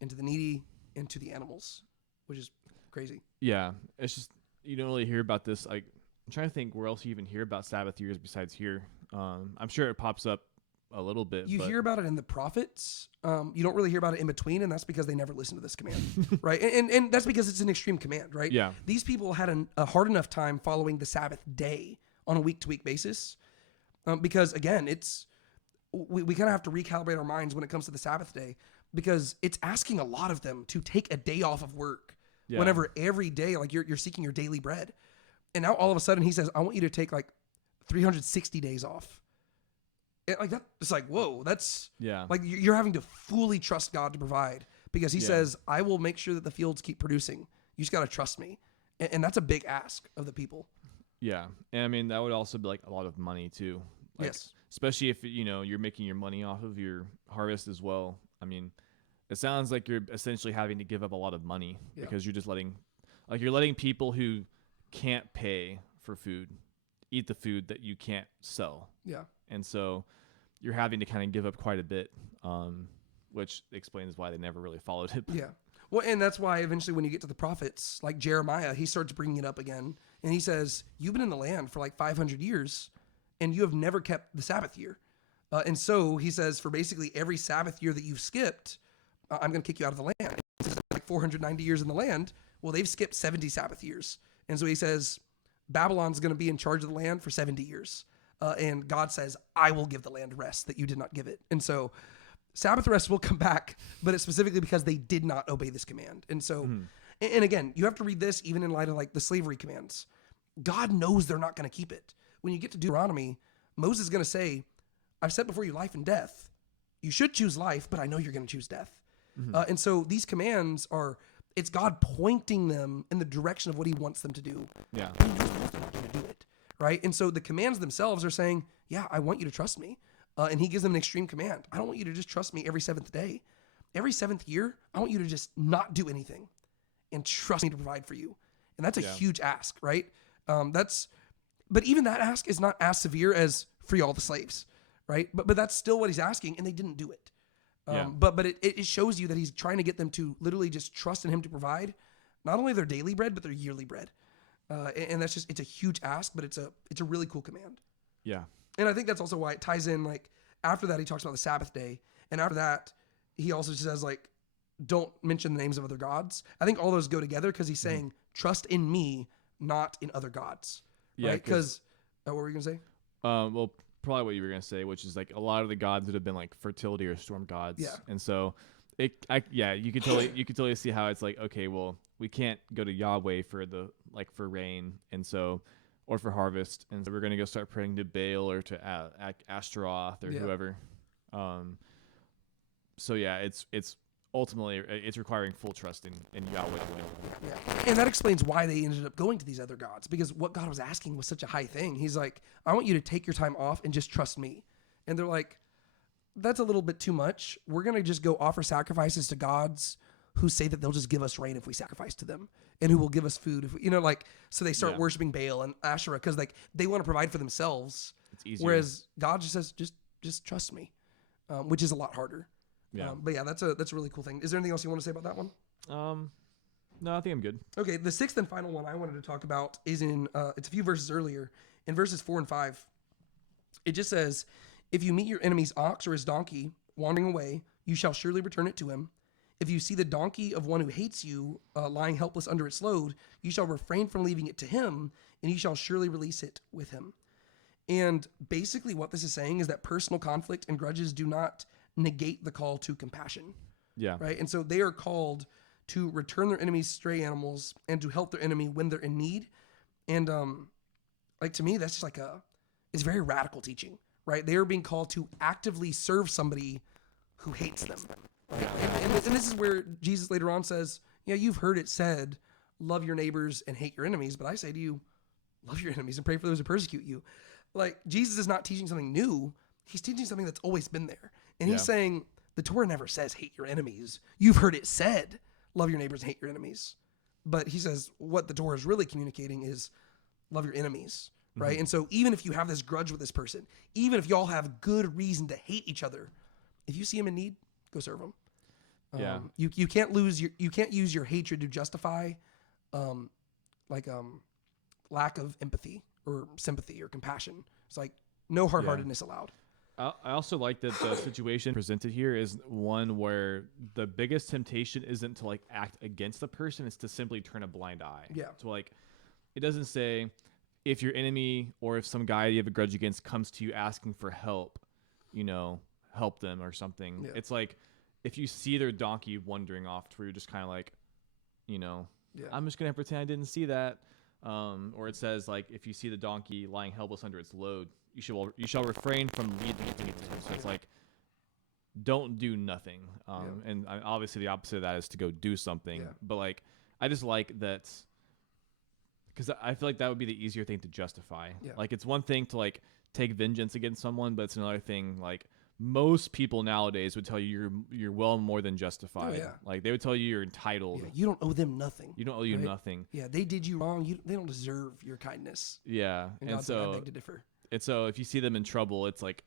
and to the needy and to the animals, which is crazy. Yeah, it's just, you don't really hear about this. Like, I'm trying to think where else you even hear about Sabbath years besides here. I'm sure it pops up a little bit. You hear about it in the prophets. You don't really hear about it in between, and that's because they never listen to this command, right? And that's because it's an extreme command, right? Yeah. These people had a hard enough time following the Sabbath day on a week-to-week basis, because again, we kind of have to recalibrate our minds when it comes to the Sabbath day, because it's asking a lot of them to take a day off of work. Yeah. Whenever every day, like you're seeking your daily bread. And now all of a sudden he says, I want you to take like 360 days off. And like that, it's like, whoa, that's like you're having to fully trust God to provide, because he says, I will make sure that the fields keep producing. You just got to trust me. And that's a big ask of the people. Yeah. And I mean, that would also be like a lot of money too. Like, Yes. especially if, you're making your money off of your harvest as well. I mean, it sounds like you're essentially having to give up a lot of money Yeah. because you're letting people who can't pay for food eat the food that you can't sell. Yeah. And so you're having to kind of give up quite a bit, which explains why they never really followed it. Yeah. Well, and that's why eventually when you get to the prophets, like Jeremiah, he starts bringing it up again. And he says, you've been in the land for like 500 years and you have never kept the Sabbath year. And so he says, for basically every Sabbath year that you've skipped, I'm going to kick you out of the land. He says, like 490 years in the land. Well, they've skipped 70 Sabbath years. And so he says, Babylon's going to be in charge of the land for 70 years. And God says, I will give the land rest that you did not give it. And so Sabbath rest will come back, but it's specifically because they did not obey this command. And so, and again, you have to read this even in light of like the slavery commands. God knows they're not going to keep it. When you get to Deuteronomy, Moses is going to say, I've set before you life and death. You should choose life, but I know you're going to choose death. And so these commands it's God pointing them in the direction of what he wants them to do. Yeah. He knows they're not going to do it. Right. And so the commands themselves are saying, yeah, I want you to trust me. And he gives them an extreme command. I don't want you to just trust me every seventh day. Every seventh year, I want you to just not do anything and trust me to provide for you. And that's a huge ask, right? But even that ask is not as severe as free all the slaves, right? But that's still what he's asking, and they didn't do it. But it shows you that he's trying to get them to literally just trust in him to provide not only their daily bread, but their yearly bread. And that's just, it's a huge ask, but it's a really cool command. Yeah. And I think that's also why it ties in, like, after that, he talks about the Sabbath day. And after that, he also says, like, don't mention the names of other gods. I think all those go together because he's saying, trust in me, not in other gods. Yeah. Right? Because, what were you going to say? Well, probably what you were going to say, which is like a lot of the gods would have been like fertility or storm gods. Yeah. And so you could totally see how it's like, okay, well, we can't go to Yahweh for rain. And so, or for harvest, and so we're gonna go start praying to Baal or to Ashtaroth or whoever. So yeah, it's ultimately it's requiring full trust in Yahweh. Yeah, and that explains why they ended up going to these other gods, because what God was asking was such a high thing. He's like, I want you to take your time off and just trust me. And they're like, that's a little bit too much. We're gonna just go offer sacrifices to gods who say that they'll just give us rain if we sacrifice to them, and who will give us food if we, so they start worshiping Baal and Asherah because like they want to provide for themselves. It's easier. Whereas God just says, just trust me, which is a lot harder. Yeah. But yeah, that's a really cool thing. Is there anything else you want to say about that one? No, I think I'm good. Okay, the sixth and final one I wanted to talk about is in it's a few verses earlier, in verses 4 and 5. It just says, if you meet your enemy's ox or his donkey wandering away, you shall surely return it to him. If you see the donkey of one who hates you lying helpless under its load, you shall refrain from leaving it to him, and you shall surely release it with him. And basically what this is saying is that personal conflict and grudges do not negate the call to compassion. Yeah. Right? And so they are called to return their enemy's stray animals and to help their enemy when they're in need. And to me, that's just it's very radical teaching, right? They are being called to actively serve somebody who hates them. Right? And this is where Jesus later on says, you've heard it said, love your neighbors and hate your enemies. But I say to you, love your enemies and pray for those who persecute you. Like, Jesus is not teaching something new. He's teaching something that's always been there. And he's saying, the Torah never says hate your enemies. You've heard it said, love your neighbors and hate your enemies. But he says what the Torah is really communicating is love your enemies, right? Mm-hmm. And so even if you have this grudge with this person, even if y'all have good reason to hate each other, if you see him in need, go serve him. Yeah. You can't use your hatred to justify lack of empathy or sympathy or compassion. It's like no hard-heartedness allowed. I also like that the situation presented here is one where the biggest temptation isn't to act against the person, it's to simply turn a blind eye. Yeah. So it doesn't say if your enemy or if some guy you have a grudge against comes to you asking for help, help them or something. Yeah. It's like if you see their donkey wandering off to where you're just kind of I'm just going to pretend I didn't see that. Or it says if you see the donkey lying helpless under its load, you shall refrain from leading it to him. So it's don't do nothing. And obviously the opposite of that is to go do something. Yeah. But I just like that because I feel like that would be the easier thing to justify. Yeah. Like it's one thing to like take vengeance against someone, but it's another thing like most people nowadays would tell you you're well more than justified. Oh, yeah. Like they would tell you you're entitled. Yeah, you don't owe them nothing. You don't owe you right? nothing. Yeah, they did you wrong. They don't deserve your kindness. Yeah, And and God's like, I so beg to differ. if you see them in trouble, it's like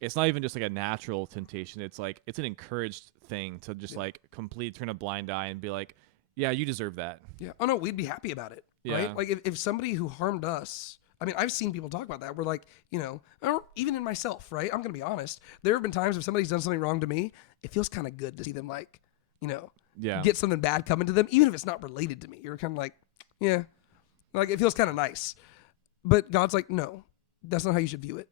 it's not even just like a natural temptation. It's like it's an encouraged thing to just like completely turn a blind eye and be like, yeah, you deserve that. Yeah. Oh no, we'd be happy about it. Yeah. Right? Like if somebody who harmed us, I mean, I've seen people talk about that. We're like, or even in myself, right? I'm gonna be honest. There have been times if somebody's done something wrong to me, it feels kind of good to see them like, Yeah. get something bad coming to them, even if it's not related to me. You're kind of like, yeah, like it feels kind of nice. But God's like, no, that's not how you should view it.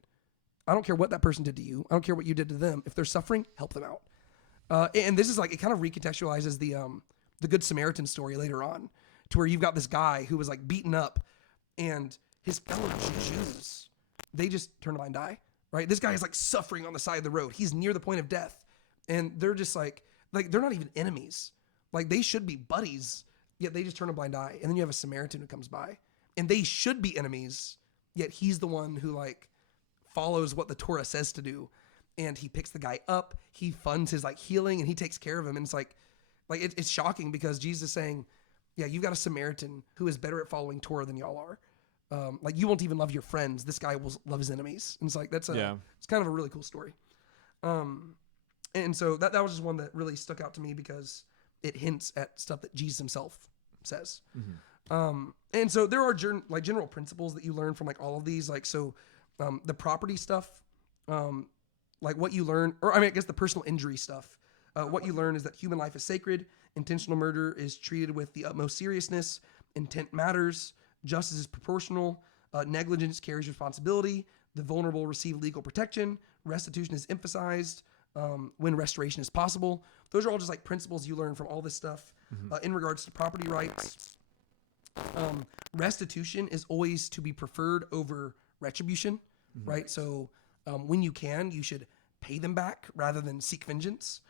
I don't care what that person did to you. I don't care what you did to them. If they're suffering, help them out. And this is like, it kind of recontextualizes the Good Samaritan story later on, to where you've got this guy who was like beaten up, and his fellow Jews, they just turn a blind eye, right? This guy is like suffering on the side of the road. He's near the point of death, and they're just like they're not even enemies. Like they should be buddies, yet they just turn a blind eye. And then you have a Samaritan who comes by, and they should be enemies, yet he's the one who like follows what the Torah says to do, and he picks the guy up, he funds his like healing, and he takes care of him. And it's like it's shocking because Jesus is saying, yeah, you've got a Samaritan who is better at following Torah than y'all are. Like you won't even love your friends. This guy will love his enemies. And it's like, it's kind of a really cool story. And so that was just one that really stuck out to me because it hints at stuff that Jesus himself says. Mm-hmm. And so there are general principles that you learn from like all of these, like, so the property stuff, like what you learn, or I mean, I guess the personal injury stuff, what you learn is that human life is sacred. Intentional murder is treated with the utmost seriousness. Intent matters. Justice is proportional. Negligence carries responsibility. The vulnerable receive legal protection. Restitution is emphasized when restoration is possible. Those are all just like principles you learn from all this stuff. In regards to property rights, restitution is always to be preferred over retribution, right? So when you can, you should pay them back rather than seek vengeance.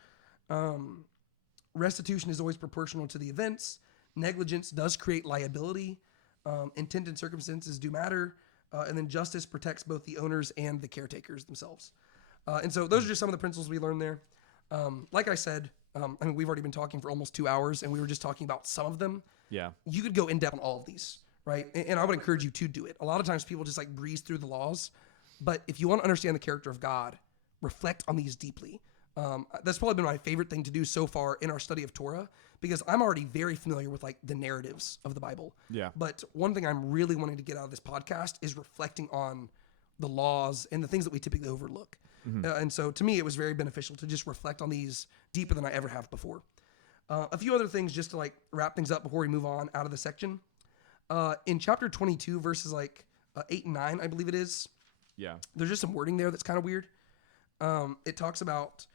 Restitution is always proportional to the events. Negligence does create liability. Intent and circumstances do matter. And then justice protects both the owners and the caretakers themselves. And so those are just some of the principles we learned there. Like I said, I mean, we've already been talking for almost 2 hours, and we were just talking about some of them. Yeah. You could go in depth on all of these, right? And I would encourage you to do it. A lot of times people just like breeze through the laws. But if you want to understand the character of God, reflect on these deeply. That's probably been my favorite thing to do so far in our study of Torah, because I'm already very familiar with like the narratives of the Bible. Yeah. But one thing I'm really wanting to get out of this podcast is reflecting on the laws and the things that we typically overlook. And so to me, it was very beneficial to just reflect on these deeper than I ever have before. A few other things just to like wrap things up before we move on out of the section. In chapter 22, verses like 8 and 9, I believe it is. Yeah. There's just some wording there that's kind of weird. It talks about,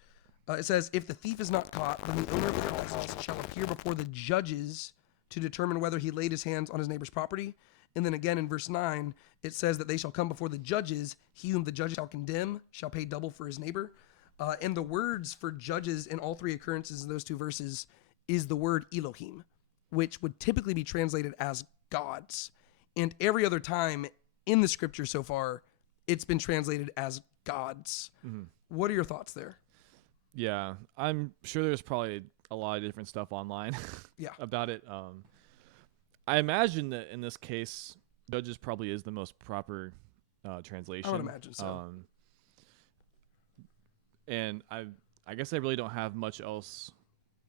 it says, if the thief is not caught, then the owner of the house shall appear before the judges to determine whether he laid his hands on his neighbor's property. And then again in verse 9, it says that they shall come before the judges. He whom the judges shall condemn shall pay double for his neighbor. And the words for judges in all three occurrences in those two verses is the word Elohim, which would typically be translated as gods. And every other time in the scripture so far, it's been translated as gods. What are your thoughts there? Yeah, I'm sure there's probably a lot of different stuff online about it. I imagine that in this case, judges probably is the most proper translation. I would imagine so. And I guess I really don't have much else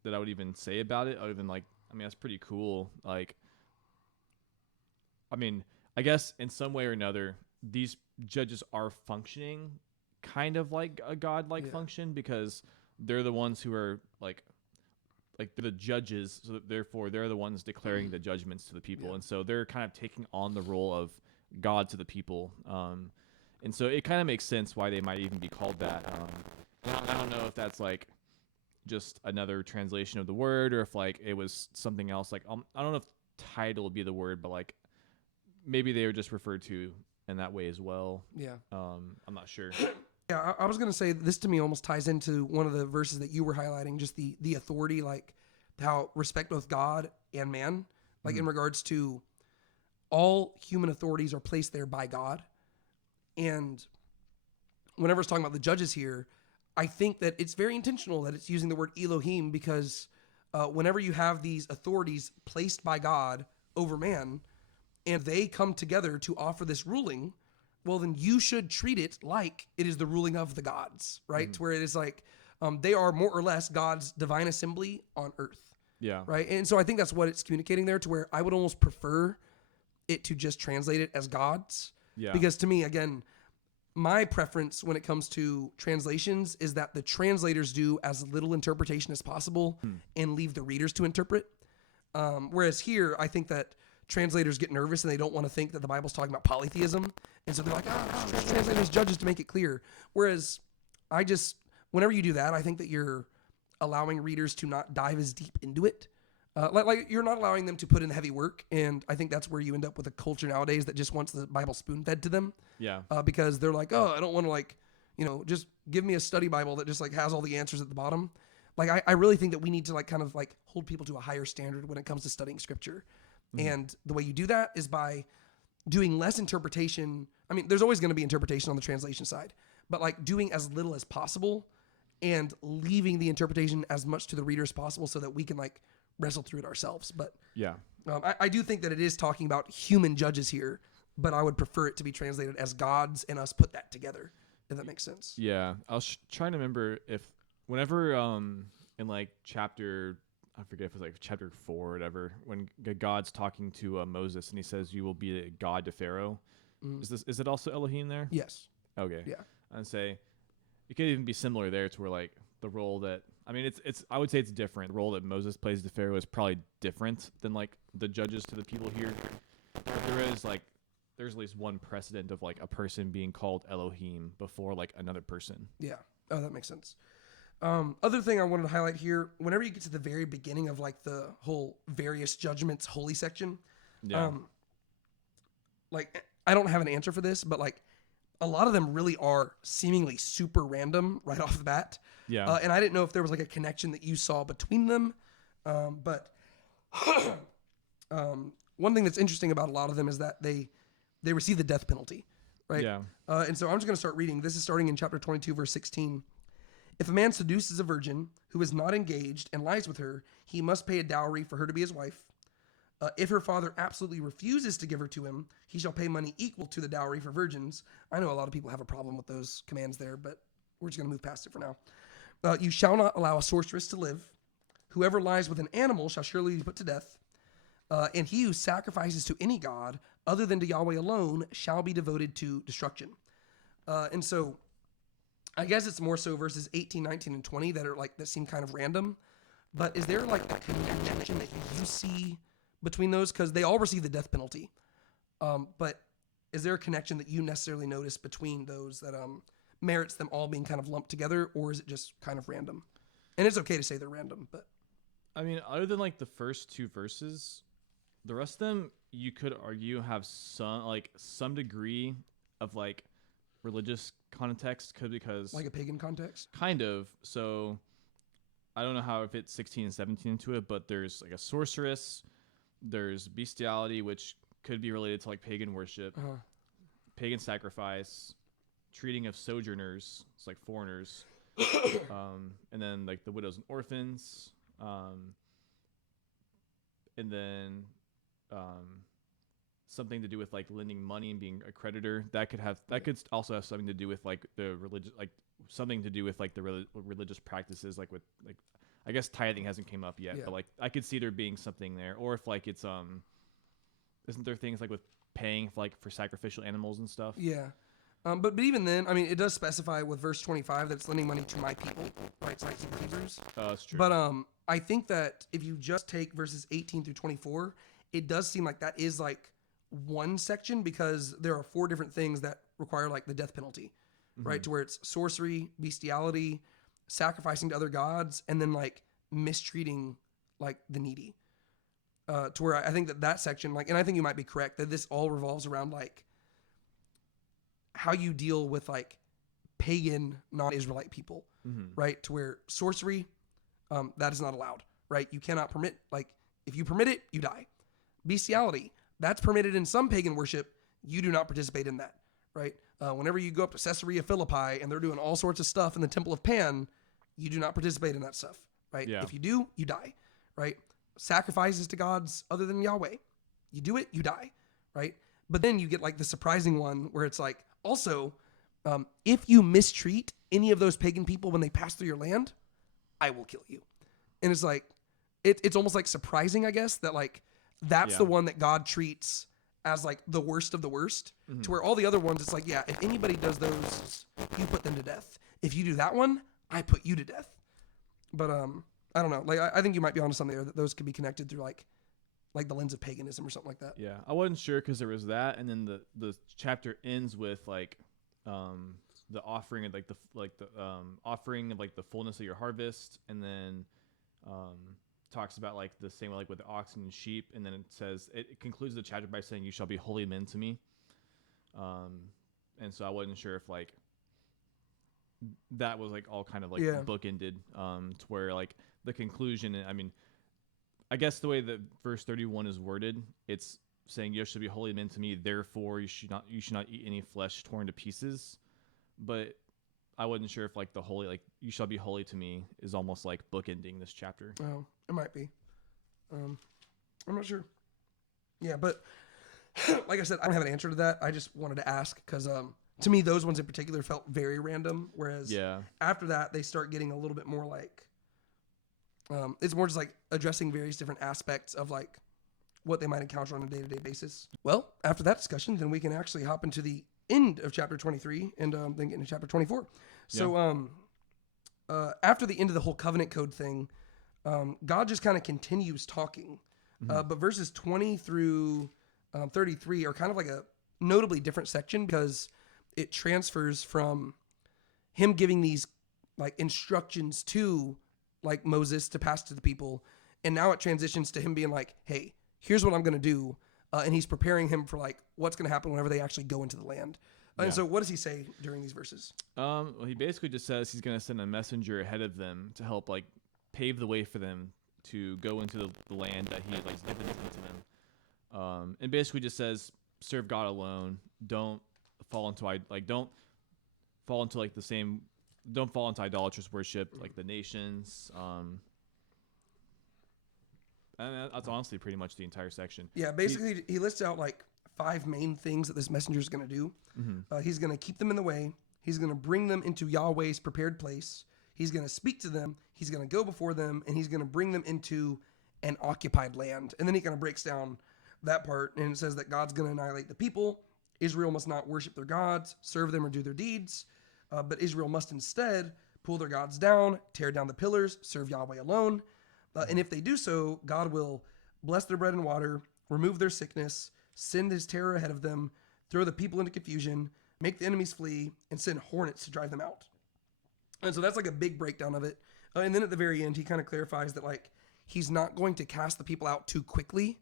that I would even say about it other than like, I mean, that's pretty cool. Like, I mean, I guess in some way or another, these judges are functioning kind of like a godlike function, because they're the ones who are like they're the judges, so therefore they're the ones declaring the judgments to the people, and so they're kind of taking on the role of God to the people, and so it kind of makes sense why they might even be called that. I don't know if that's like just another translation of the word, or if like it was something else. Like I don't know if title would be the word, but like maybe they were just referred to in that way as well. I'm not sure. Yeah, I was going to say this to me almost ties into one of the verses that you were highlighting, just the authority, like how respect both God and man, like in regards to all human authorities are placed there by God. And whenever it's talking about the judges here, I think that it's very intentional that it's using the word Elohim, because whenever you have these authorities placed by God over man and they come together to offer this ruling, well, then you should treat it like it is the ruling of the gods, right? To where it is like they are more or less God's divine assembly on earth. Yeah. Right. And so I think that's what it's communicating there, to where I would almost prefer it to just translate it as gods. Yeah. Because to me, again, my preference when it comes to translations is that the translators do as little interpretation as possible and leave the readers to interpret. Whereas here, I think that translators get nervous and they don't want to think that the Bible's talking about polytheism. And so they're like, translate as judges to make it clear. Whereas whenever you do that, I think that you're allowing readers to not dive as deep into it. Like you're not allowing them to put in the heavy work. And I think that's where you end up with a culture nowadays that just wants the Bible spoon-fed to them. Yeah. Because they're like, oh, I don't want to just give me a study Bible that just like has all the answers at the bottom. Like I really think that we need to like kind of like hold people to a higher standard when it comes to studying scripture. And the way you do that is by doing less interpretation. I mean, there's always going to be interpretation on the translation side, but like doing as little as possible and leaving the interpretation as much to the reader as possible so that we can like wrestle through it ourselves. But Yeah. I do think that it is talking about human judges here, but I would prefer it to be translated as gods and us put that together, if that makes sense. Yeah. I was trying to remember if whenever in like chapter, I forget if it was like chapter 4 or whatever, when God's talking to Moses and he says, "You will be a god to Pharaoh." Is it also Elohim there? Yes. Okay. Yeah. I'd say it could even be similar there to where like the role that, I mean, it's I would say it's different. The role that Moses plays to Pharaoh is probably different than like the judges to the people here. But there's at least one precedent of like a person being called Elohim before like another person. Yeah. Oh, that makes sense. Other thing I wanted to highlight here, whenever you get to the very beginning of like the whole various judgments holy section, like I don't have an answer for this, but like a lot of them really are seemingly super random right off the bat. Yeah. And I didn't know if there was like a connection that you saw between them. But one thing that's interesting about a lot of them is that they receive the death penalty, right? Yeah. And so I'm just going to start reading. This is starting in chapter 22, verse 16. If a man seduces a virgin who is not engaged and lies with her, he must pay a dowry for her to be his wife. If her father absolutely refuses to give her to him, he shall pay money equal to the dowry for virgins. I know a lot of people have a problem with those commands there, but we're just going to move past it for now. You shall not allow a sorceress to live. Whoever lies with an animal shall surely be put to death. And he who sacrifices to any god other than to Yahweh alone shall be devoted to destruction. And so I guess it's more so verses 18, 19, and 20 that seem kind of random. But is there like a connection that you see between those? Because they all receive the death penalty. But is there a connection that you necessarily notice between those that merits them all being kind of lumped together, or is it just kind of random? And it's okay to say they're random, but I mean, other than like the first 2 verses, the rest of them you could argue have some degree of like religious context, because like a pagan context. Kind of. So I don't know how it fits 16 and 17 into it, but there's like a sorceress, there's bestiality, which could be related to like pagan worship, pagan sacrifice, treating of sojourners, it's like foreigners, and then like the widows and orphans, and then something to do with like lending money and being a creditor. That could also have something to do with like the religious, like something to do with like the religious practices, like with like, I guess tithing hasn't came up yet, but like I could see there being something there. Or if like it's isn't there things like with paying for sacrificial animals and stuff? Yeah. But even then, I mean, it does specify with verse 25 that it's lending money to my people, right? It's like Hebrews. Oh, that's true. But I think that if you just take verses 18 through 24, it does seem like that is like one section, because there are 4 different things that require like the death penalty, right? To where it's sorcery, bestiality, sacrificing to other gods, and then like mistreating like the needy. To where I think that section, like, and I think you might be correct that this all revolves around like how you deal with like pagan non-Israelite people, right? To where sorcery, that is not allowed, right? You cannot permit, like if you permit it, you die. Bestiality, that's permitted in some pagan worship. You do not participate in that, right? Whenever you go up to Caesarea Philippi and they're doing all sorts of stuff in the temple of Pan, you do not participate in that stuff, right? Yeah. If you do, you die, right? Sacrifices to gods other than Yahweh, you do it, you die, right? But then you get like the surprising one where it's like, also, if you mistreat any of those pagan people when they pass through your land, I will kill you. And it's like, it's almost like surprising, I guess, that like, that's the one that God treats as like the worst of the worst, to where all the other ones, it's like, yeah, if anybody does those, you put them to death. If you do that one, I put you to death. But I don't know. Like, I think you might be onto something there, that those could be connected through like the lens of paganism or something like that. Yeah, I wasn't sure because there was that, and then the chapter ends with like the offering of like the offering of like the fullness of your harvest, and then talks about like the same way like with the oxen and sheep, and then it says it concludes the chapter by saying, "You shall be holy men to me." And so I wasn't sure if like that was like all kind of like bookended to where like the conclusion. I mean, I guess the way that verse 31 is worded, it's saying, "You shall be holy men to me, therefore you should not eat any flesh torn to pieces." But I wasn't sure if like the holy, like "you shall be holy to me" is almost like bookending this chapter. Oh, it might be. I'm not sure. Yeah, but like I said, I don't have an answer to that. I just wanted to ask because to me, those ones in particular felt very random. Whereas after that, they start getting a little bit more like, it's more just like addressing various different aspects of like what they might encounter on a day-to-day basis. Well, after that discussion, then we can actually hop into the end of chapter 23 and then get into chapter 24. So after the end of the whole covenant code thing, God just kind of continues talking. But verses 20 through 33 are kind of like a notably different section because it transfers from him giving these like instructions to like Moses to pass to the people. And now it transitions to him being like, hey, here's what I'm going to do. And he's preparing him for like what's going to happen whenever they actually go into the land. And so what does he say during these verses? Well, he basically just says he's going to send a messenger ahead of them to help like pave the way for them to go into the land that he had like given to them. And basically just says, serve God alone. Don't fall into idolatrous worship like the nations. And that's honestly pretty much the entire section. Yeah, basically he lists out like 5 main things that this messenger is going to do. He's going to keep them in the way. He's going to bring them into Yahweh's prepared place. He's going to speak to them. He's going to go before them, and he's going to bring them into an occupied land. And then he kind of breaks down that part, and it says that God's going to annihilate the people. Israel must not worship their gods, serve them, or do their deeds. But Israel must instead pull their gods down, tear down the pillars, serve Yahweh alone. And if they do so, God will bless their bread and water, remove their sickness, send his terror ahead of them, throw the people into confusion, make the enemies flee, and send hornets to drive them out. And so that's like a big breakdown of it. And then at the very end, he kind of clarifies that like he's not going to cast the people out too quickly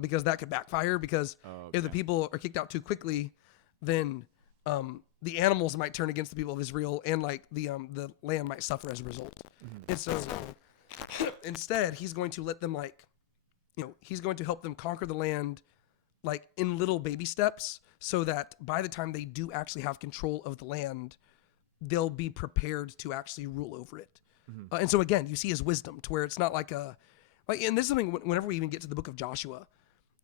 because that could backfire. Because if the people are kicked out too quickly, then the animals might turn against the people of Israel, and like the land might suffer as a result. And so instead, he's going to let them he's going to help them conquer the land like in little baby steps, so that by the time they do actually have control of the land, they'll be prepared to actually rule over it. And so again, you see his wisdom to where it's not like and this is something whenever we even get to the book of Joshua,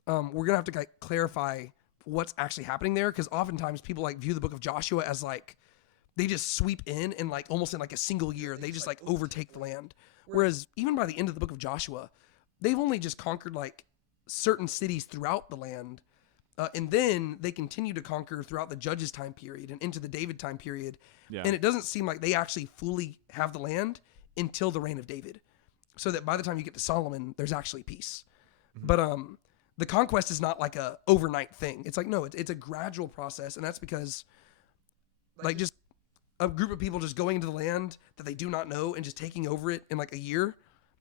we're gonna have to like clarify what's actually happening there, because oftentimes people like view the book of Joshua as like they just sweep in and like almost in like a single year they just like overtake the land, whereas even by the end of the book of Joshua, they've only just conquered like certain cities throughout the land. And then they continue to conquer throughout the Judges time period and into the David time period. Yeah. And it doesn't seem like they actually fully have the land until the reign of David. So that by the time you get to Solomon, there's actually peace. But the conquest is not like a overnight thing. It's like, no, it's a gradual process. And that's because like just a group of people just going into the land that they do not know and just taking over it in like a year,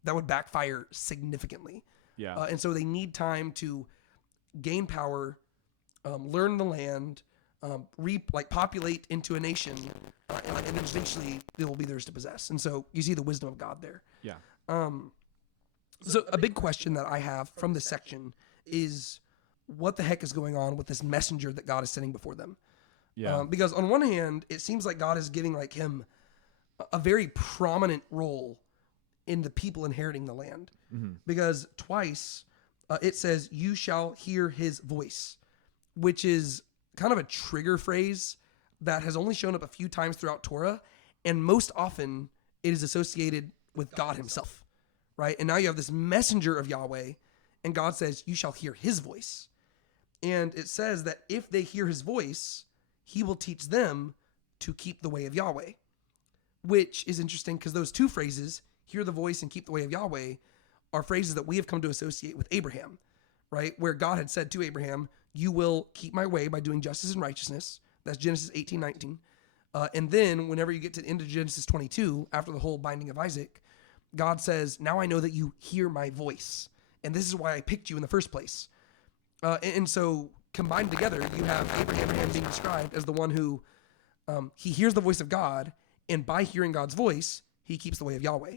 that would backfire significantly. Yeah. And so they need time to gain power, learn the land, populate into a nation, and then eventually it will be theirs to possess. And so you see the wisdom of God there. Yeah. So a big question that I have from this section is, what the heck is going on with this messenger that God is sending before them. Yeah. Because on one hand, it seems like God is giving like him a very prominent role in the people inheriting the land. Because twice it says, you shall hear his voice, which is kind of a trigger phrase that has only shown up a few times throughout Torah. And most often it is associated with God himself, right? And now you have this messenger of Yahweh, and God says, you shall hear his voice. And it says that if they hear his voice, he will teach them to keep the way of Yahweh, which is interesting because those two phrases, hear the voice and keep the way of Yahweh, are phrases that we have come to associate with Abraham, right? Where God had said to Abraham, you will keep my way by doing justice and righteousness. That's Genesis 18:19. And then whenever you get to the end of Genesis 22, after the whole binding of Isaac, God says, now I know that you hear my voice. And this is why I picked you in the first place. And so combined together, you have Abraham being described as the one who he hears the voice of God, and by hearing God's voice, he keeps the way of Yahweh.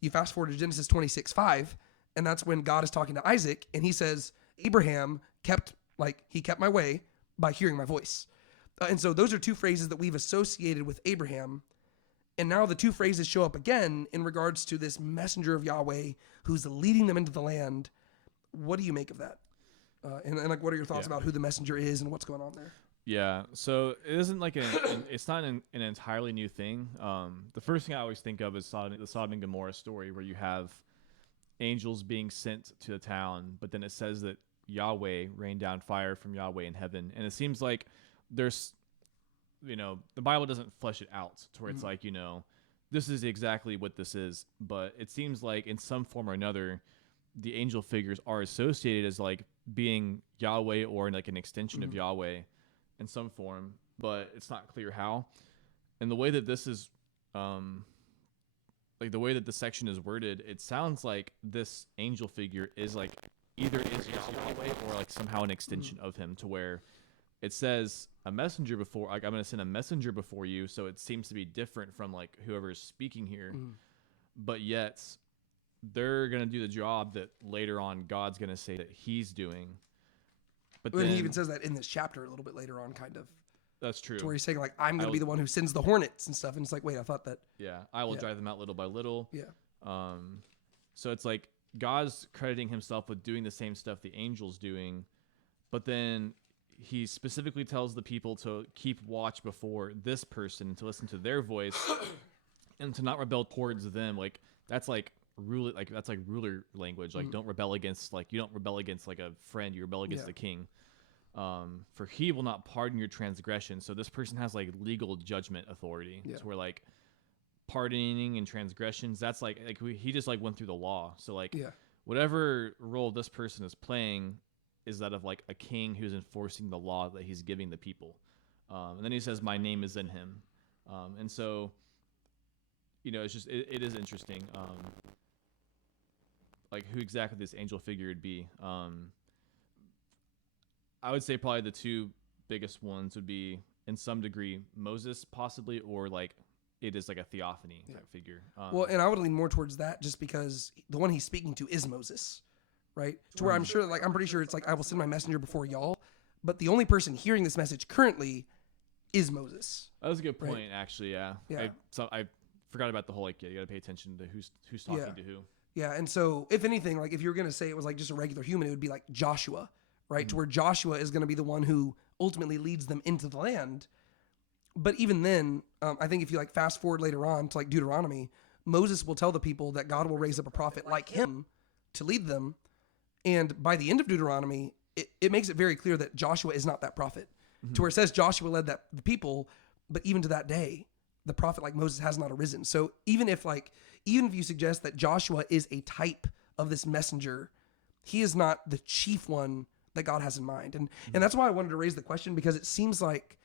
You fast forward to Genesis 26:5, and that's when God is talking to Isaac, and he says, Abraham kept my way by hearing my voice. And so those are two phrases that we've associated with Abraham. And now the two phrases show up again in regards to this messenger of Yahweh who's leading them into the land. What do you make of that? And like, what are your thoughts about who the messenger is and what's going on there? Yeah, so it isn't like it's not an entirely new thing. The first thing I always think of is the Sodom and Gomorrah story, where you have angels being sent to the town, but then it says that Yahweh rained down fire from Yahweh in heaven, and it seems like there's, the Bible doesn't flesh it out to where it's like, this is exactly what this is, but it seems like in some form or another, the angel figures are associated as like being Yahweh or like an extension of Yahweh in some form, but it's not clear how. And the way that this is, like the way that the section is worded, it sounds like this angel figure is like either is Yahweh or like somehow an extension of him, to where it says a messenger before, like I'm going to send a messenger before you. So it seems to be different from like whoever is speaking here, but yet they're going to do the job that later on God's going to say that he's doing. But then, he even says that in this chapter a little bit later on, kind of. That's true. To where he's saying like, I'm going to be the one who sends the hornets and stuff. And it's like, wait, I thought that. Yeah. I will drive them out little by little. Yeah. So it's like God's crediting himself with doing the same stuff the angel's doing, but then he specifically tells the people to keep watch before this person, to listen to their voice and to not rebel towards them. Like that's like ruler language. Like don't rebel against, like you don't rebel against like a friend, you rebel against the king. For he will not pardon your transgression. So this person has like legal judgment authority. So we're like pardoning and transgressions. That's like he just like went through the law. So like whatever role this person is playing is that of like a king who's enforcing the law that he's giving the people. And then he says, my name is in him. And so, it's just, it is interesting. Like who exactly this angel figure would be. I would say probably the two biggest ones would be in some degree Moses possibly, or like it is like a theophany type figure. Well, and I would lean more towards that just because the one he's speaking to is Moses, right? To where I'm pretty sure it's like, I will send my messenger before y'all, but the only person hearing this message currently is Moses. That was a good point, actually. Yeah. I forgot about the whole, like, you got to pay attention to who's talking to who. Yeah. And so if anything, like if you were going to say it was like just a regular human, it would be like Joshua, right? To where Joshua is going to be the one who ultimately leads them into the land. But even then, I think if you like fast forward later on to like Deuteronomy, Moses will tell the people that God will raise up a prophet like him to lead them. And by the end of Deuteronomy, it makes it very clear that Joshua is not that prophet. To where it says Joshua led the people, but even to that day, the prophet like Moses has not arisen. So even if you suggest that Joshua is a type of this messenger, he is not the chief one that God has in mind. And that's why I wanted to raise the question, because it seems like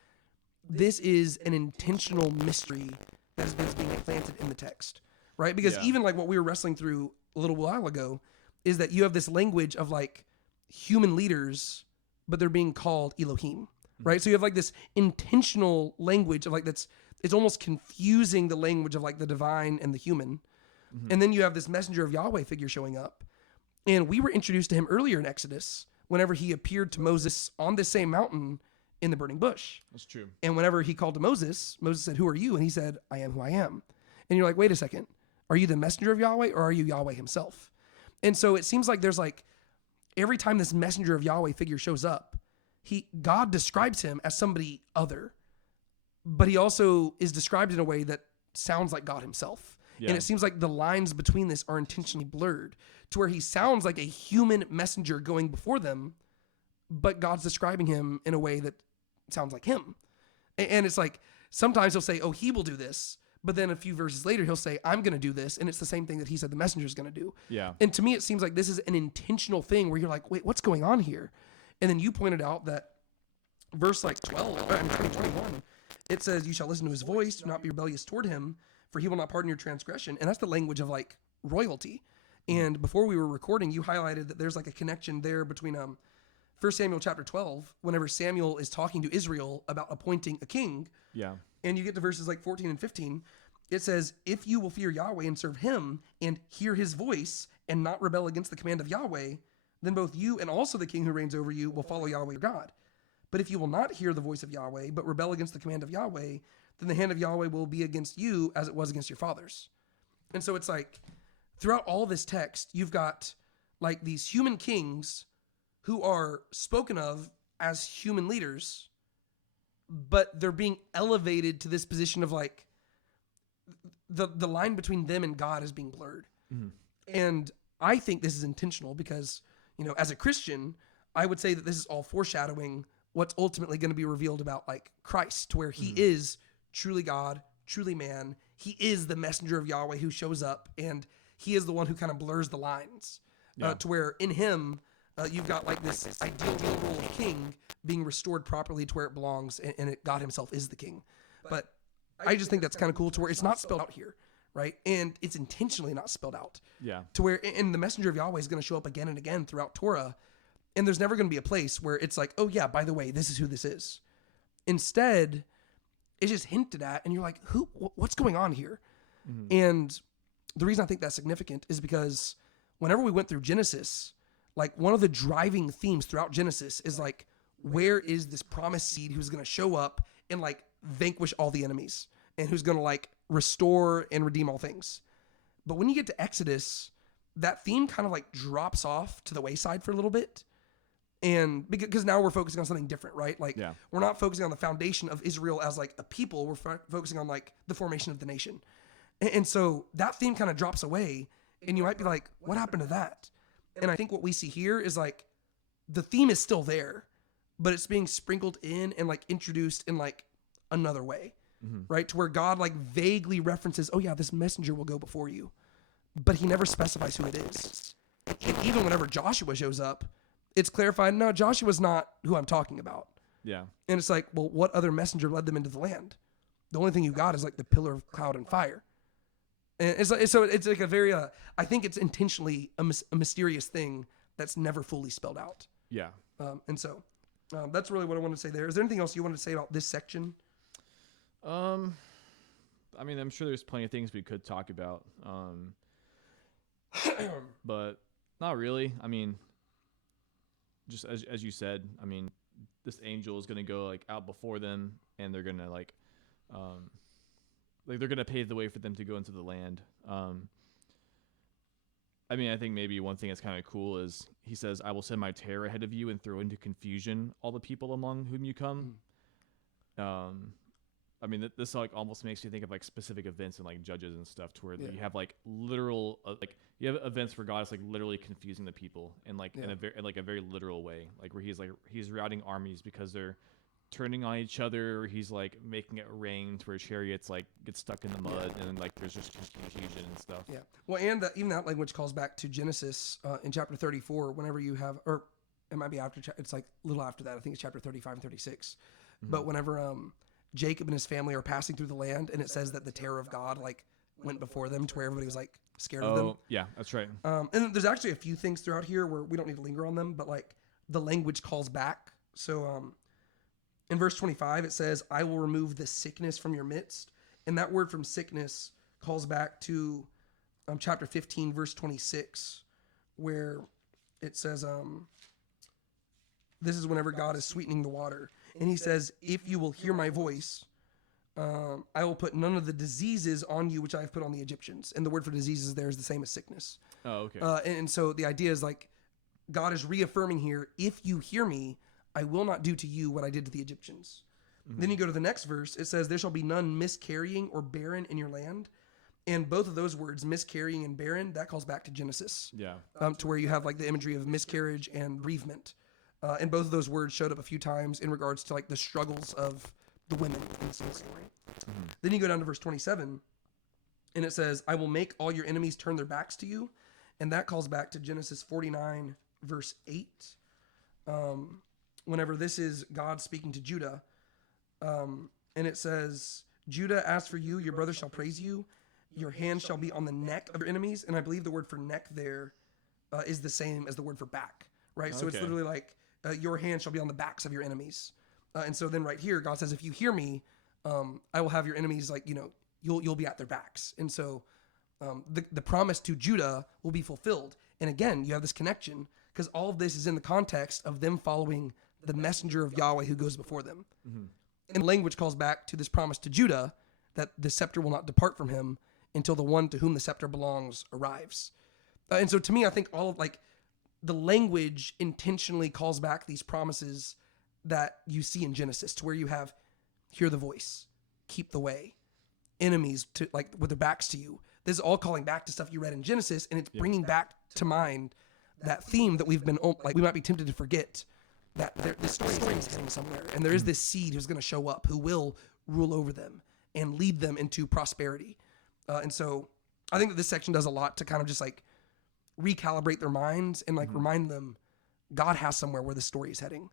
this is an intentional mystery that has been being implanted in the text, right? Because even like what we were wrestling through a little while ago is that you have this language of like human leaders, but they're being called Elohim, right? So you have like this intentional language of like it's almost confusing the language of like the divine and the human. And then you have this messenger of Yahweh figure showing up. And we were introduced to him earlier in Exodus whenever he appeared to Moses on the same mountain in the burning bush. That's true. And whenever he called to Moses, Moses said, "Who are you?" And he said, "I am who I am." And you're like, wait a second. Are you the messenger of Yahweh or are you Yahweh himself? And so it seems like there's like, every time this messenger of Yahweh figure shows up, God describes him as somebody other, but he also is described in a way that sounds like God himself. Yeah. And it seems like the lines between this are intentionally blurred to where he sounds like a human messenger going before them, but God's describing him in a way that sounds like him. And it's like, sometimes he'll say, "Oh, he will do this." But then a few verses later, he'll say, "I'm going to do this." And it's the same thing that he said the messenger is going to do. Yeah. And to me, it seems like this is an intentional thing where you're like, wait, what's going on here? And then you pointed out that verse like 21, it says, "You shall listen to his voice, do not be rebellious toward him, for he will not pardon your transgression." And that's the language of like royalty. And before we were recording, you highlighted that there's like a connection there between 1 Samuel chapter 12, whenever Samuel is talking to Israel about appointing a king. Yeah. And you get to verses like 14 and 15, it says, "If you will fear Yahweh and serve him and hear his voice and not rebel against the command of Yahweh, then both you and also the king who reigns over you will follow Yahweh your God. But if you will not hear the voice of Yahweh, but rebel against the command of Yahweh, then the hand of Yahweh will be against you as it was against your fathers." And so it's like, throughout all this text, you've got like these human kings who are spoken of as human leaders, but they're being elevated to this position of like the line between them and God is being blurred. Mm-hmm. And I think this is intentional because, you know, as a Christian, I would say that this is all foreshadowing what's ultimately going to be revealed about like Christ, to where he is truly God, truly man. He is the messenger of Yahweh who shows up, and he is the one who kind of blurs the lines to where in him, you've got like this ideal role of king being restored properly to where it belongs, and God himself is the king. But I just think that's kind of cool to where it's not spelled out here, right? And it's intentionally not spelled out. Yeah. To where, and the messenger of Yahweh is going to show up again and again throughout Torah, and there's never going to be a place where it's like, "Oh yeah, by the way, this is who this is." Instead, it's just hinted at, and you're like, what's going on here? Mm-hmm. And the reason I think that's significant is because whenever we went through Genesis, like one of the driving themes throughout Genesis is like, where is this promised seed who's going to show up and like vanquish all the enemies and who's going to like restore and redeem all things? But when you get to Exodus, that theme kind of like drops off to the wayside for a little bit. And because now we're focusing on something different, right? Like we're not focusing on the foundation of Israel as like a people. We're focusing on like the formation of the nation. And so that theme kind of drops away, and you might be like, what happened to that? And I think what we see here is like the theme is still there, but it's being sprinkled in and like introduced in like another way, right? To where God like vaguely references, "Oh yeah, this messenger will go before you," but he never specifies who it is. And even whenever Joshua shows up, it's clarified, no, Joshua's not who I'm talking about. Yeah. And it's like, well, what other messenger led them into the land? The only thing you got is like the pillar of cloud and fire. And it's like, so it's like a very, I think it's intentionally a mysterious thing that's never fully spelled out. Yeah. And so that's really what I want to say there. Is there anything else you want to say about this section? I mean, I'm sure there's plenty of things we could talk about. But not really. I mean, just as you said, I mean, this angel is going to go like out before them, and they're going to like they're going to pave the way for them to go into the land. I mean, I think maybe one thing that's kind of cool is he says, "I will send my terror ahead of you and throw into confusion all the people among whom you come." I mean, this like almost makes you think of like specific events and like Judges and stuff, to where you have like literal like you have events where God is like literally confusing the people in like in a very literal way, like where he's routing armies because they're turning on each other, or he's like making it rain to where chariots like get stuck in the mud, and like there's just confusion and stuff. Yeah. Well, and even that language calls back to Genesis in chapter 34. Whenever you have, or it might be after, it's like a little after that. I think it's chapter 35 and 36. But whenever Jacob and his family are passing through the land, and it says that the terror of God like went before them to where everybody was like scared of them. Oh, yeah, that's right. And there's actually a few things throughout here where we don't need to linger on them, but like the language calls back. So in verse 25, it says, "I will remove the sickness from your midst." And that word from sickness calls back to chapter 15, verse 26, where it says, this is whenever God is sweetening the water. And he says, if you will hear my voice, I will put none of the diseases on you which I have put on the Egyptians. And the word for diseases there is the same as sickness. Oh, okay. And so the idea is like, God is reaffirming here, if you hear me, I will not do to you what I did to the Egyptians. Mm-hmm. Then you go to the next verse. It says, there shall be none miscarrying or barren in your land. And both of those words, miscarrying and barren, that calls back to Genesis. Yeah. To where you have like the imagery of miscarriage and bereavement. And both of those words showed up a few times in regards to like the struggles of the women in the story. Mm-hmm. Then you go down to verse 27, and it says, I will make all your enemies turn their backs to you. And that calls back to Genesis 49, verse 8. Whenever this is God speaking to Judah. And it says, Judah, as for you, your brother shall praise you. Your hand shall be on the neck of your enemies. And I believe the word for neck there is the same as the word for back, right? So it's literally like your hand shall be on the backs of your enemies. And so then right here, God says, if you hear me, I will have your enemies like, you'll be at their backs. And so the promise to Judah will be fulfilled. And again, you have this connection because all of this is in the context of them following the messenger of Yahweh who goes before them. Mm-hmm. And language calls back to this promise to Judah that the scepter will not depart from him until the one to whom the scepter belongs arrives. And so to me, I think all of like the language intentionally calls back these promises that you see in Genesis to where you have hear the voice, keep the way, enemies to like with their backs to you. This is all calling back to stuff you read in Genesis, and it's bringing back to mind that theme that we've been like we might be tempted to forget that this story is getting somewhere, and there is this seed who's going to show up who will rule over them and lead them into prosperity. And so I think that this section does a lot to kind of just like recalibrate their minds and like remind them God has somewhere where the story is heading.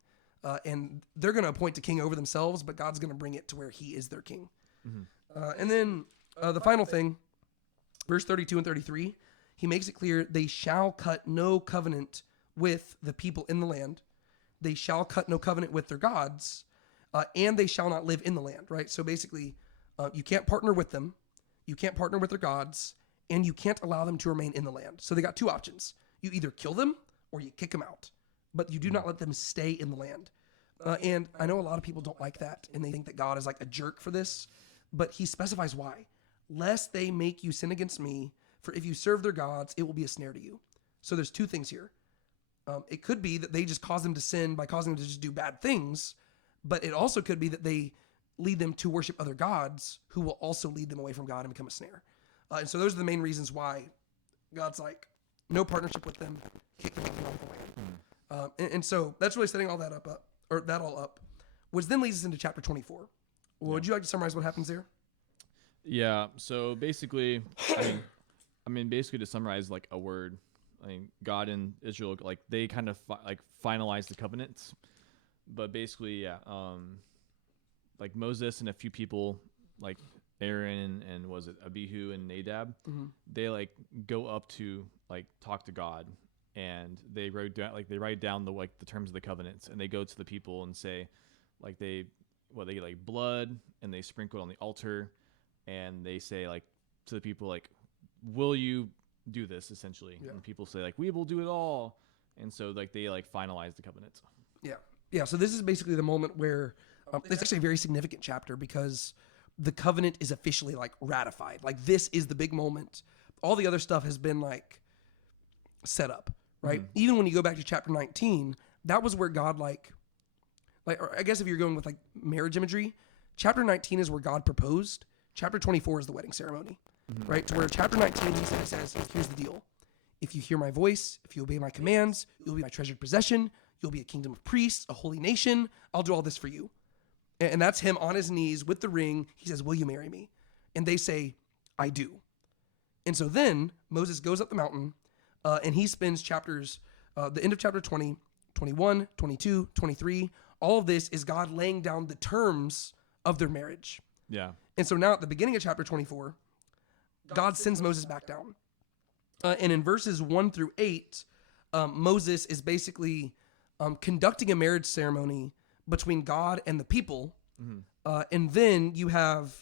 And they're going to appoint a king over themselves, but God's going to bring it to where he is their king. Mm-hmm. And then the final thing, verse 32 and 33, he makes it clear they shall cut no covenant with the people in the land. They shall cut no covenant with their gods, and they shall not live in the land, right? So basically, you can't partner with them. You can't partner with their gods, and you can't allow them to remain in the land. So they got two options. You either kill them or you kick them out, but you do not let them stay in the land. And I know a lot of people don't like that, and they think that God is like a jerk for this, but he specifies why. Lest they make you sin against me, for if you serve their gods, it will be a snare to you. So there's two things here. It could be that they just cause them to sin by causing them to just do bad things, but it also could be that they lead them to worship other gods who will also lead them away from God and become a snare. And so those are the main reasons why God's like, no partnership with them, kick them out of the land. And so that's really setting all that up, which then leads us into chapter 24. Would you like to summarize what happens there? Yeah. So basically, basically to summarize like a word, I mean, God and Israel, like they kind of finalized the covenants, but basically, like Moses and a few people, like Aaron and was it Abihu and Nadab, they like go up to like talk to God, and they write down the terms of the covenants, and they go to the people and say, like they get like blood and they sprinkle it on the altar, and they say like to the people like, will you do this essentially? And people say like, we will do it all. And so like they like finalize the covenants. Yeah. So this is basically the moment where it's actually a very significant chapter because the covenant is officially like ratified. Like this is the big moment. All the other stuff has been like set up, right? Even when you go back to chapter 19, that was where God or I guess if you're going with like marriage imagery, chapter 19 is where God proposed. Chapter 24 is the wedding ceremony, right? To where chapter 19, he says, here's the deal. If you hear my voice, if you obey my commands, you'll be my treasured possession. You'll be a kingdom of priests, a holy nation. I'll do all this for you. And that's him on his knees with the ring. He says, will you marry me? And they say, I do. And so then Moses goes up the mountain and he spends the end of chapter 20, 21, 22, 23. All of this is God laying down the terms of their marriage. Yeah. And so now at the beginning of chapter 24, God sends Moses back down. And in verses 1 through 8, Moses is basically conducting a marriage ceremony between God and the people. And then you have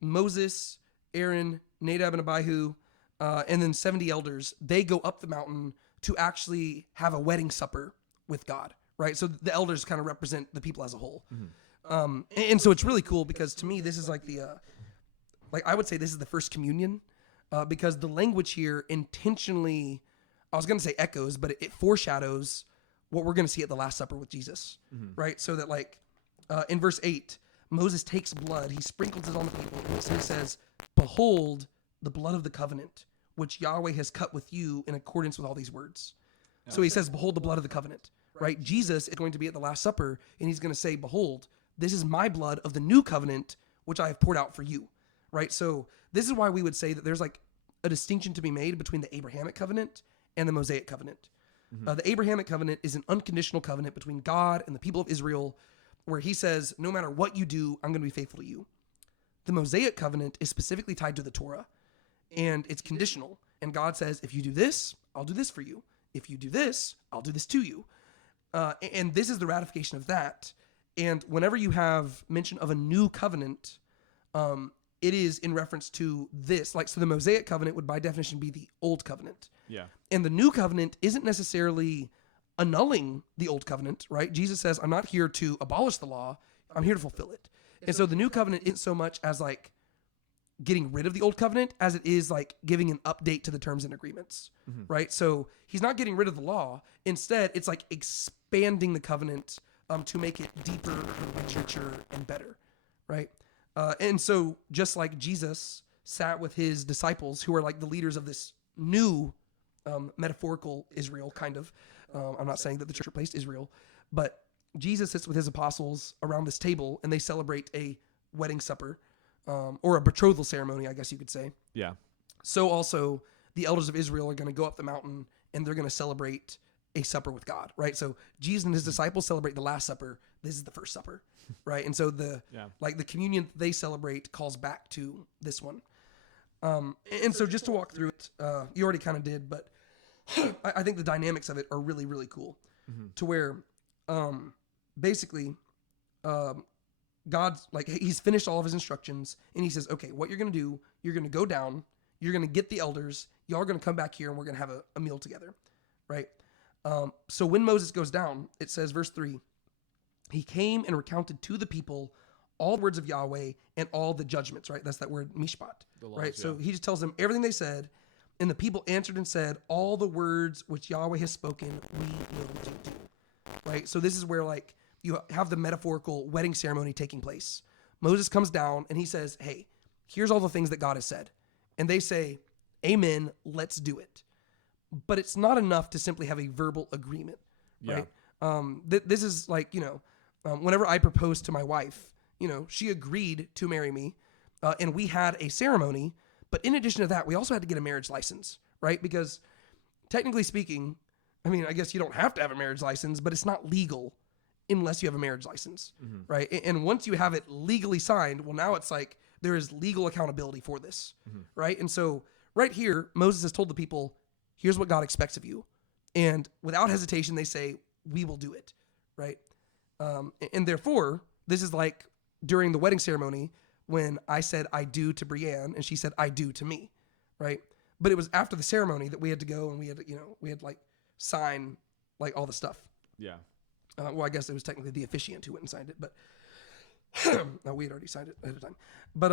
Moses, Aaron, Nadab, and Abihu, and then 70 elders. They go up the mountain to actually have a wedding supper with God, right? So the elders kind of represent the people as a whole. And so it's really cool because to me, this is like I would say this is the first communion because the language here intentionally, I was going to say echoes, but it foreshadows what we're going to see at the Last Supper with Jesus, right? So that in verse 8, Moses takes blood, he sprinkles it on the people, and he says, behold the blood of the covenant, which Yahweh has cut with you in accordance with all these words. So he says, behold the blood of the covenant, right? Jesus is going to be at the Last Supper, and he's going to say, behold, this is my blood of the new covenant, which I have poured out for you, right? So this is why we would say that there's like a distinction to be made between the Abrahamic covenant and the Mosaic covenant. The Abrahamic covenant is an unconditional covenant between God and the people of Israel, where he says, no matter what you do, I'm going to be faithful to you. The Mosaic covenant is specifically tied to the Torah, and it's conditional. And God says, if you do this, I'll do this for you. If you do this, I'll do this to you. And this is the ratification of that. And whenever you have mention of a new covenant, it is in reference to this. So the Mosaic covenant would by definition be the old covenant. Yeah. And the new covenant isn't necessarily annulling the old covenant, right? Jesus says, I'm not here to abolish the law. I'm here to fulfill it. And so the new covenant isn't so much as like getting rid of the old covenant as it is like giving an update to the terms and agreements, right? So he's not getting rid of the law. Instead, it's like expanding the covenant to make it deeper and richer and better, right? And so just like Jesus sat with his disciples who are like the leaders of this new metaphorical Israel, kind of. I'm not saying that the church replaced Israel, but Jesus sits with his apostles around this table and they celebrate a wedding supper or a betrothal ceremony, I guess you could say. Yeah. So also the elders of Israel are going to go up the mountain and they're going to celebrate a supper with God, right? So Jesus and his disciples celebrate the Last Supper. This is the first supper, right? And so the communion they celebrate calls back to this one. And so just to walk through it, you already kind of did, but I think the dynamics of it are really, really cool to where basically God's like, he's finished all of his instructions and he says, okay, what you're going to do, you're going to go down, you're going to get the elders, y'all are going to come back here and we're going to have a meal together, right? So when Moses goes down, it says, verse 3, he came and recounted to the people all the words of Yahweh and all the judgments, right? That's that word mishpat, right? So he just tells them everything they said, and the people answered and said, all the words which Yahweh has spoken, we will do, right? So this is where like you have the metaphorical wedding ceremony taking place. Moses comes down and he says, hey, here's all the things that God has said. And they say, amen, let's do it. But it's not enough to simply have a verbal agreement, right? This is like, whenever I proposed to my wife, she agreed to marry me and we had a ceremony. But in addition to that, we also had to get a marriage license, right? Because technically speaking, I mean, I guess you don't have to have a marriage license, but it's not legal unless you have a marriage license, right? And once you have it legally signed, well, now it's like there is legal accountability for this, right? And so right here, Moses has told the people, here's what God expects of you. And without hesitation, they say, we will do it, right? And therefore, this is like during the wedding ceremony when I said I do to Brienne and she said I do to me, right? But it was after the ceremony that we had to go and we had like sign like all the stuff. Yeah. Well, I guess it was technically the officiant who went and signed it, but no, we had already signed it ahead of time. But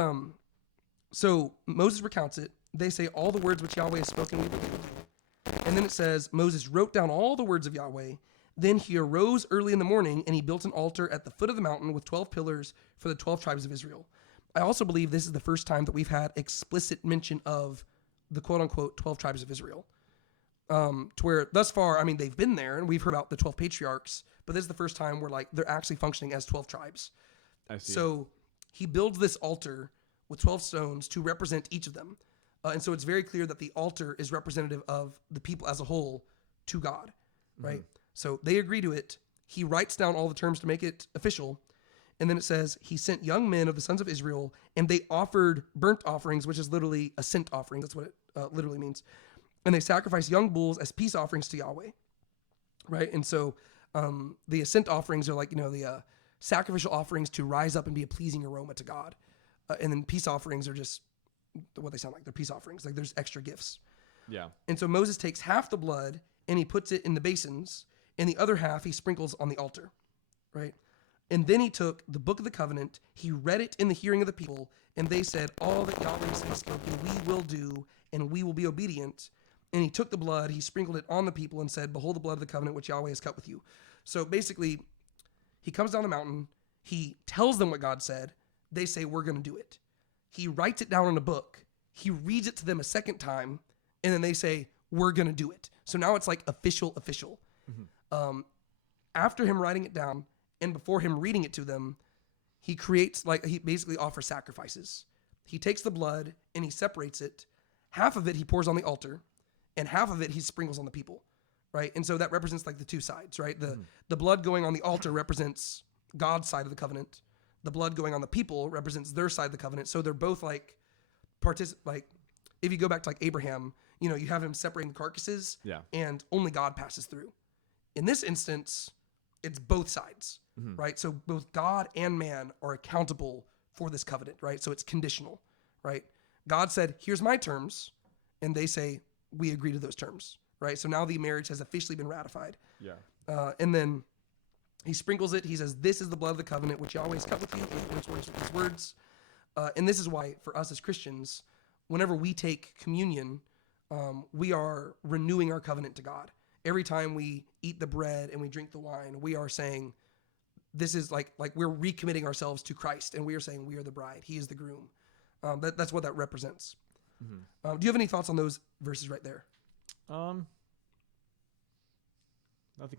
so Moses recounts it. They say all the words which Yahweh has spoken, we will do. And then it says Moses wrote down all the words of Yahweh. Then he arose early in the morning and he built an altar at the foot of the mountain with 12 pillars for the 12 tribes of Israel. I also believe this is the first time that we've had explicit mention of the quote unquote 12 tribes of Israel. To where thus far, I mean, they've been there and we've heard about the 12 patriarchs, but this is the first time where like they're actually functioning as 12 tribes. I see. So he builds this altar with 12 stones to represent each of them. And so it's very clear that the altar is representative of the people as a whole to God, right? So they agree to it. He writes down all the terms to make it official. And then it says, he sent young men of the sons of Israel, and they offered burnt offerings, which is literally a scent offering. That's what it literally means. And they sacrificed young bulls as peace offerings to Yahweh, right? And so the scent offerings are like, the sacrificial offerings to rise up and be a pleasing aroma to God. And then peace offerings are just what they sound like. They're peace offerings. Like there's extra gifts. Yeah. And so Moses takes half the blood and he puts it in the basins and the other half he sprinkles on the altar, right? And then he took the book of the covenant, he read it in the hearing of the people, and they said, all that Yahweh has spoken, we will do, and we will be obedient. And he took the blood, he sprinkled it on the people and said, behold the blood of the covenant which Yahweh has cut with you. So basically, he comes down the mountain, he tells them what God said, they say, we're going to do it. He writes it down in a book, he reads it to them a second time, and then they say, we're going to do it. So now it's like official. Mm-hmm. After him writing it down, and before him reading it to them, he creates, like, he basically offers sacrifices. He takes the blood and he separates it. Half of it he pours on the altar, and half of it he sprinkles on the people, right? And so that represents like the two sides, right? The blood going on the altar represents God's side of the covenant. The blood going on the people represents their side of the covenant. So they're both like if you go back to like Abraham, you have him separating the carcasses, and only God passes through. In this instance, it's both sides, right? So both God and man are accountable for this covenant, right? So it's conditional, right? God said, here's my terms, and they say, we agree to those terms, right? So now the marriage has officially been ratified. Yeah. And then he sprinkles it. He says, this is the blood of the covenant, which Yahweh has cut with you, with these words. And this is why, for us as Christians, whenever we take communion, we are renewing our covenant to God. Every time we eat the bread and we drink the wine, we are saying, this is like we're recommitting ourselves to Christ, and we are saying we are the bride. He is the groom. That's what that represents. Mm-hmm. Do you have any thoughts on those verses right there? Nothing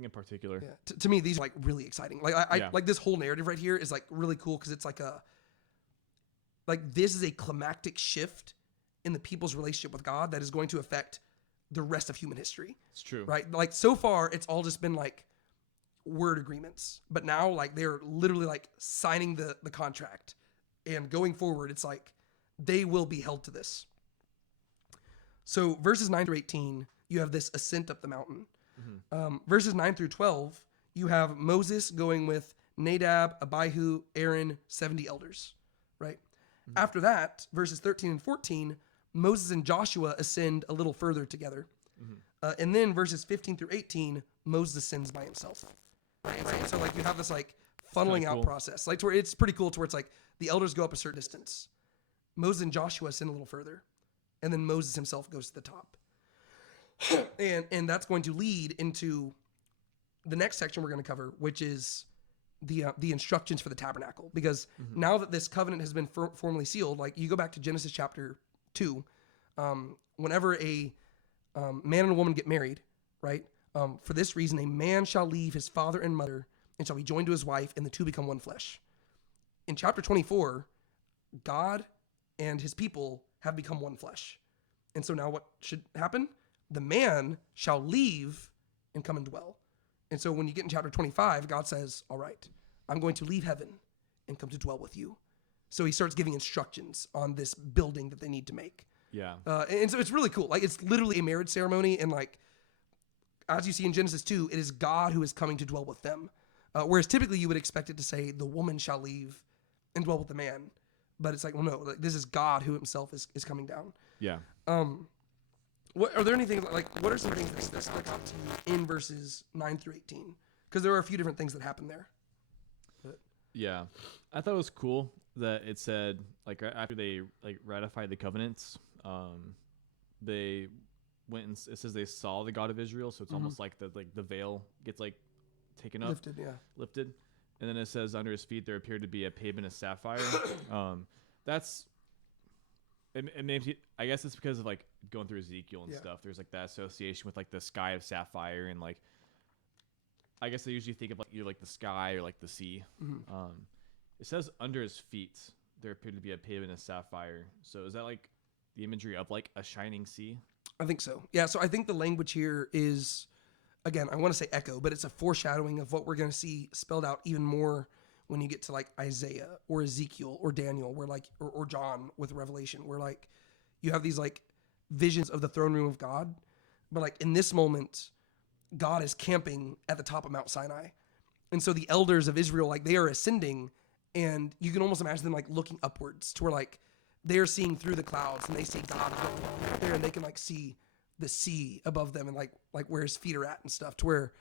in particular. Yeah. To me, these are like really exciting. Like I like this whole narrative right here is like really cool because it's like this is a climactic shift in the people's relationship with God that is going to affect the rest of human history. It's true. Right? Like so far, it's all just been like word agreements, but now like they're literally like signing the contract, and going forward, it's like they will be held to this. So verses 9 through 18, you have this ascent up the mountain. Mm-hmm. Verses 9 through 12, you have Moses going with Nadab, Abihu, Aaron, 70 elders, right? Mm-hmm. After that, verses 13 and 14, Moses and Joshua ascend a little further together. Mm-hmm. And then verses 15 through 18, Moses ascends by himself. Right? So like you have this like funneling out process. Like to where it's pretty cool to where it's like the elders go up a certain distance. Moses and Joshua ascend a little further. And then Moses himself goes to the top. and that's going to lead into the next section we're going to cover, which is the instructions for the tabernacle. Because now that this covenant has been formally sealed, like you go back to Genesis chapter 2, whenever a man and a woman get married, right? For this reason, a man shall leave his father and mother and shall be joined to his wife, and the two become one flesh. In chapter 24, God and his people have become one flesh. And so now what should happen? The man shall leave and come and dwell. And so when you get in chapter 25, God says, all right, I'm going to leave heaven and come to dwell with you. So he starts giving instructions on this building that they need to make. Yeah. And so it's really cool. Like it's literally a marriage ceremony. And like, as you see in Genesis 2, it is God who is coming to dwell with them. Whereas typically you would expect it to say the woman shall leave and dwell with the man. But it's like, well, no, like, this is God who himself is coming down. Yeah. What are there anything like? What are some things that stuck out to you in verses 9 through 18? Because there are a few different things that happen there. Yeah, I thought it was cool that it said like after they like ratified the covenants, they went and it says they saw the God of Israel, so it's almost like the veil gets like taken up, lifted, and then it says under his feet there appeared to be a pavement of sapphire. That's it maybe I guess it's because of like going through Ezekiel and stuff. There's like that association with like the sky of sapphire, and like I guess they usually think of like either like the sky or like the sea. Mm-hmm. It says under his feet there appeared to be a pavement of sapphire. So is that like the imagery of like a shining sea? I think so. Yeah. So I think the language here is, again, I want to say echo, but it's a foreshadowing of what we're going to see spelled out even more when you get to like Isaiah or Ezekiel or Daniel, where like, or John with Revelation, where like you have these like visions of the throne room of God. But like in this moment, God is camping at the top of Mount Sinai. And so the elders of Israel, like they are ascending, and you can almost imagine them like looking upwards to where like they're seeing through the clouds and they see God there, and they can like see the sea above them and like where his feet are at and stuff, to where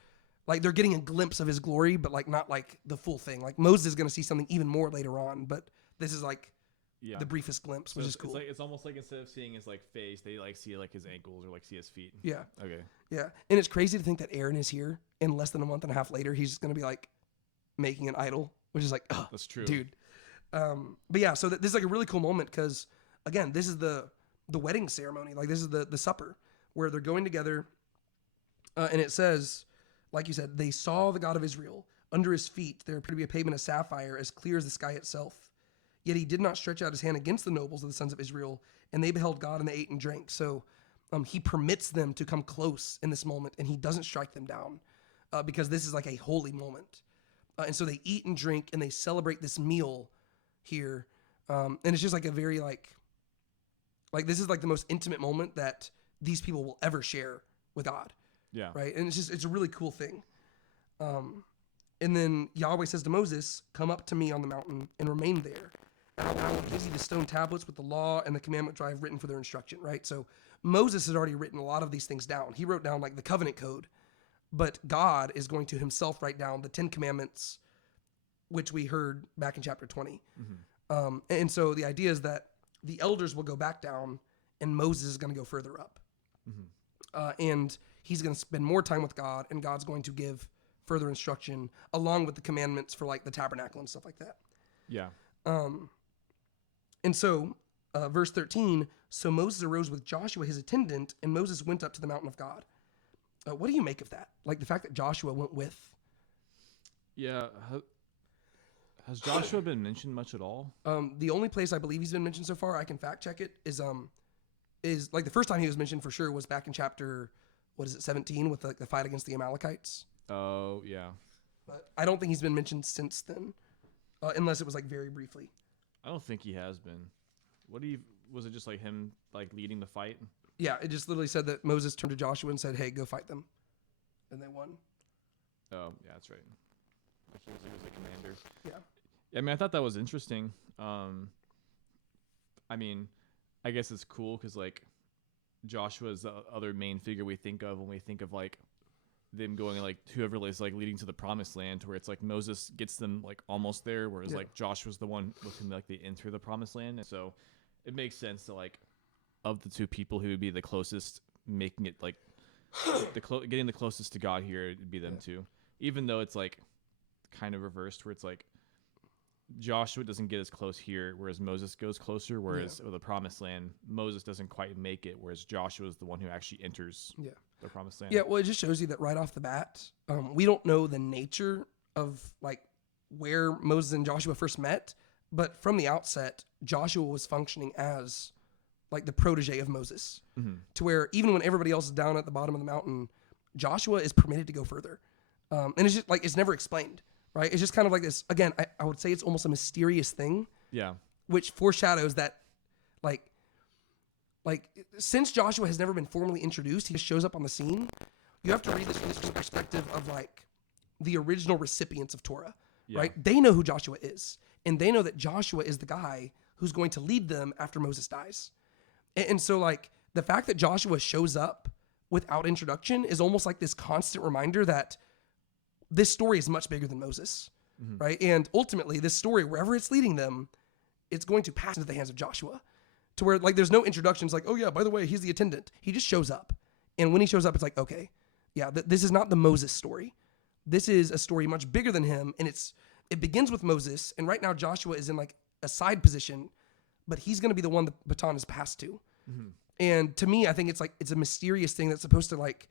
like they're getting a glimpse of his glory, but like not like the full thing. Like Moses is going to see something even more later on, but this is like the briefest glimpse, which is cool. It's almost like instead of seeing his like face, they like see like his ankles or like see his feet. Yeah. Okay. Yeah. And it's crazy to think that Aaron is here and less than a month and a half later, he's going to be like making an idol, which is like, oh, that's true, dude. But yeah, so this is like a really cool moment because again, this is the wedding ceremony. Like this is the supper where they're going together. And it says, like you said, they saw the God of Israel. Under his feet, there appeared to be a pavement of sapphire as clear as the sky itself. Yet he did not stretch out his hand against the nobles of the sons of Israel, and they beheld God and they ate and drank. So he permits them to come close in this moment, and he doesn't strike them down because this is like a holy moment. And so they eat and drink, and they celebrate this meal here. And it's just like a very like this is like the most intimate moment that these people will ever share with God. Yeah. Right. And it's a really cool thing. And then Yahweh says to Moses, come up to me on the mountain and remain there. And I will give you the stone tablets with the law and the commandment which I have written for their instruction. Right. So Moses had already written a lot of these things down. He wrote down like the covenant code, but God is going to himself write down the 10 commandments, which we heard back in chapter 20. Mm-hmm. And so the idea is that the elders will go back down and Moses is going to go further up. Mm-hmm. And he's going to spend more time with God, and God's going to give further instruction along with the commandments for like the tabernacle and stuff like that. Yeah. And so verse 13, so Moses arose with Joshua, his attendant, and Moses went up to the mountain of God. What do you make of that? Like the fact that Joshua went with? Yeah. Has Joshua been mentioned much at all? The only place I believe he's been mentioned so far, I can fact check it, is like the first time he was mentioned for sure was back in chapter, 17 with the fight against the Amalekites. Oh, yeah. But I don't think he's been mentioned since then, unless it was like very briefly. I don't think he has been. Was it just like him like leading the fight? Yeah, it just literally said that Moses turned to Joshua and said, hey, go fight them. And they won. Oh, yeah, that's right. He was the commander. Yeah. I mean, I thought that was interesting. I mean, I guess it's cool because like Joshua is the other main figure we think of when we think of like them going like whoever is like leading to the promised land, where it's like Moses gets them like almost there, whereas like Joshua's the one with whom like they enter the promised land. And so it makes sense to like of the two people who would be the closest, making it like getting the closest to God here, it'd be them two. Even though it's like kind of reversed, where it's like Joshua doesn't get as close here, whereas Moses goes closer, whereas with the promised land, Moses doesn't quite make it, whereas Joshua is the one who actually enters the promised land. Yeah, well, it just shows you that right off the bat, we don't know the nature of like where Moses and Joshua first met, but from the outset, Joshua was functioning as like the protege of Moses, to where even when everybody else is down at the bottom of the mountain, Joshua is permitted to go further. And it's just like, it's never explained, right? It's just kind of like this, again, I would say it's almost a mysterious thing. Yeah. Which foreshadows that like since Joshua has never been formally introduced, he just shows up on the scene. You have to read this from the perspective of like the original recipients of Torah, right? They know who Joshua is, and they know that Joshua is the guy who's going to lead them after Moses dies. And so like the fact that Joshua shows up without introduction is almost like this constant reminder that this story is much bigger than Moses, right? And ultimately this story, wherever it's leading them, it's going to pass into the hands of Joshua, to where like there's no introductions like, oh yeah, by the way, he's the attendant. He just shows up. And when he shows up, it's like, okay, yeah, this is not the Moses story. This is a story much bigger than him. And it begins with Moses. And right now Joshua is in like a side position, but he's going to be the one the baton is passed to. And to me, I think it's a mysterious thing that's supposed to like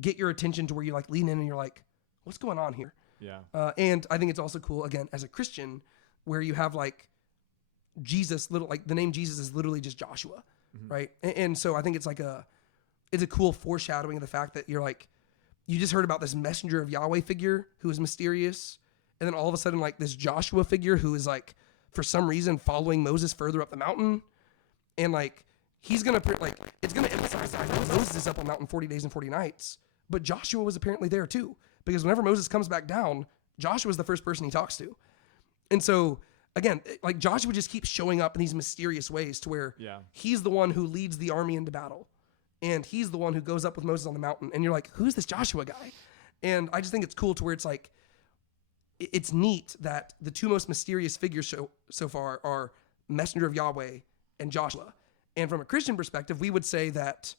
get your attention to where you like lean in and you're like, what's going on here? Yeah. And I think it's also cool, again, as a Christian, where you have like Jesus, the name Jesus is literally just Joshua, right? And so I think it's like it's a cool foreshadowing of the fact that you're like, you just heard about this messenger of Yahweh figure who is mysterious. And then all of a sudden, like this Joshua figure who is like, for some reason, following Moses further up the mountain. And like, he's going to, like, it's going to emphasize that Moses is up on mountain 40 days and 40 nights. But Joshua was apparently there too. Because whenever Moses comes back down, Joshua is the first person he talks to. And so, again, like Joshua just keeps showing up in these mysterious ways to where he's the one who leads the army into battle. And he's the one who goes up with Moses on the mountain. And you're like, who's this Joshua guy? And I just think it's cool to where it's like, it's neat that the two most mysterious figures so far are messenger of Yahweh and Joshua. And from a Christian perspective, we would say that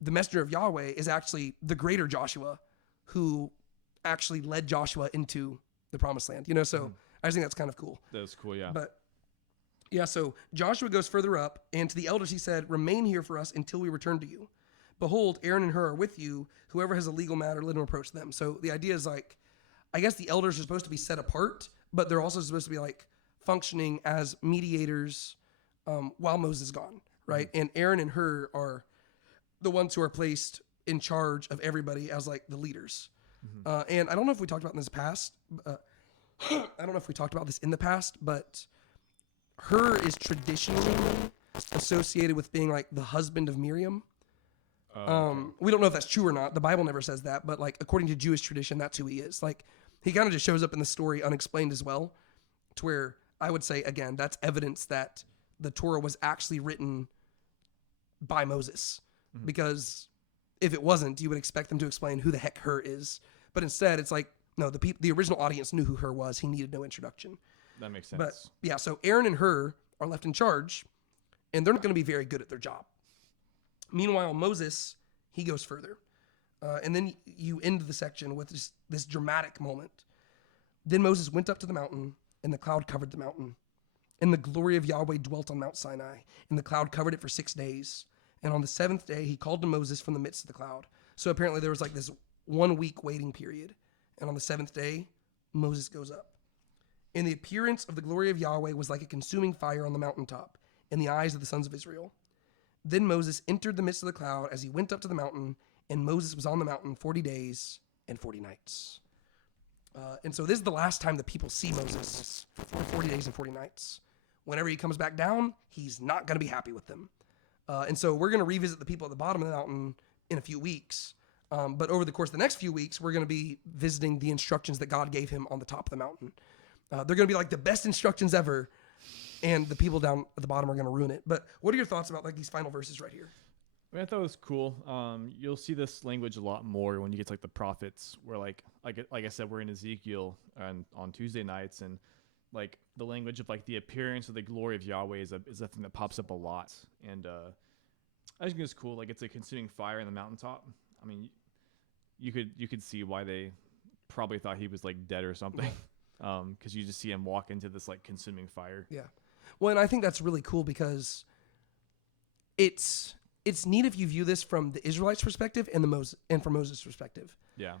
the messenger of Yahweh is actually the greater Joshua who actually led Joshua into the promised land, you know? So I just think that's kind of cool. That's cool. Yeah. But yeah, so Joshua goes further up, and to the elders he said, remain here for us until we return to you. Behold, Aaron and Hur are with you. Whoever has a legal matter, let him approach them. So the idea is like, I guess the elders are supposed to be set apart, but they're also supposed to be like functioning as mediators while Moses is gone, right? And Aaron and Hur are the ones who are placed in charge of everybody as like the leaders. And I don't know if we talked about this past. I don't know if we talked about this in the past, but Hur is traditionally associated with being like the husband of Miriam. We don't know if that's true or not. The Bible never says that, but like according to Jewish tradition, that's who he is. Like he kind of just shows up in the story unexplained as well, to where I would say again that's evidence that the Torah was actually written by Moses, because if it wasn't, you would expect them to explain who the heck Hur is, but instead it's like no, the original audience knew who Hur was. He needed no introduction. That makes sense. But yeah, so Aaron and Hur are left in charge, and they're not going to be very good at their job. Meanwhile, Moses, he goes further. And then you end the section with this dramatic moment. Then Moses went up to the mountain, and the cloud covered the mountain. And the glory of Yahweh dwelt on Mount Sinai, and the cloud covered it for 6 days. And on the 7th day, he called to Moses from the midst of the cloud. So apparently there was like this 1 week waiting period. And on the 7th day, Moses goes up. And the appearance of the glory of Yahweh was like a consuming fire on the mountaintop in the eyes of the sons of Israel. Then Moses entered the midst of the cloud as he went up to the mountain, and Moses was on the mountain 40 days and 40 nights. And so this is the last time the people see Moses for 40 days and 40 nights. Whenever he comes back down, he's not going to be happy with them. And so we're going to revisit the people at the bottom of the mountain in a few weeks. But over the course of the next few weeks, we're going to be visiting the instructions that God gave him on the top of the mountain. They're going to be like the best instructions ever, and the people down at the bottom are going to ruin it. But what are your thoughts about like these final verses right here? I mean, I thought it was cool. You'll see this language a lot more when you get to like the prophets, where like I said, we're in Ezekiel on Tuesday nights, and like the language of like the appearance of the glory of Yahweh is a thing that pops up a lot. And I think it's cool. Like it's a consuming fire in the mountaintop. I mean, you could see why they probably thought he was like dead or something. Because you just see him walk into this like consuming fire. Yeah. Well, and I think that's really cool because it's neat if you view this from the Israelites' perspective and from Moses' perspective. Yeah.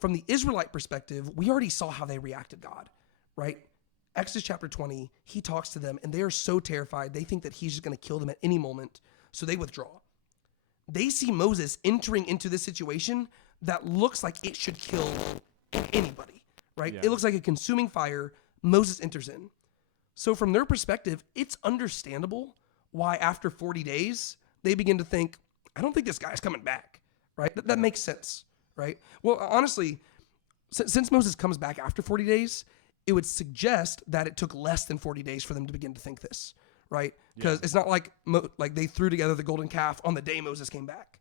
From the Israelite perspective, we already saw how they reacted to God, right? Exodus chapter 20, he talks to them and they are so terrified. They think that he's just going to kill them at any moment. So they withdraw. They see Moses entering into this situation that looks like it should kill anybody. Right? Yeah. It looks like a consuming fire. Moses enters in. So from their perspective, it's understandable why after 40 days, they begin to think, I don't think this guy's coming back, right? That makes sense, right? Well, honestly, since Moses comes back after 40 days, it would suggest that it took less than 40 days for them to begin to think this, right? Because it's not like they threw together the golden calf on the day Moses came back.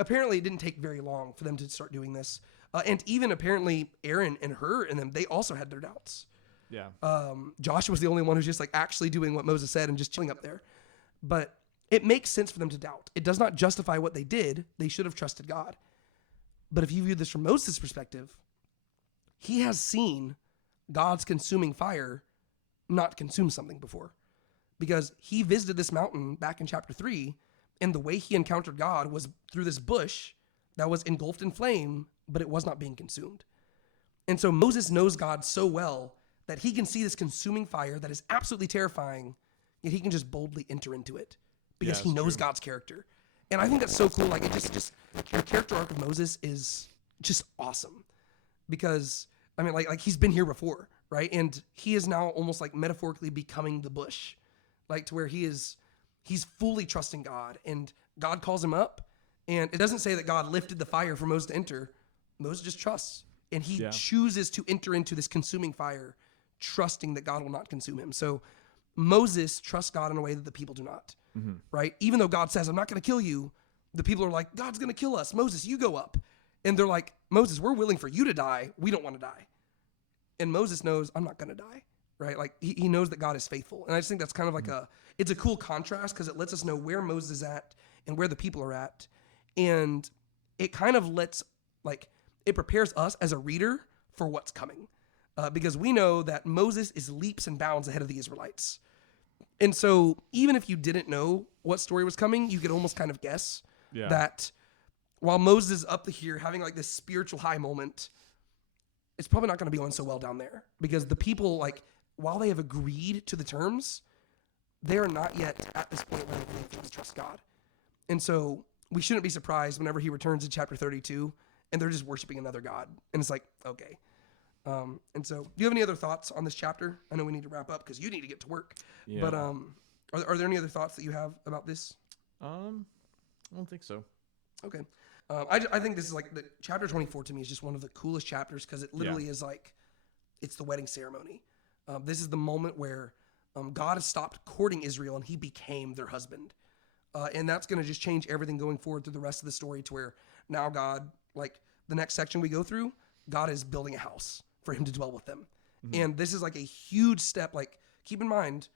Apparently, it didn't take very long for them to start doing this. And even apparently Aaron and Hur and them, they also had their doubts. Yeah. Joshua was the only one who's just like actually doing what Moses said and just chilling up there. But it makes sense for them to doubt. It does not justify what they did. They should have trusted God. But if you view this from Moses' perspective, he has seen God's consuming fire not consume something before. Because he visited this mountain back in chapter 3, and the way he encountered God was through this bush that was engulfed in flame, but it was not being consumed. And so Moses knows God so well that he can see this consuming fire that is absolutely terrifying, yet he can just boldly enter into it because he knows God's character. And I think that's so cool. Like it just the character arc of Moses is just awesome because I mean, like he's been here before, right? And he is now almost like metaphorically becoming the bush, like to where he's fully trusting God, and God calls him up. And it doesn't say that God lifted the fire for Moses to enter. Moses just trusts. And he chooses to enter into this consuming fire, trusting that God will not consume him. So Moses trusts God in a way that the people do not, right? Even though God says, I'm not going to kill you, the people are like, God's going to kill us. Moses, you go up. And they're like, Moses, we're willing for you to die. We don't want to die. And Moses knows, I'm not going to die, right? Like he knows that God is faithful. And I just think that's kind of like it's a cool contrast because it lets us know where Moses is at and where the people are at. And it kind of it prepares us as a reader for what's coming. Because we know that Moses is leaps and bounds ahead of the Israelites. And so even if you didn't know what story was coming, you could almost kind of guess that while Moses is up here having like this spiritual high moment, it's probably not going to be going so well down there because the people, like, while they have agreed to the terms, they are not yet at this point where they believe they trust God. And so we shouldn't be surprised whenever he returns to chapter 32 and they're just worshiping another God. And it's like, okay. And so do you have any other thoughts on this chapter? I know we need to wrap up because you need to get to work. Yeah. But are there any other thoughts that you have about this? I don't think so. Okay. I think this is like chapter 24 to me is just one of the coolest chapters because it literally is like, it's the wedding ceremony. This is the moment where God has stopped courting Israel and he became their husband. And that's going to just change everything going forward through the rest of the story to where now God, like the next section we go through, God is building a house for him to dwell with them. Mm-hmm. And this is like a huge step. Like, keep in mind,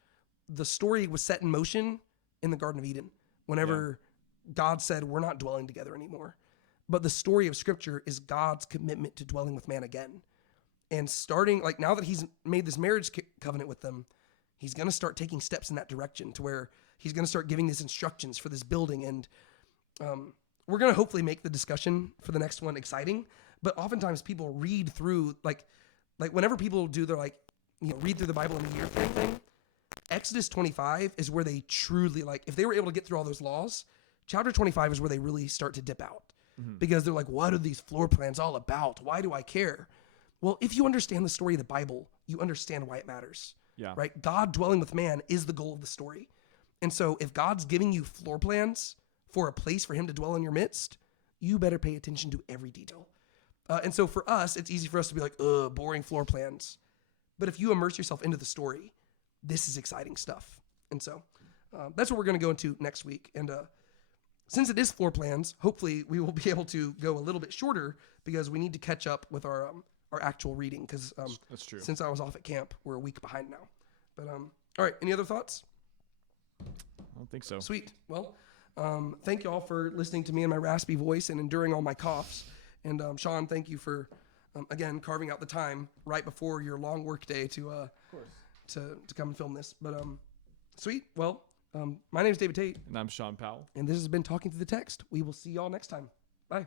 the story was set in motion in the Garden of Eden whenever God said, we're not dwelling together anymore. But the story of Scripture is God's commitment to dwelling with man again. And starting, like, now that he's made this marriage covenant with them, he's going to start taking steps in that direction to where he's going to start giving these instructions for this building. And we're going to hopefully make the discussion for the next one exciting. But oftentimes people read through, like whenever people do their, like, read through the Bible in a year thing, Exodus 25 is where they truly, like, if they were able to get through all those laws, chapter 25 is where they really start to dip out. Mm-hmm. Because they're like, what are these floor plans all about? Why do I care? Well, if you understand the story of the Bible, you understand why it matters. Yeah. Right? God dwelling with man is the goal of the story. And so if God's giving you floor plans for a place for him to dwell in your midst, you better pay attention to every detail. And so for us, it's easy for us to be like, boring floor plans. But if you immerse yourself into the story, this is exciting stuff. And so that's what we're going to go into next week. And since it is floor plans, hopefully we will be able to go a little bit shorter because we need to catch up with our actual reading. Because that's true. Since I was off at camp, we're a week behind now. But all right, any other thoughts? I don't think so. Sweet. Well, thank you all for listening to me and my raspy voice and enduring all my coughs. And Sean, thank you for again carving out the time right before your long work day to come and film this. But sweet. Well, my name is David Tate. And I'm Sean Powell. And this has been Talking Through the Text. We will see y'all next time. Bye.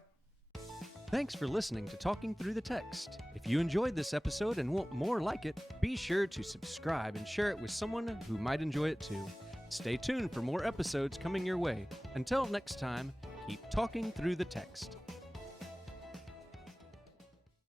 Thanks for listening to Talking Through the Text. If you enjoyed this episode and want more like it, be sure to subscribe and share it with someone who might enjoy it too. Stay tuned for more episodes coming your way. Until next time, keep talking through the text.